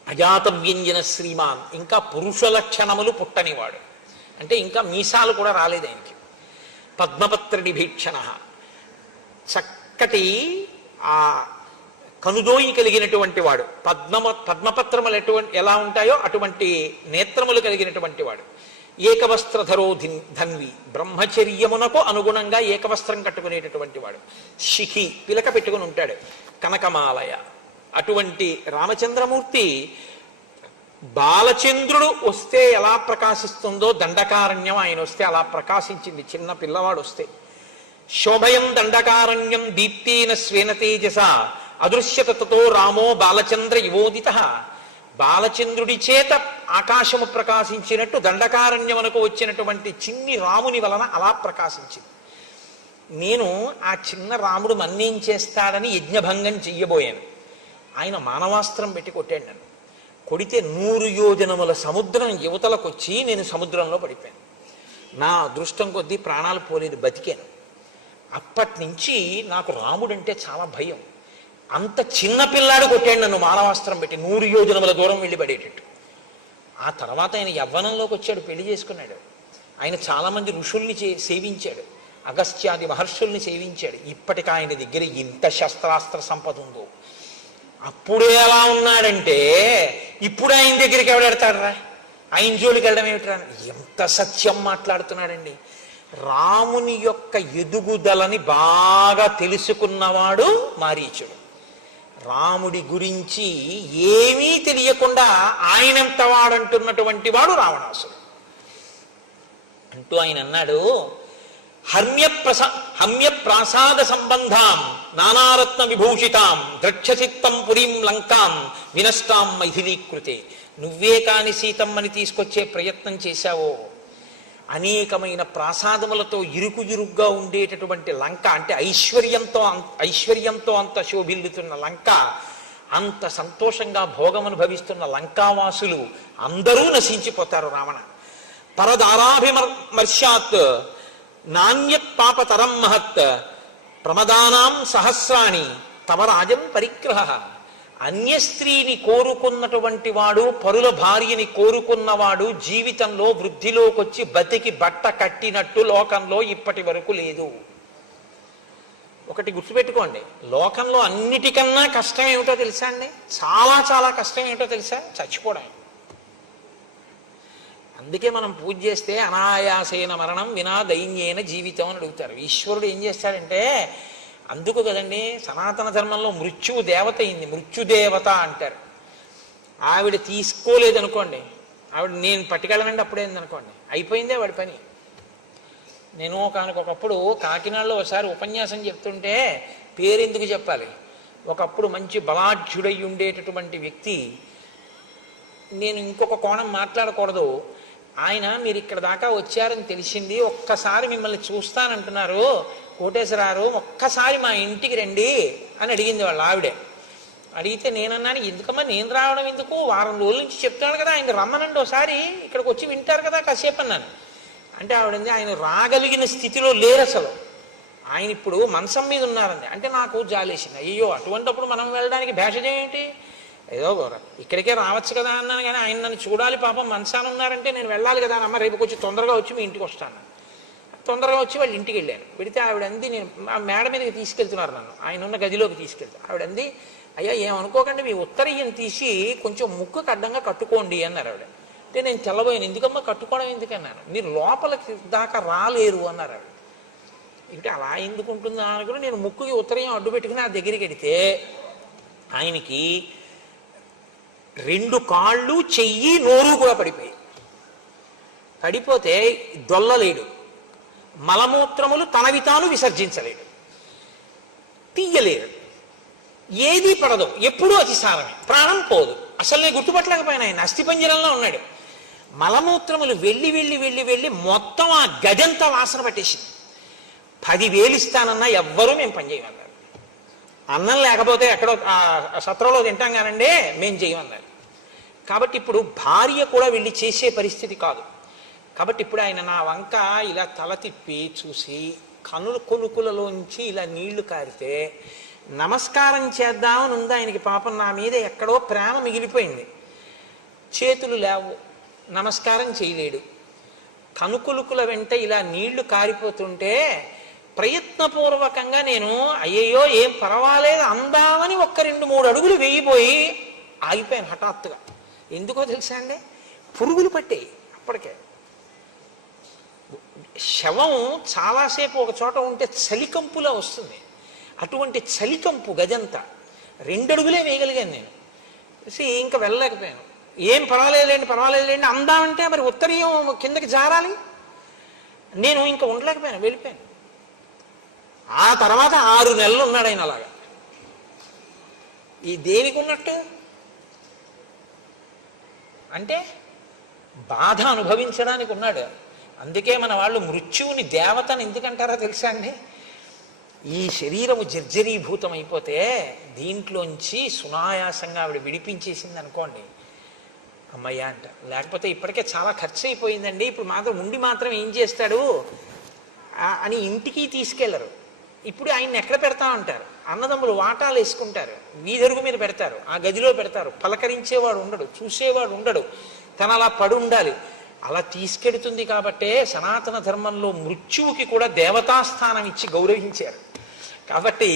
అజాత వ్యంజన శ్రీమాన్, ఇంకా పురుష లక్షణములు పుట్టనివాడు. అంటే ఇంకా మీసాలు కూడా రాలేదు ఆయనకి. పద్మపత్ర నిభీక్షణ, చక్కటి ఆ కనుదోయి కలిగినటువంటి వాడు. పద్మపత్రములు ఎలా ఉంటాయో అటువంటి నేత్రములు కలిగినటువంటి వాడు. ఏకవస్త్రధరో ధన్వి, బ్రహ్మచర్యమునకు అనుగుణంగా ఏకవస్త్రం కట్టుకునేటటువంటి వాడు. శిఖి, పిలక పెట్టుకుని ఉంటాడు. కనకమాలయ, అటువంటి రామచంద్రమూర్తి బాలచంద్రుడు వస్తే ఎలా ప్రకాశిస్తుందో దండకారణ్యం ఆయన వస్తే అలా ప్రకాశించింది. చిన్న పిల్లవాడు వస్తే శోభయం దండకారణ్యం దీప్తేన స్వేన తేజస అదృశ్యతతో రామో బాలచంద్ర యువోదిత. బాలచంద్రుడి చేత ఆకాశము ప్రకాశించినట్టు దండకారణ్యమునకు వచ్చినటువంటి చిన్ని రాముని వలన అలా ప్రకాశించింది. నేను ఆ చిన్న రాముడు మన్నేం చేస్తాడని యజ్ఞభంగం చెయ్యబోయాను. ఆయన మానవాస్త్రం పెట్టి కొట్టాడు నన్ను. కొడితే 100 యోజనముల సముద్రం యువతలకొచ్చి నేను సముద్రంలో పడిపోయాను. నా అదృష్టం కొద్దీ ప్రాణాలు పోలేదు, బతికాను. అప్పటి నుంచి నాకు రాముడంటే చాలా భయం. అంత చిన్న పిల్లాడు కొట్టాడు నన్ను మానవాస్త్రం పెట్టి 100 యోజనముల దూరం వెళ్ళి పడేటట్టు. ఆ తర్వాత ఆయన యవ్వనంలోకి వచ్చాడు, పెళ్లి చేసుకున్నాడు. ఆయన చాలామంది ఋషుల్ని సేవించాడు, అగస్త్యాది మహర్షుల్ని సేవించాడు. ఇప్పటికి ఆయన దగ్గర ఇంత శస్త్రాస్త్ర సంపద ఉందో. అప్పుడే ఎలా ఉన్నాడంటే ఇప్పుడు ఆయన దగ్గరికి ఎవడెడతాడరా? ఆయన జోలికి వెళ్ళడం ఏమిట్రా? ఎంత సత్యం మాట్లాడుతున్నాడండి. రాముని యొక్క ఎదుగుదలని బాగా తెలుసుకున్నవాడు మారీచుడు. రాముడి గురించి ఏమీ తెలియకుండా ఆయనంత వాడంటున్నటువంటి వాడు రావణాసుడు. అంటూ ఆయన అన్నాడు, హమ్య ప్రాసాద సంబంధాం నానారత్న విభూషితాం ద్రక్షచిత్తం పురీం లంకాం వినష్టాం మైథిలీకృతే. నువ్వే కాని సీతమ్మని తీసుకొచ్చే ప్రయత్నం చేశావో, అనేకమైన ప్రాసాదములతో ఇరుగ్గా ఉండేటటువంటి లంక, అంటే ఐశ్వర్యంతో అంత శోభిల్లుతున్న లంక, అంత సంతోషంగా భోగం అనుభవిస్తున్న లంకావాసులు అందరూ నశించిపోతారు. రావణ పరదారాభిమర్శాత్ నాణ్యత్ పాపతరం మహత్ ప్రమదానాం సహస్రాణి తవ రాజం పరిగ్రహ. అన్య స్త్రీని కోరుకున్నటువంటి వాడు, పరుల భార్యని కోరుకున్నవాడు జీవితంలో వృద్ధిలోకొచ్చి బతికి బట్ట కట్టినట్టు లోకంలో ఇప్పటి వరకు లేదు. ఒకటి గుర్తుపెట్టుకోండి, లోకంలో అన్నిటికన్నా కష్టం ఏమిటో తెలుసా అండి? చాలా చాలా కష్టం ఏమిటో తెలుసా? చచ్చిపోవడం. అందుకే మనం పూజ చేస్తే అనాయాసేన మరణం వినా దైన్యేన జీవితం అని అడుగుతారు. ఈశ్వరుడు ఏం చేస్తాడంటే, అందుకు కదండి సనాతన ధర్మంలో మృత్యువు దేవత అయింది, మృత్యుదేవత అంటారు. ఆవిడ తీసుకోలేదనుకోండి, ఆవిడ నేను పట్టుకెళ్ళనండి అప్పుడేందనుకోండి, అయిపోయిందే వాడి పని. నేను ఒకనకొకప్పుడు కాకినాడలో ఒకసారి ఉపన్యాసం చెప్తుంటే, పేరెందుకు చెప్పాలి, ఒకప్పుడు మంచి బలాఢ్యుడై ఉండేటటువంటి వ్యక్తి, నేను ఇంకొక కోణం మాట్లాడకూడదు, ఆయన మీరు ఇక్కడ దాకా వచ్చారని తెలిసింది, ఒక్కసారి మిమ్మల్ని చూస్తానంటున్నారు కోటేశ్వరారు, ఒక్కసారి మా ఇంటికి రండి అని అడిగింది వాళ్ళ ఆవిడే. అడిగితే నేనన్నాను, ఎందుకమ్మా నేను రావడం ఎందుకు, వారం రోజుల నుంచి చెప్తున్నాడు కదా ఆయన రమ్మనండి ఒకసారి, ఇక్కడికి వచ్చి వింటారు కదా కాసేపు అన్నాను. అంటే ఆవిడంది, ఆయన రాగలిగిన స్థితిలో లేరు అసలు, ఆయన ఇప్పుడు మంచం మీద ఉన్నారండి. అంటే నాకు జాలేసింది, అయ్యో అటువంటిప్పుడు మనం వెళ్ళడానికి భేషజం ఏంటి, ఏదో ఇక్కడికే రావచ్చు కదా అన్నాను. కానీ ఆయన నన్ను చూడాలి, పాపం మంచాన ఉన్నారంటే నేను వెళ్ళాలి కదా అమ్మ, రేపు కొంచెం తొందరగా వచ్చి మీ ఇంటికి వస్తాను. తొందరగా వచ్చి వాళ్ళ ఇంటికి వెళ్ళాను. వెళితే ఆవిడంది, నేను ఆ మేడ మీదకి తీసుకెళ్తున్నారు నన్ను, ఆయన ఉన్న గదిలోకి తీసుకెళ్తాను. ఆవిడంది, అయ్యా ఏమనుకోకండి, మీ ఉత్తరీయం తీసి కొంచెం ముక్కుకు అడ్డంగా కట్టుకోండి అన్నారు ఆవిడ. అంటే నేను తెల్లబోయాను, ఎందుకమ్మా కట్టుకోవడం ఎందుకన్నాను, మీరు లోపలికి దాకా రాలేరు అన్నారు ఆవిడ. అంటే అలా ఎందుకు ఉంటుందా అనుకుని నేను ముక్కుకి ఉత్తరీయం అడ్డు పెట్టుకుని ఆ దగ్గరికి వెడితే ఆయనకి 2 కాళ్ళు చెయ్యి నోరు కూడా పడిపోయి, పడిపోతే దొల్లలేడు, మలమూత్రములు తనవి తాను విసర్జించలేడు, తీయలేడు, ఏదీ పడదు, ఎప్పుడూ అతిసారమే, ప్రాణం పోదు. అసలు నేను గుర్తుపట్టలేకపోయినా, ఆయన అస్థిపంజరంలో ఉన్నాడు. మలమూత్రములు వెళ్ళి వెళ్ళి వెళ్ళి వెళ్ళి మొత్తం ఆ గదంతా వాసన పట్టేసింది. 10,000 ఇస్తానన్నా ఎవ్వరూ మేము పనిచేయమన్నారు. అన్నం లేకపోతే ఎక్కడో సత్రంలో తింటాం కానండి, మేము చేయమన్నారు. కాబట్టి ఇప్పుడు భార్య కూడా వెళ్ళి చేసే పరిస్థితి కాదు. కాబట్టి ఇప్పుడు ఆయన నా వంక ఇలా తల తిప్పి చూసి కనుల కొనుకులలోంచి ఇలా నీళ్లు కారితే నమస్కారం చేద్దామని ఉంది ఆయనకి. పాపం నా మీద ఎక్కడో ప్రేమ మిగిలిపోయింది. చేతులు లేవు, నమస్కారం చేయలేడు. కనుకొలుకుల వెంట ఇలా నీళ్లు కారిపోతుంటే ప్రయత్నపూర్వకంగా నేను అయ్యయ్యో ఏం పర్వాలేదు అందామని 1-2-3 అడుగులు వేయిపోయి ఆగిపోయాను హఠాత్తుగా. ఎందుకో తెలుసా అండి, పురుగులు పట్టాయి అప్పటికే. శవం చాలాసేపు ఒక చోట ఉంటే చలికంపులా వస్తుంది, అటువంటి చలికంపు గదంతా. 2 అడుగులే వేయగలిగాను నేను. ఇంకా వెళ్ళలేకపోయాను. ఏం పర్వాలేదులేండి అందామంటే మరి ఉత్తరీయం కిందకి జారాలి, నేను ఇంకా ఉండలేకపోయాను, వెళ్ళిపోయాను. ఆ తర్వాత 6 నెలలు ఉన్నాడు ఆయన అలాగా. ఈ దేనికి ఉన్నట్టు అంటే బాధ అనుభవించడానికి ఉన్నాడు. అందుకే మన వాళ్ళు మృత్యువుని దేవతని ఎందుకంటారో తెలుసా అండి, ఈ శరీరము జర్జరీభూతం అయిపోతే దీంట్లోంచి సునాయాసంగా ఆవిడ విడిపించేసింది అనుకోండి, అమ్మయ్య అంట. లేకపోతే ఇప్పటికే చాలా ఖర్చు అయిపోయిందండి, ఇప్పుడు మాత్రం ఏం చేస్తాడు అని ఇంటికి తీసుకెళ్లరు. ఇప్పుడు ఆయన్ని ఎక్కడ పెడతామంటారు, అన్నదమ్ములు వాటాలు వేసుకుంటారు, వీధరుగు మీద పెడతారు, ఆ గదిలో పెడతారు. పలకరించేవాడు ఉండడు, చూసేవాడు ఉండడు, తను అలా పడి ఉండాలి. అలా తీసుకెడుతుంది కాబట్టే సనాతన ధర్మంలో మృత్యువుకి కూడా దేవతాస్థానం ఇచ్చి గౌరవించారు. కాబట్టి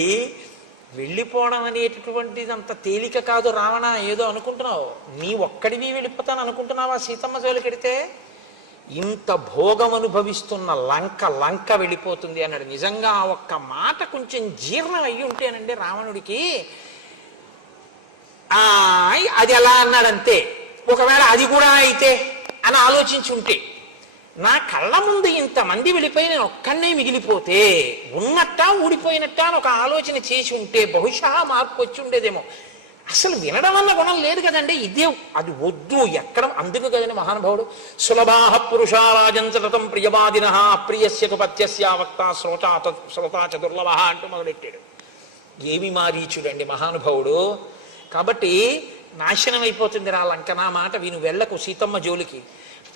వెళ్ళిపోవడం అనేటటువంటిది అంత తేలిక కాదు. రావణ ఏదో అనుకుంటున్నావు, నీ ఒక్కడివి వెళ్ళిపోతాను అనుకుంటున్నావా సీతమ్మ జోలికెడితే? ఇంత భోగం అనుభవిస్తున్న లంక వెళ్ళిపోతుంది అన్నాడు. నిజంగా ఆ ఒక్క మాట కొంచెం జీర్ణం అయ్యి ఉంటేనండి రావణుడికి, అది ఎలా అన్నాడంతే, ఒకవేళ అది కూడా అయితే అని ఆలోచించి ఉంటే, నా కళ్ళ ముందు ఇంతమంది వెళ్ళిపోయి నేను ఒక్కనే మిగిలిపోతే ఉన్నట్టా ఊడిపోయినట్టా అని ఒక ఆలోచన చేసి ఉంటే బహుశా మార్పు వచ్చి ఉండేదేమో. అసలు వినడం అన్న గుణం లేదు కదండి. ఇదే అది వద్దు ఎక్కడ. అందుకు కదండి మహానుభావుడు సులభాహ పురుషారాజంచతం ప్రియవాదిన ప్రియస్యకు పత్యస్య వక్త శ్రోతా చతుర్లభ అంటూ మొదలెట్టాడు. ఏమి మారీచుడండి మహానుభావుడు. కాబట్టి నాశనం అయిపోతుంది రా లంక. నా మాట విను, వెళ్ళకు సీతమ్మ జోలికి.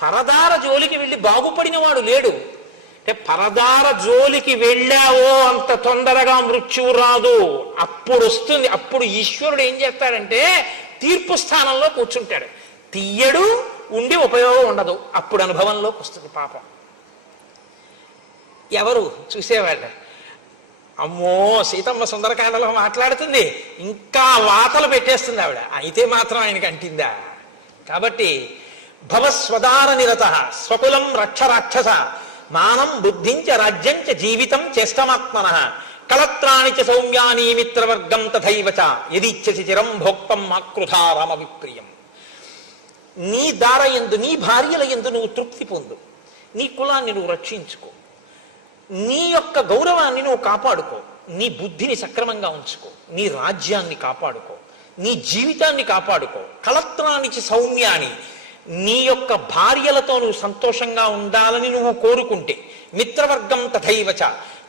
పరదార జోలికి వెళ్ళి బాగుపడిన వాడు లేడు. అంటే పరదార జోలికి వెళ్ళావో అంత తొందరగా మృత్యువు రాదు, అప్పుడు వస్తుంది. అప్పుడు ఈశ్వరుడు ఏం చేస్తాడంటే తీర్పు స్థానంలో కూర్చుంటాడు. తీయడు, ఉండి ఉపయోగం ఉండదు. అప్పుడు అనుభవంలోకి వస్తుంది పాపం. ఎవరు చూసేవాళ్ళు, అమ్మో సీతమ్మ సుందరకాండలో మాట్లాడుతుంది, ఇంకా వాతలు పెట్టేస్తుంది ఆవిడ. అయితే మాత్రం ఆయనకి అంటిందా? కాబట్టి భవస్వదార నిరత స్వకులం రక్ష రాక్షస మానం బుద్ధించ రాజ్యంచ జీవితం చేష్టమాత్మన కలత్రాణి చ సౌమ్యాని మిత్రవర్గం తథైవచ యదిచ్ఛసి చిరం భోక్తం మాకృధా రామ విప్రియం. నీ దార యందు, నీ భార్యల యందు నువ్వు తృప్తి పొందు. నీ కులాన్ని నువ్వు రక్షించుకో, నీ యొక్క గౌరవాన్ని నువ్వు కాపాడుకో, నీ బుద్ధిని సక్రమంగా ఉంచుకో, నీ రాజ్యాన్ని కాపాడుకో, నీ జీవితాన్ని కాపాడుకో. కలత్రానికి సౌమ్యాన్ని, నీ యొక్క భార్యలతో నువ్వు సంతోషంగా ఉండాలని నువ్వు కోరుకుంటే, మిత్రవర్గం తథైవచ,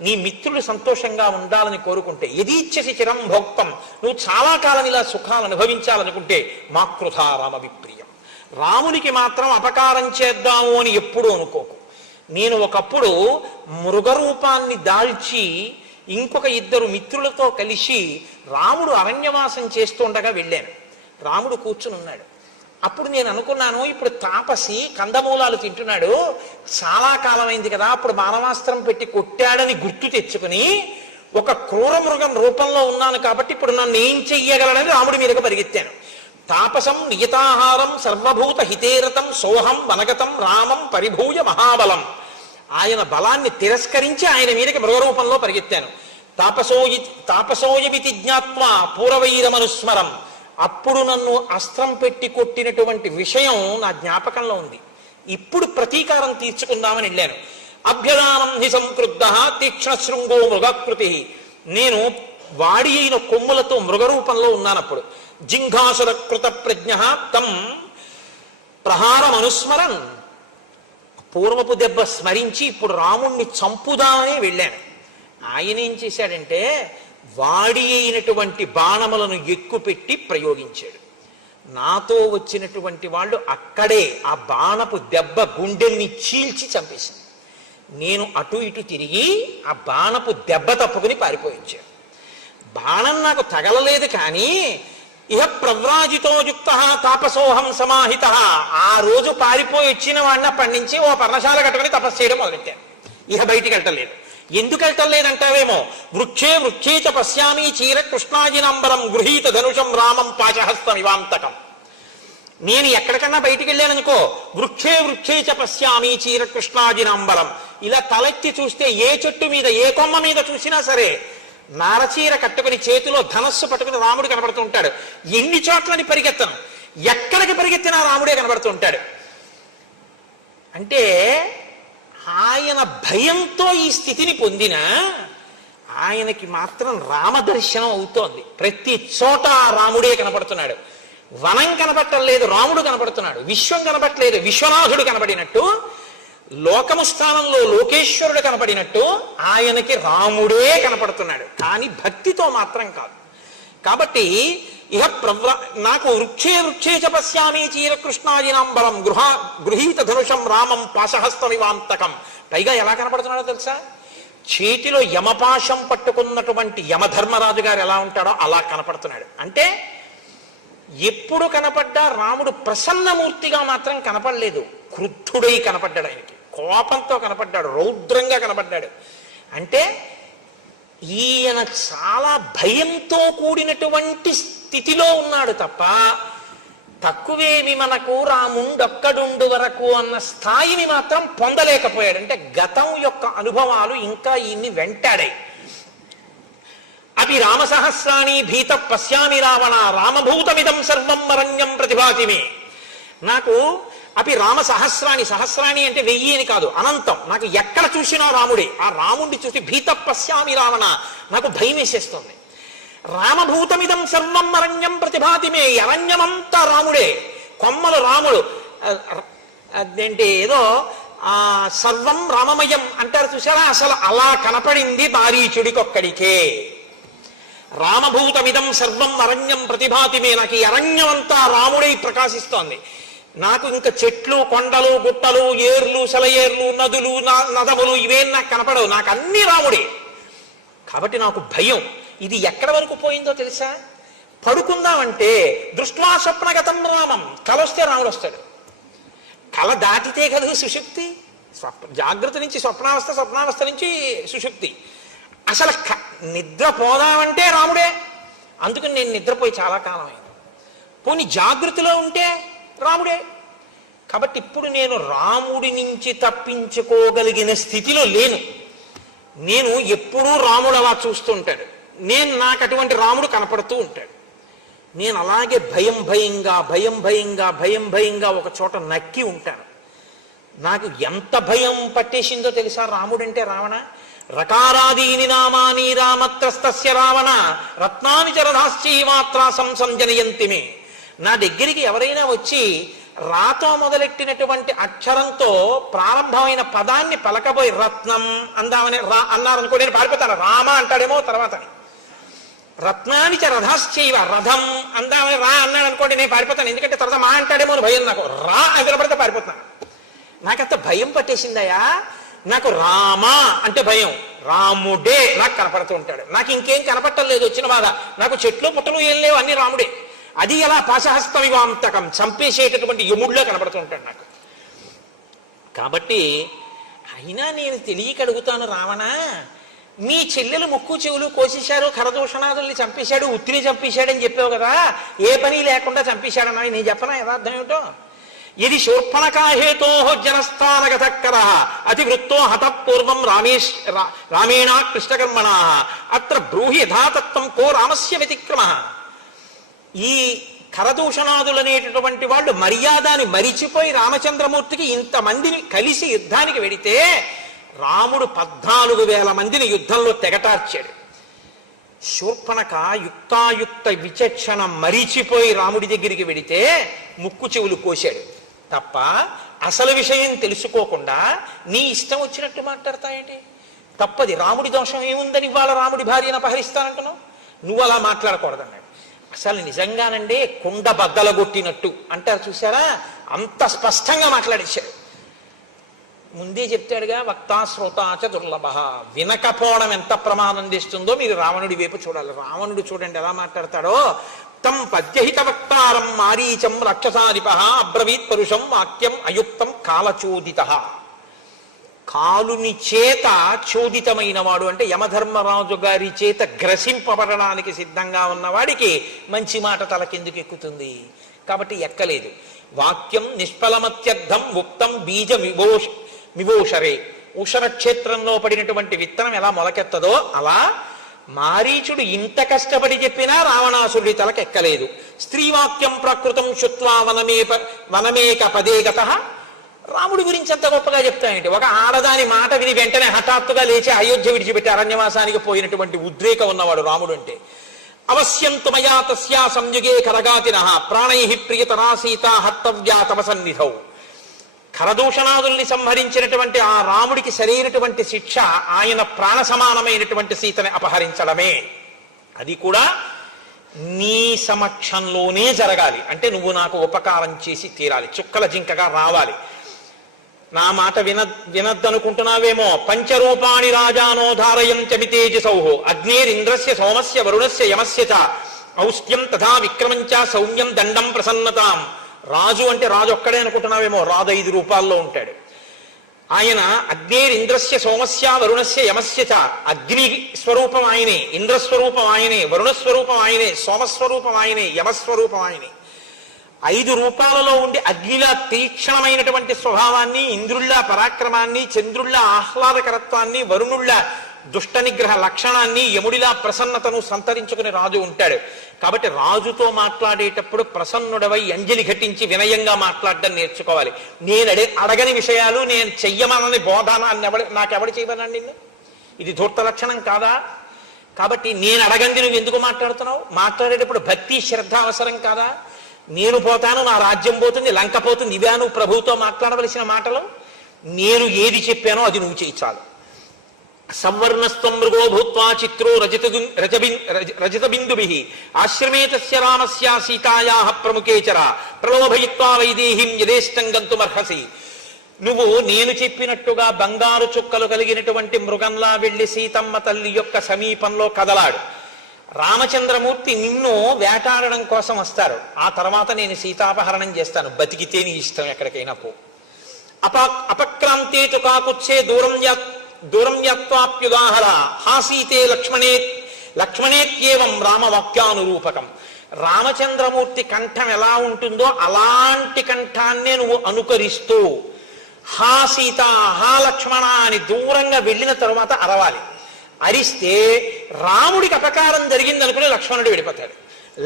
నీ మిత్రులు సంతోషంగా ఉండాలని కోరుకుంటే, యదీచ్ఛసి చిరం భోక్తం, నువ్వు చాలా కాలం ఇలా సుఖాలు అనుభవించాలనుకుంటే మాకృధా రామ విప్రియం. రామునికి మాత్రం అపకారం చేద్దాము అని ఎప్పుడూ అనుకోకు. నేను ఒకప్పుడు మృగరూపాన్ని దాల్చి ఇంకొక ఇద్దరు మిత్రులతో కలిసి రాముడు అరణ్యవాసం చేస్తుండగా వెళ్ళాను. రాముడు కూర్చుని ఉన్నాడు. అప్పుడు నేను అనుకున్నాను, ఇప్పుడు తాపసి కందమూలాలు తింటున్నాడు, చాలా కాలమైంది కదా, అప్పుడు మానవాస్త్రం పెట్టి కొట్టాడని గుర్తు తెచ్చుకుని ఒక క్రూర మృగం రూపంలో ఉన్నాను కాబట్టి ఇప్పుడు నన్ను ఏం చెయ్యగలడని రాముడి మీదకి పరిగెత్తాను. తాపసం నియతాహారం సర్వభూత హితేరతం సోహం వనగతం రామం పరిభూయ మహాబలం. ఆయన బలాన్ని తిరస్కరించి ఆయన మీదకి మృగరూపంలో పరిగెత్తాను. తాపసోయమితి జ్ఞాత్వా పూర్వవైరమనుస్మరం. అప్పుడు నన్ను అస్త్రం పెట్టి కొట్టినటువంటి విషయం నా జ్ఞాపకంలో ఉంది. ఇప్పుడు ప్రతీకారం తీర్చుకుందామని వెళ్ళాను. అభ్యదానం హి సంక్రుద్ధ తీక్ష్ణ శృంగో మృగకృతి. నేను వాడి అయిన కొమ్ములతో మృగరూపంలో ఉన్నానప్పుడు. జింఘాసుర కృత ప్రజ్ఞ తం ప్రహారం అనుస్మరన్. పూర్వపు దెబ్బ స్మరించి ఇప్పుడు రాముణ్ణి చంపుదామని వెళ్ళాను. ఆయన ఏం చేశాడంటే వాడి అయినటువంటి బాణములను ఎక్కుపెట్టి ప్రయోగించాడు. నాతో వచ్చినటువంటి వాళ్ళు అక్కడే ఆ బాణపు దెబ్బ గుండెల్ని చీల్చి చంపేసింది. నేను అటు ఇటు తిరిగి ఆ బాణపు దెబ్బ తప్పుకుని పారిపోయించాను. బాణం నాకు తగలలేదు, కానీ ఇహ ప్రవ్రాజితో యుక్త తాపసోహం సమాహిత. ఆ రోజు పారిపోయి వచ్చిన వాడిని అప్పటి నుంచి ఓ పర్ణశాల కట్టుకుని తపస్సు చేయడం మొదలెట్టాను. ఇహ బయటికి వెళ్ళటలేదు. ఎందుకు వెళ్ళటలేదంటావేమో, వృక్షే వృక్షే చ పశ్యామి చీర కృష్ణాజినంబరం గృహీత ధనుషం రామం పాశహస్తం ఇవాంతకం. నేను ఎక్కడికన్నా బయటికి వెళ్ళాననుకో, వృక్షే వృక్షే చ పశ్యామి చీర కృష్ణాజినంబరం, ఇలా తలెత్తి చూస్తే ఏ చెట్టు మీద ఏ కొమ్మ మీద చూసినా సరే నారచీర కట్టుకుని చేతిలో ధనస్సు పట్టుకుని రాముడు కనబడుతూ ఉంటాడు. ఎన్ని చోట్లని పరిగెత్తను, ఎక్కడికి పరిగెత్తినా రాముడే కనబడుతూ ఉంటాడు. అంటే ఆయన భయంతో ఈ స్థితిని పొందిన ఆయనకి మాత్రం రామదర్శనం అవుతోంది. ప్రతి చోట రాముడే కనపడుతున్నాడు. వనం కనబట్టలేదు, రాముడు కనబడుతున్నాడు. విశ్వం కనబట్టలేదు, విశ్వనాథుడు కనబడినట్టు. లోకము స్థానంలో లోకేశ్వరుడు కనపడినట్టు ఆయనకి రాముడే కనపడుతున్నాడు. కానీ భక్తితో మాత్రం కాదు. కాబట్టి ఇహ నాకు వృక్షే వృక్షే చ పశ్యామి చీర కృష్ణాజినాంబరం గృహీత ధనుషం రామం పాశహస్తమివాంతకం. పైగా ఎలా కనపడుతున్నాడో తెలుసా? చేతిలో యమపాశం పట్టుకున్నటువంటి యమధర్మరాజు గారు ఎలా ఉంటాడో అలా కనపడుతున్నాడు. అంటే ఎప్పుడు కనపడ్డా రాముడు ప్రసన్నమూర్తిగా మాత్రం కనపడలేదు, క్రుద్ధుడై కనపడ్డాడు. ఆయనకి కోపంతో కనపడ్డాడు, రౌద్రంగా కనపడ్డాడు. అంటే ఈయన చాలా భయంతో కూడినటువంటి స్థితిలో ఉన్నాడు తప్ప తక్కువేమి మనకు రాముండొక్కడుండు వరకు అన్న స్థాయిని మాత్రం పొందలేకపోయాడు. అంటే గతం యొక్క అనుభవాలు ఇంకా ఈయన్ని వెంటాడాయి. అవి రామసహస్రాణి భీత పశ్యామి రావణ రామభూతమిదం సర్వం మరణ్యం ప్రతిభాతిమే. నాకు అపి రామ సహస్రాణి, సహస్రాణి అంటే 1000 అని కాదు, అనంతం. నాకు ఎక్కడ చూసినా రాముడే. ఆ రాముడిని చూసి భీత పశ్యామి రావణ, నాకు భయం వేసేస్తుంది. రామభూతమిదం సర్వం అరణ్యం ప్రతిభాతిమే, అరణ్యమంతా రాముడే, కొమ్మలు రాముడు. అదేంటి ఏదో సర్వం రామమయం అంటారు చూసారా, అసలు అలా కనపడింది మారీచుడికొక్కడికే. రామభూతమిదం సర్వం అరణ్యం ప్రతిభాతిమే, నాకు ఈ అరణ్యం అంతా రాముడై ప్రకాశిస్తోంది. నాకు ఇంకా చెట్లు, కొండలు, గుట్టలు, ఏర్లు, సెలయేర్లు, నదులు, నదములు ఇవేం నాకు కనపడవు, నాకు అన్ని రాముడే. కాబట్టి నాకు భయం. ఇది ఎక్కడి వరకు పోయిందో తెలుసా? పడుకుందామంటే దృష్ట్వా స్వప్నగతం రామం, కల వస్తే రాముడు వస్తాడు. కల దాటితే కదా సుషుప్తి. జాగ్రత్త నుంచి స్వప్నావస్థ, స్వప్నావస్థ నుంచి సుషుప్తి. అసలు నిద్ర పోదామంటే రాముడే. అందుకని నేను నిద్రపోయి చాలా కాలం అయింది. పోనీ జాగృతిలో ఉంటే రాముడే. కాబట్టి ఇప్పుడు నేను రాముడి నుంచి తప్పించుకోగలిగిన స్థితిలో లేను. నేను ఎప్పుడూ రాముడు అలా చూస్తుంటాడు, నాకు అటువంటి రాముడు కనపడుతూ ఉంటాడు. నేను అలాగే భయం భయంగా ఒక చోట నక్కి ఉంటాను. నాకు ఎంత భయం పట్టేసిందో తెలుసా రాముడంటే? రావణ రకారాదీని నామాని రామత్రస్తస్య రావణ రత్నాని చరధాశ్చీమాత్రా సంసంజనయంతిమే. నా దగ్గరికి ఎవరైనా వచ్చి రాతో మొదలెట్టినటువంటి అక్షరంతో ప్రారంభమైన పదాన్ని పలకబోయి రత్నం అందామని అన్నారనుకో, నేను పారిపోతాను. రామ అంటాడేమో తర్వాత. రత్నానిచ రథాశ్చైవ, రథం అందామని రా అన్నాడు అనుకోండి, నేను పారిపోతాను. ఎందుకంటే తర్వాత మా అంటాడేమో అని భయం. నాకు రా అని వినపడితే పారిపోతాను. నాకంత భయం పట్టేసిందయా. నాకు రామ అంటే భయం, రాముడే నాకు కనపడుతూ ఉంటాడు. నాకు ఇంకేం కనపట్టలేదు వచ్చిన బాధ. నాకు చెట్లు పుట్టలు ఏం లేవు, అన్ని రాముడే. అది ఎలా పాశహస్తమివాంతకం, చంపేసేటటువంటి యముడిలో కనపడుతూ ఉంటాడు నాకు. కాబట్టి అయినా నేను తెలియక అడుగుతాను, రావణ మీ చెల్లెలు ముక్కు చెవులు కోసేశారు, ఖరదూషణాదుల్ని చంపేశాడు, ఉత్తిని చంపేశాడని చెప్పావు కదా, ఏ పని లేకుండా చంపేశాడన్నా నేను చెప్పనా యథార్థం ఏమిటో? ఇది శూర్పణకాహేతో జనస్థానగతకర అతివృత్తో హతపూర్వం రామేణ కృష్ణకర్మణ అత్ర బ్రూహి యథాతత్వం కో రామస్య వ్యతిక్రమ. ఈ ఖరదూషణాదులనేటటువంటి వాళ్ళు మర్యాదని మరిచిపోయి రామచంద్రమూర్తికి ఇంతమందిని కలిసి యుద్ధానికి వెడితే రాముడు 14,000 మందిని యుద్ధంలో తెగటార్చాడు. శూర్పణక యుక్తాయుక్త విచక్షణ మరిచిపోయి రాముడి దగ్గరికి వెడితే ముక్కు చెవులు కోశాడు తప్ప అసలు విషయం తెలుసుకోకుండా నీ ఇష్టం వచ్చినట్టు మాట్లాడతాయేంటి? తప్పది. రాముడి దోషం ఏముందని ఇవాళ రాముడి భార్యను అపహరిస్తానంటున్నావు? నువ్వు అలా మాట్లాడకూడదన్నాడు. అసలు నిజంగానండి కుండ బద్దలగొట్టినట్టు అంటారు చూసారా, అంత స్పష్టంగా మాట్లాడేశాడు. ముందే చెప్తాడుగా, వక్తా శ్రోతాచ దుర్లభ. వినకపోవడం ఎంత ప్రమాదం తెస్తుందో మీరు రావణుడి వైపు చూడాలి. రావణుడు చూడండి ఎలా మాట్లాడతాడో. తం పద్యహిత వక్తారం మారీచం రక్షసాధిప అబ్రవీత్ పరుషం వాక్యం అయుక్తం కాలచోదిత. కాలుని చేత చోదితమైన వాడు అంటే యమధర్మరాజు గారి చేత గ్రసింపబడడానికి సిద్ధంగా ఉన్నవాడికి మంచి మాట తలకెందుకు ఎక్కుతుంది? కాబట్టి ఎక్కలేదు. వాక్యం నిష్ఫలమత్యర్థం ఉక్తం బీజ వివోషరే. ఉషర క్షేత్రంలో పడినటువంటి విత్తనం ఎలా మొలకెత్తదో అలా మారీచుడు ఇంత కష్టపడి చెప్పినా రావణాసురుడి తలకెక్కలేదు. స్త్రీవాక్యం ప్రకృతం శుత్వా వనమేక పదేగత. రాముడి గురించి అంత గొప్పగా చెప్తాయంటే, ఒక ఆడదాని మాట విని వెంటనే హఠాత్తుగా లేచి అయోధ్య విడిచిపెట్టి అరణ్యవాసానికి పోయినటువంటి ఉద్రేకం ఉన్నవాడు రాముడు అంటే. అవశ్యంతు మయా తస్యా సంయుగే కరగాతినః ప్రాణై ప్రియతరా సీత హర్తవ్యా తవ సన్నిధౌ. ఖరదూషణాదుల్ని సంహరించినటువంటి ఆ రాముడికి సరైనటువంటి శిక్ష ఆయన ప్రాణ సమానమైనటువంటి సీతని అపహరించడమే. అది కూడా నీ సమక్షంలోనే జరగాలి. అంటే నువ్వు నాకు ఉపకారం చేసి తీరాలి, చుక్కల జింకగా రావాలి. నా మాట వినద్దనుకుంటున్నావేమో. పంచరూపాణి రాజానో ధారయంత్యమితేజసౌహో అగ్నేరింద్రస్య సోమస్య వరుణస్య యమస్య చ ఔష్ట్యం తథా విక్రమంచ సౌమ్యం దండం ప్రసన్నతాం. రాజు అంటే రాజు ఒక్కడే అనుకుంటున్నావేమో, రాజు 5 రూపాల్లో ఉంటాడు. ఆయన అగ్నేరింద్రస్య సోమస్య వరుణస్య యమస్య చ. అగ్ని స్వరూపం ఆయనే, ఇంద్రస్వరూపం ఆయనే, వరుణస్వరూపం ఆయనే, సోమస్వరూపం ఆయనే, యమస్వరూపం ఆయనే. 5 రూపాలలో ఉండి అగ్నిలా తీక్షణమైనటువంటి స్వభావాన్ని, ఇంద్రుళ్ళ పరాక్రమాన్ని, చంద్రుళ్ళ ఆహ్లాదకరత్వాన్ని, వరుణుళ్ళ దుష్ట నిగ్రహ లక్షణాన్ని, యముడిలా ప్రసన్నతను సంతరించుకుని రాజు ఉంటాడు. కాబట్టి రాజుతో మాట్లాడేటప్పుడు ప్రసన్నుడవై అంజలి ఘటించి వినయంగా మాట్లాడడం నేర్చుకోవాలి. నేను అడగని విషయాలు నేను చెయ్యమనని బోధానాన్ని నాకెవడు చేయమనండి? ఇది ధూర్త లక్షణం కాదా? కాబట్టి నేను అడగంది నువ్వు ఎందుకు మాట్లాడుతున్నావు? మాట్లాడేటప్పుడు భక్తి శ్రద్ధ అవసరం కాదా? నేను పోతాను, నా రాజ్యం పోతుంది, లంక పోతుంది, ఇవే నువ్వు ప్రభువుతో మాట్లాడవలసిన మాటలు? నేను ఏది చెప్పానో అది నువ్వు చేయి చాలు. సంవర్ణస్త్వం మృగో భూత్వా చిత్రో రజతబిందుభిః ఆశ్రమే తస్య రామస్య సీతాయాః ప్రముఖేచర ప్రలోభయిత్వా వైదేహీం యథేష్టం గంతుమర్హసి. నువ్వు నేను చెప్పినట్టుగా బంగారు చుక్కలు కలిగినటువంటి మృగంలా వెళ్లి సీతమ్మ తల్లి యొక్క సమీపంలో కదలాడు. రామచంద్రమూర్తి నిన్ను వేటాడడం కోసం వస్తారు. ఆ తర్వాత నేను సీతాపహరణం చేస్తాను. బతికితే నీ ఇష్టం, ఎక్కడికైనా పో. అపక్రాంతే తు కాకుత్సే దూరం యాత్వాప్యుదాహర హాసీతే లక్ష్మణేత్యేవం రామవాక్యానురూపకం. రామచంద్రమూర్తి కంఠం ఎలా ఉంటుందో అలాంటి కంఠాన్నే నువ్వు అనుకరిస్తూ హా సీత, హా లక్ష్మణ అని దూరంగా వెళ్ళిన తరువాత అరవాలి. అరిస్తే రాముడికి అపకారం జరిగిందనుకుని లక్ష్మణుడు వెళ్ళిపోతాడు.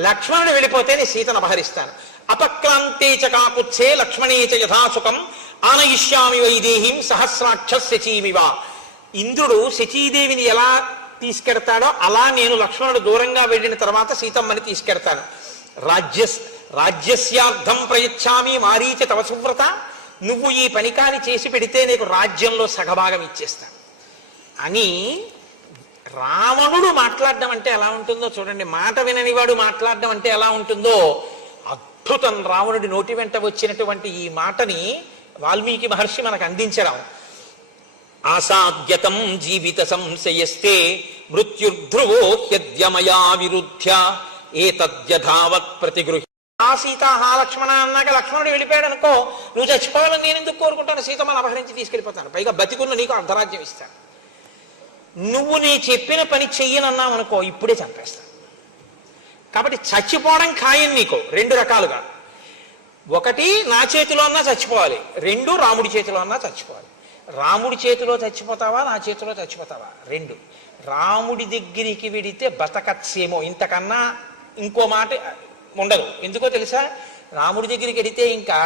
లక్ష్మణుడు వెళ్ళిపోతే నేను సీతను అపహరిస్తాను. అపక్రాంతే చ కాకుత్సే లక్ష్మణే చ యథాసుఖం ఆనయిష్యామి వైదేహీం సహస్రాక్ష శచీమివ. ఇంద్రుడు శచీదేవిని ఎలా తీసుకెడతాడో అలా నేను లక్ష్మణుడు దూరంగా వెళ్ళిన తర్వాత సీతమ్మని తీసుకెడతాను. రాజ్యస్యార్థం ప్రయచ్చామి మారీచ తవ సువ్రత. నువ్వు ఈ పనికాని చేసి పెడితే నీకు రాజ్యంలో సగభాగం ఇచ్చేస్తాను అని రావణుడు మాట్లాడడం అంటే ఎలా ఉంటుందో చూడండి. మాట విననివాడు మాట్లాడడం అంటే ఎలా ఉంటుందో అద్భుతం. రావణుడి నోటి వెంట వచ్చినటువంటి ఈ మాటని వాల్మీకి మహర్షి మనకు అందించడం. ఆసాద్యతం జీవిత సంశయస్తే మృత్యుర్ధ్రువో యద్యమయా విరుధ్య ఏతద్యథావత్ ప్రతిగృహ్య. ఆ సీత హా లక్ష్మణ అన్నాక లక్ష్మణుడు వెళ్ళిపోయాడు అనుకో, నువ్వు చచ్చిపోవాలని నేను ఎందుకు కోరుకుంటాను? సీతమ్మని అపహరించి తీసుకెళ్ళిపోతాను, పైగా బతికున్న నీకు అర్ధరాజ్యం ఇస్తాను. నువ్వు నీ చెప్పిన పని చెయ్యనన్నావు అనుకో, ఇప్పుడే చంపేస్తాను. కాబట్టి చచ్చిపోవడం ఖాయం నీకు రెండు రకాలుగా. ఒకటి నా చేతిలో అన్నా చచ్చిపోవాలి, రెండు రాముడి చేతిలో అన్నా చచ్చిపోవాలి. రాముడి చేతిలో చచ్చిపోతావా, నా చేతిలో చచ్చిపోతావా? రెండు. రాముడి దగ్గరికి వెడితే బతకచ్చేమో, ఇంతకన్నా ఇంకో మాట ఉండదు. ఎందుకో తెలుసా? రాముడి దగ్గరికి వెడితే ఇంకా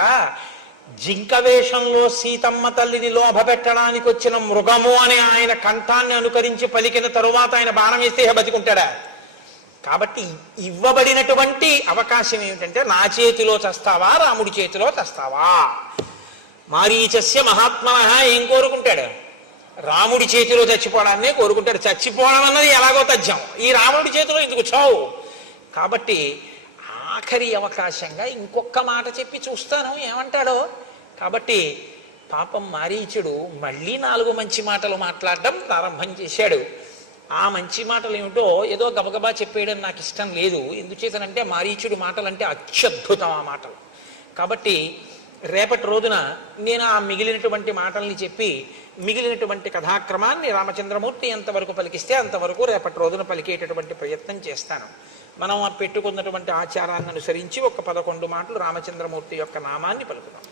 జింక వేషంలో సీతమ్మ తల్లిని లోభపెట్టడానికి వచ్చిన మృగము అనే ఆయన కంఠాన్ని అనుకరించి పలికిన తరువాత ఆయన బాణం వేస్తే బతికుంటాడా? కాబట్టి ఇవ్వబడినటువంటి అవకాశం ఏమిటంటే నా చేతిలో చస్తావా, రాముడి చేతిలో చస్తావా. మారీచస్య మహాత్మనః ఏం కోరుకుంటాడు? రాముడి చేతిలో చచ్చిపోవడాన్నే కోరుకుంటాడు. చచ్చిపోవడం అన్నది ఎలాగో తథ్యం, ఈ రాముడి చేతిలో ఎందుకు చావు? కాబట్టి ఆఖరి అవకాశంగా ఇంకొక మాట చెప్పి చూస్తాను ఏమంటాడో. కాబట్టి పాపం మారీచుడు మళ్ళీ 4 మంచి మాటలు మాట్లాడడం ప్రారంభం చేశాడు. ఆ మంచి మాటలు ఏమిటో ఏదో గబగబా చెప్పేయడం నాకు ఇష్టం లేదు. ఎందుచేతనంటే మారీచుడి మాటలంటే అత్యద్భుతం ఆ మాటలు. కాబట్టి రేపటి రోజున నేను ఆ మిగిలినటువంటి మాటల్ని చెప్పి మిగిలినటువంటి కథాక్రమాన్ని రామచంద్రమూర్తి ఎంతవరకు పలికిస్తే అంతవరకు రేపటి రోజున పలికేటటువంటి ప్రయత్నం చేస్తాను. మనం ఆ పెట్టుకున్నటువంటి ఆచారాన్ని అనుసరించి ఒక 11 మాటలు రామచంద్రమూర్తి యొక్క నామాన్ని పలుకుతాం.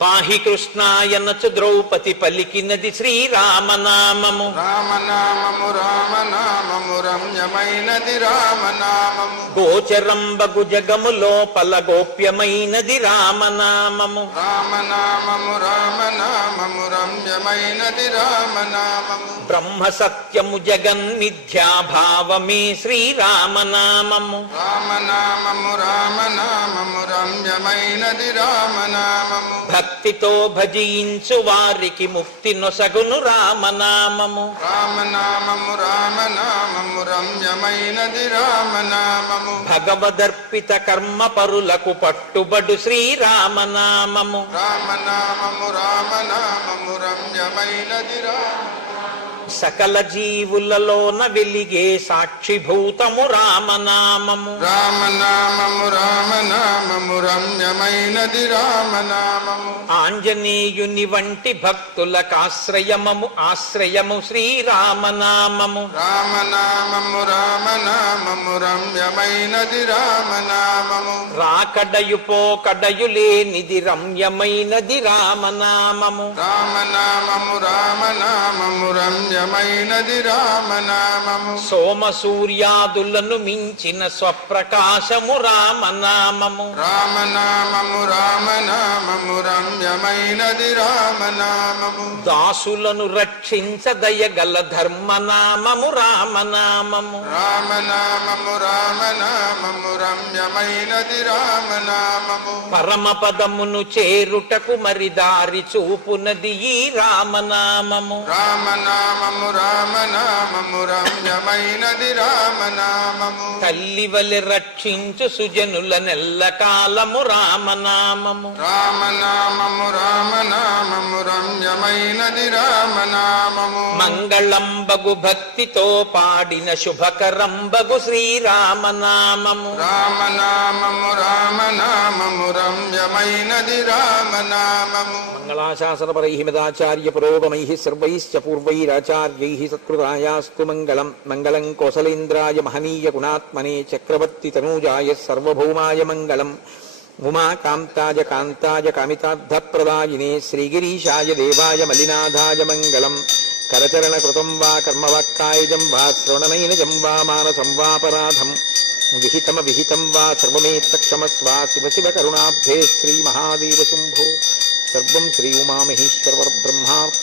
పాహి కృష్ణాయనచు ద్రౌపది పలికినది శ్రీరామనామము. రామనామము రామనామము రమ్యమైనది రామనామము. గోచరంబగు జగము లోపల గోప్యమైనది రామనామము. రామనామము రామనామము రమ్యమైనది రామనామము. బ్రహ్మ సత్యము జగన్మిథ్యాభావమే శ్రీరామనామము. రామనామము రామనామము రమ్యమైనది రామనామము. భక్తితో భజించు వారికి ముక్తి నొసగును రామనామము. రామనామము రామనామము రమ్యమైనది రామనామము. భగవదర్పిత కర్మ పరులకు పట్టుబడు శ్రీరామనామము. రామనామము రామనామము రమ్యమైనది రామనామము. సకల జీవులలోన వెలిగే సాక్షిభూతము రామనామము. రామనామము రామనామము రమ్యమైనది రామనామము. ఆంజనేయుని వంటి భక్తులకాశ్రయము శ్రీరామనామము. రామనామము రామనామము రమ్యమైనది రామనామము. రాకడయు పోకడయు లేనిది రమ్యమైనది రామనామము. రామనామము రామనామము రమ్యమైనది రామనామము. సోమ సూర్యాదులను మించిన స్వప్రకాశము రామనామము. రామనామము రామనామము రమ్యమైనది రామనామము. దాసులను రక్షించదయగల ధర్మనామము రామనామము. రామనామము రామనామము రమ్యమైనది రామనామము. పరమపదమును చేరుటకు మరి దారి చూపునది ఈ రామనామము. రామనామము రామనామము రమ్యమైనది రామనామము. తల్లివలె రక్షించు సుజనుల నెల్లకాలము రామనామము. రామనామము రామనామము రమ్యమైనది రామనామము. మంగళంబగు భక్తితో పాడిన శుభకరంబగు శ్రీరామనామము. రామనామము రామనామము రమ్యమైనది రామనామము. మంగళాశాసనపరైః మదాచార్య పురోగమైః సర్వైశ్చ పూర్వైరాచార్యైః సత్కృతాయాస్తు మంగళం. మంగళం కోసలేంద్రాయ మహనీయ గుణాత్మనే చక్రవర్తి తనూజాయ సర్వభౌమాయ మంగళం. ఉమాకాంతాయ కాంతాయ కామితార్థప్రదాయినే శ్రీగిరీశాయ దేవాయ మలినాథాయ మంగళం. కరచరణకృతం వా కర్మవాక్కాయజం వా శ్రవణనైనజం వా మానసం వాపరాధం విహితం వా సర్వమేత్తక్షమస్వ. శివ శివ కరుణాబ్ధే శ్రీ మహాదేవ శంభో. సర్వం శ్రీ ఉమామహేశ్వర బ్రహ్మార్పణమస్తు.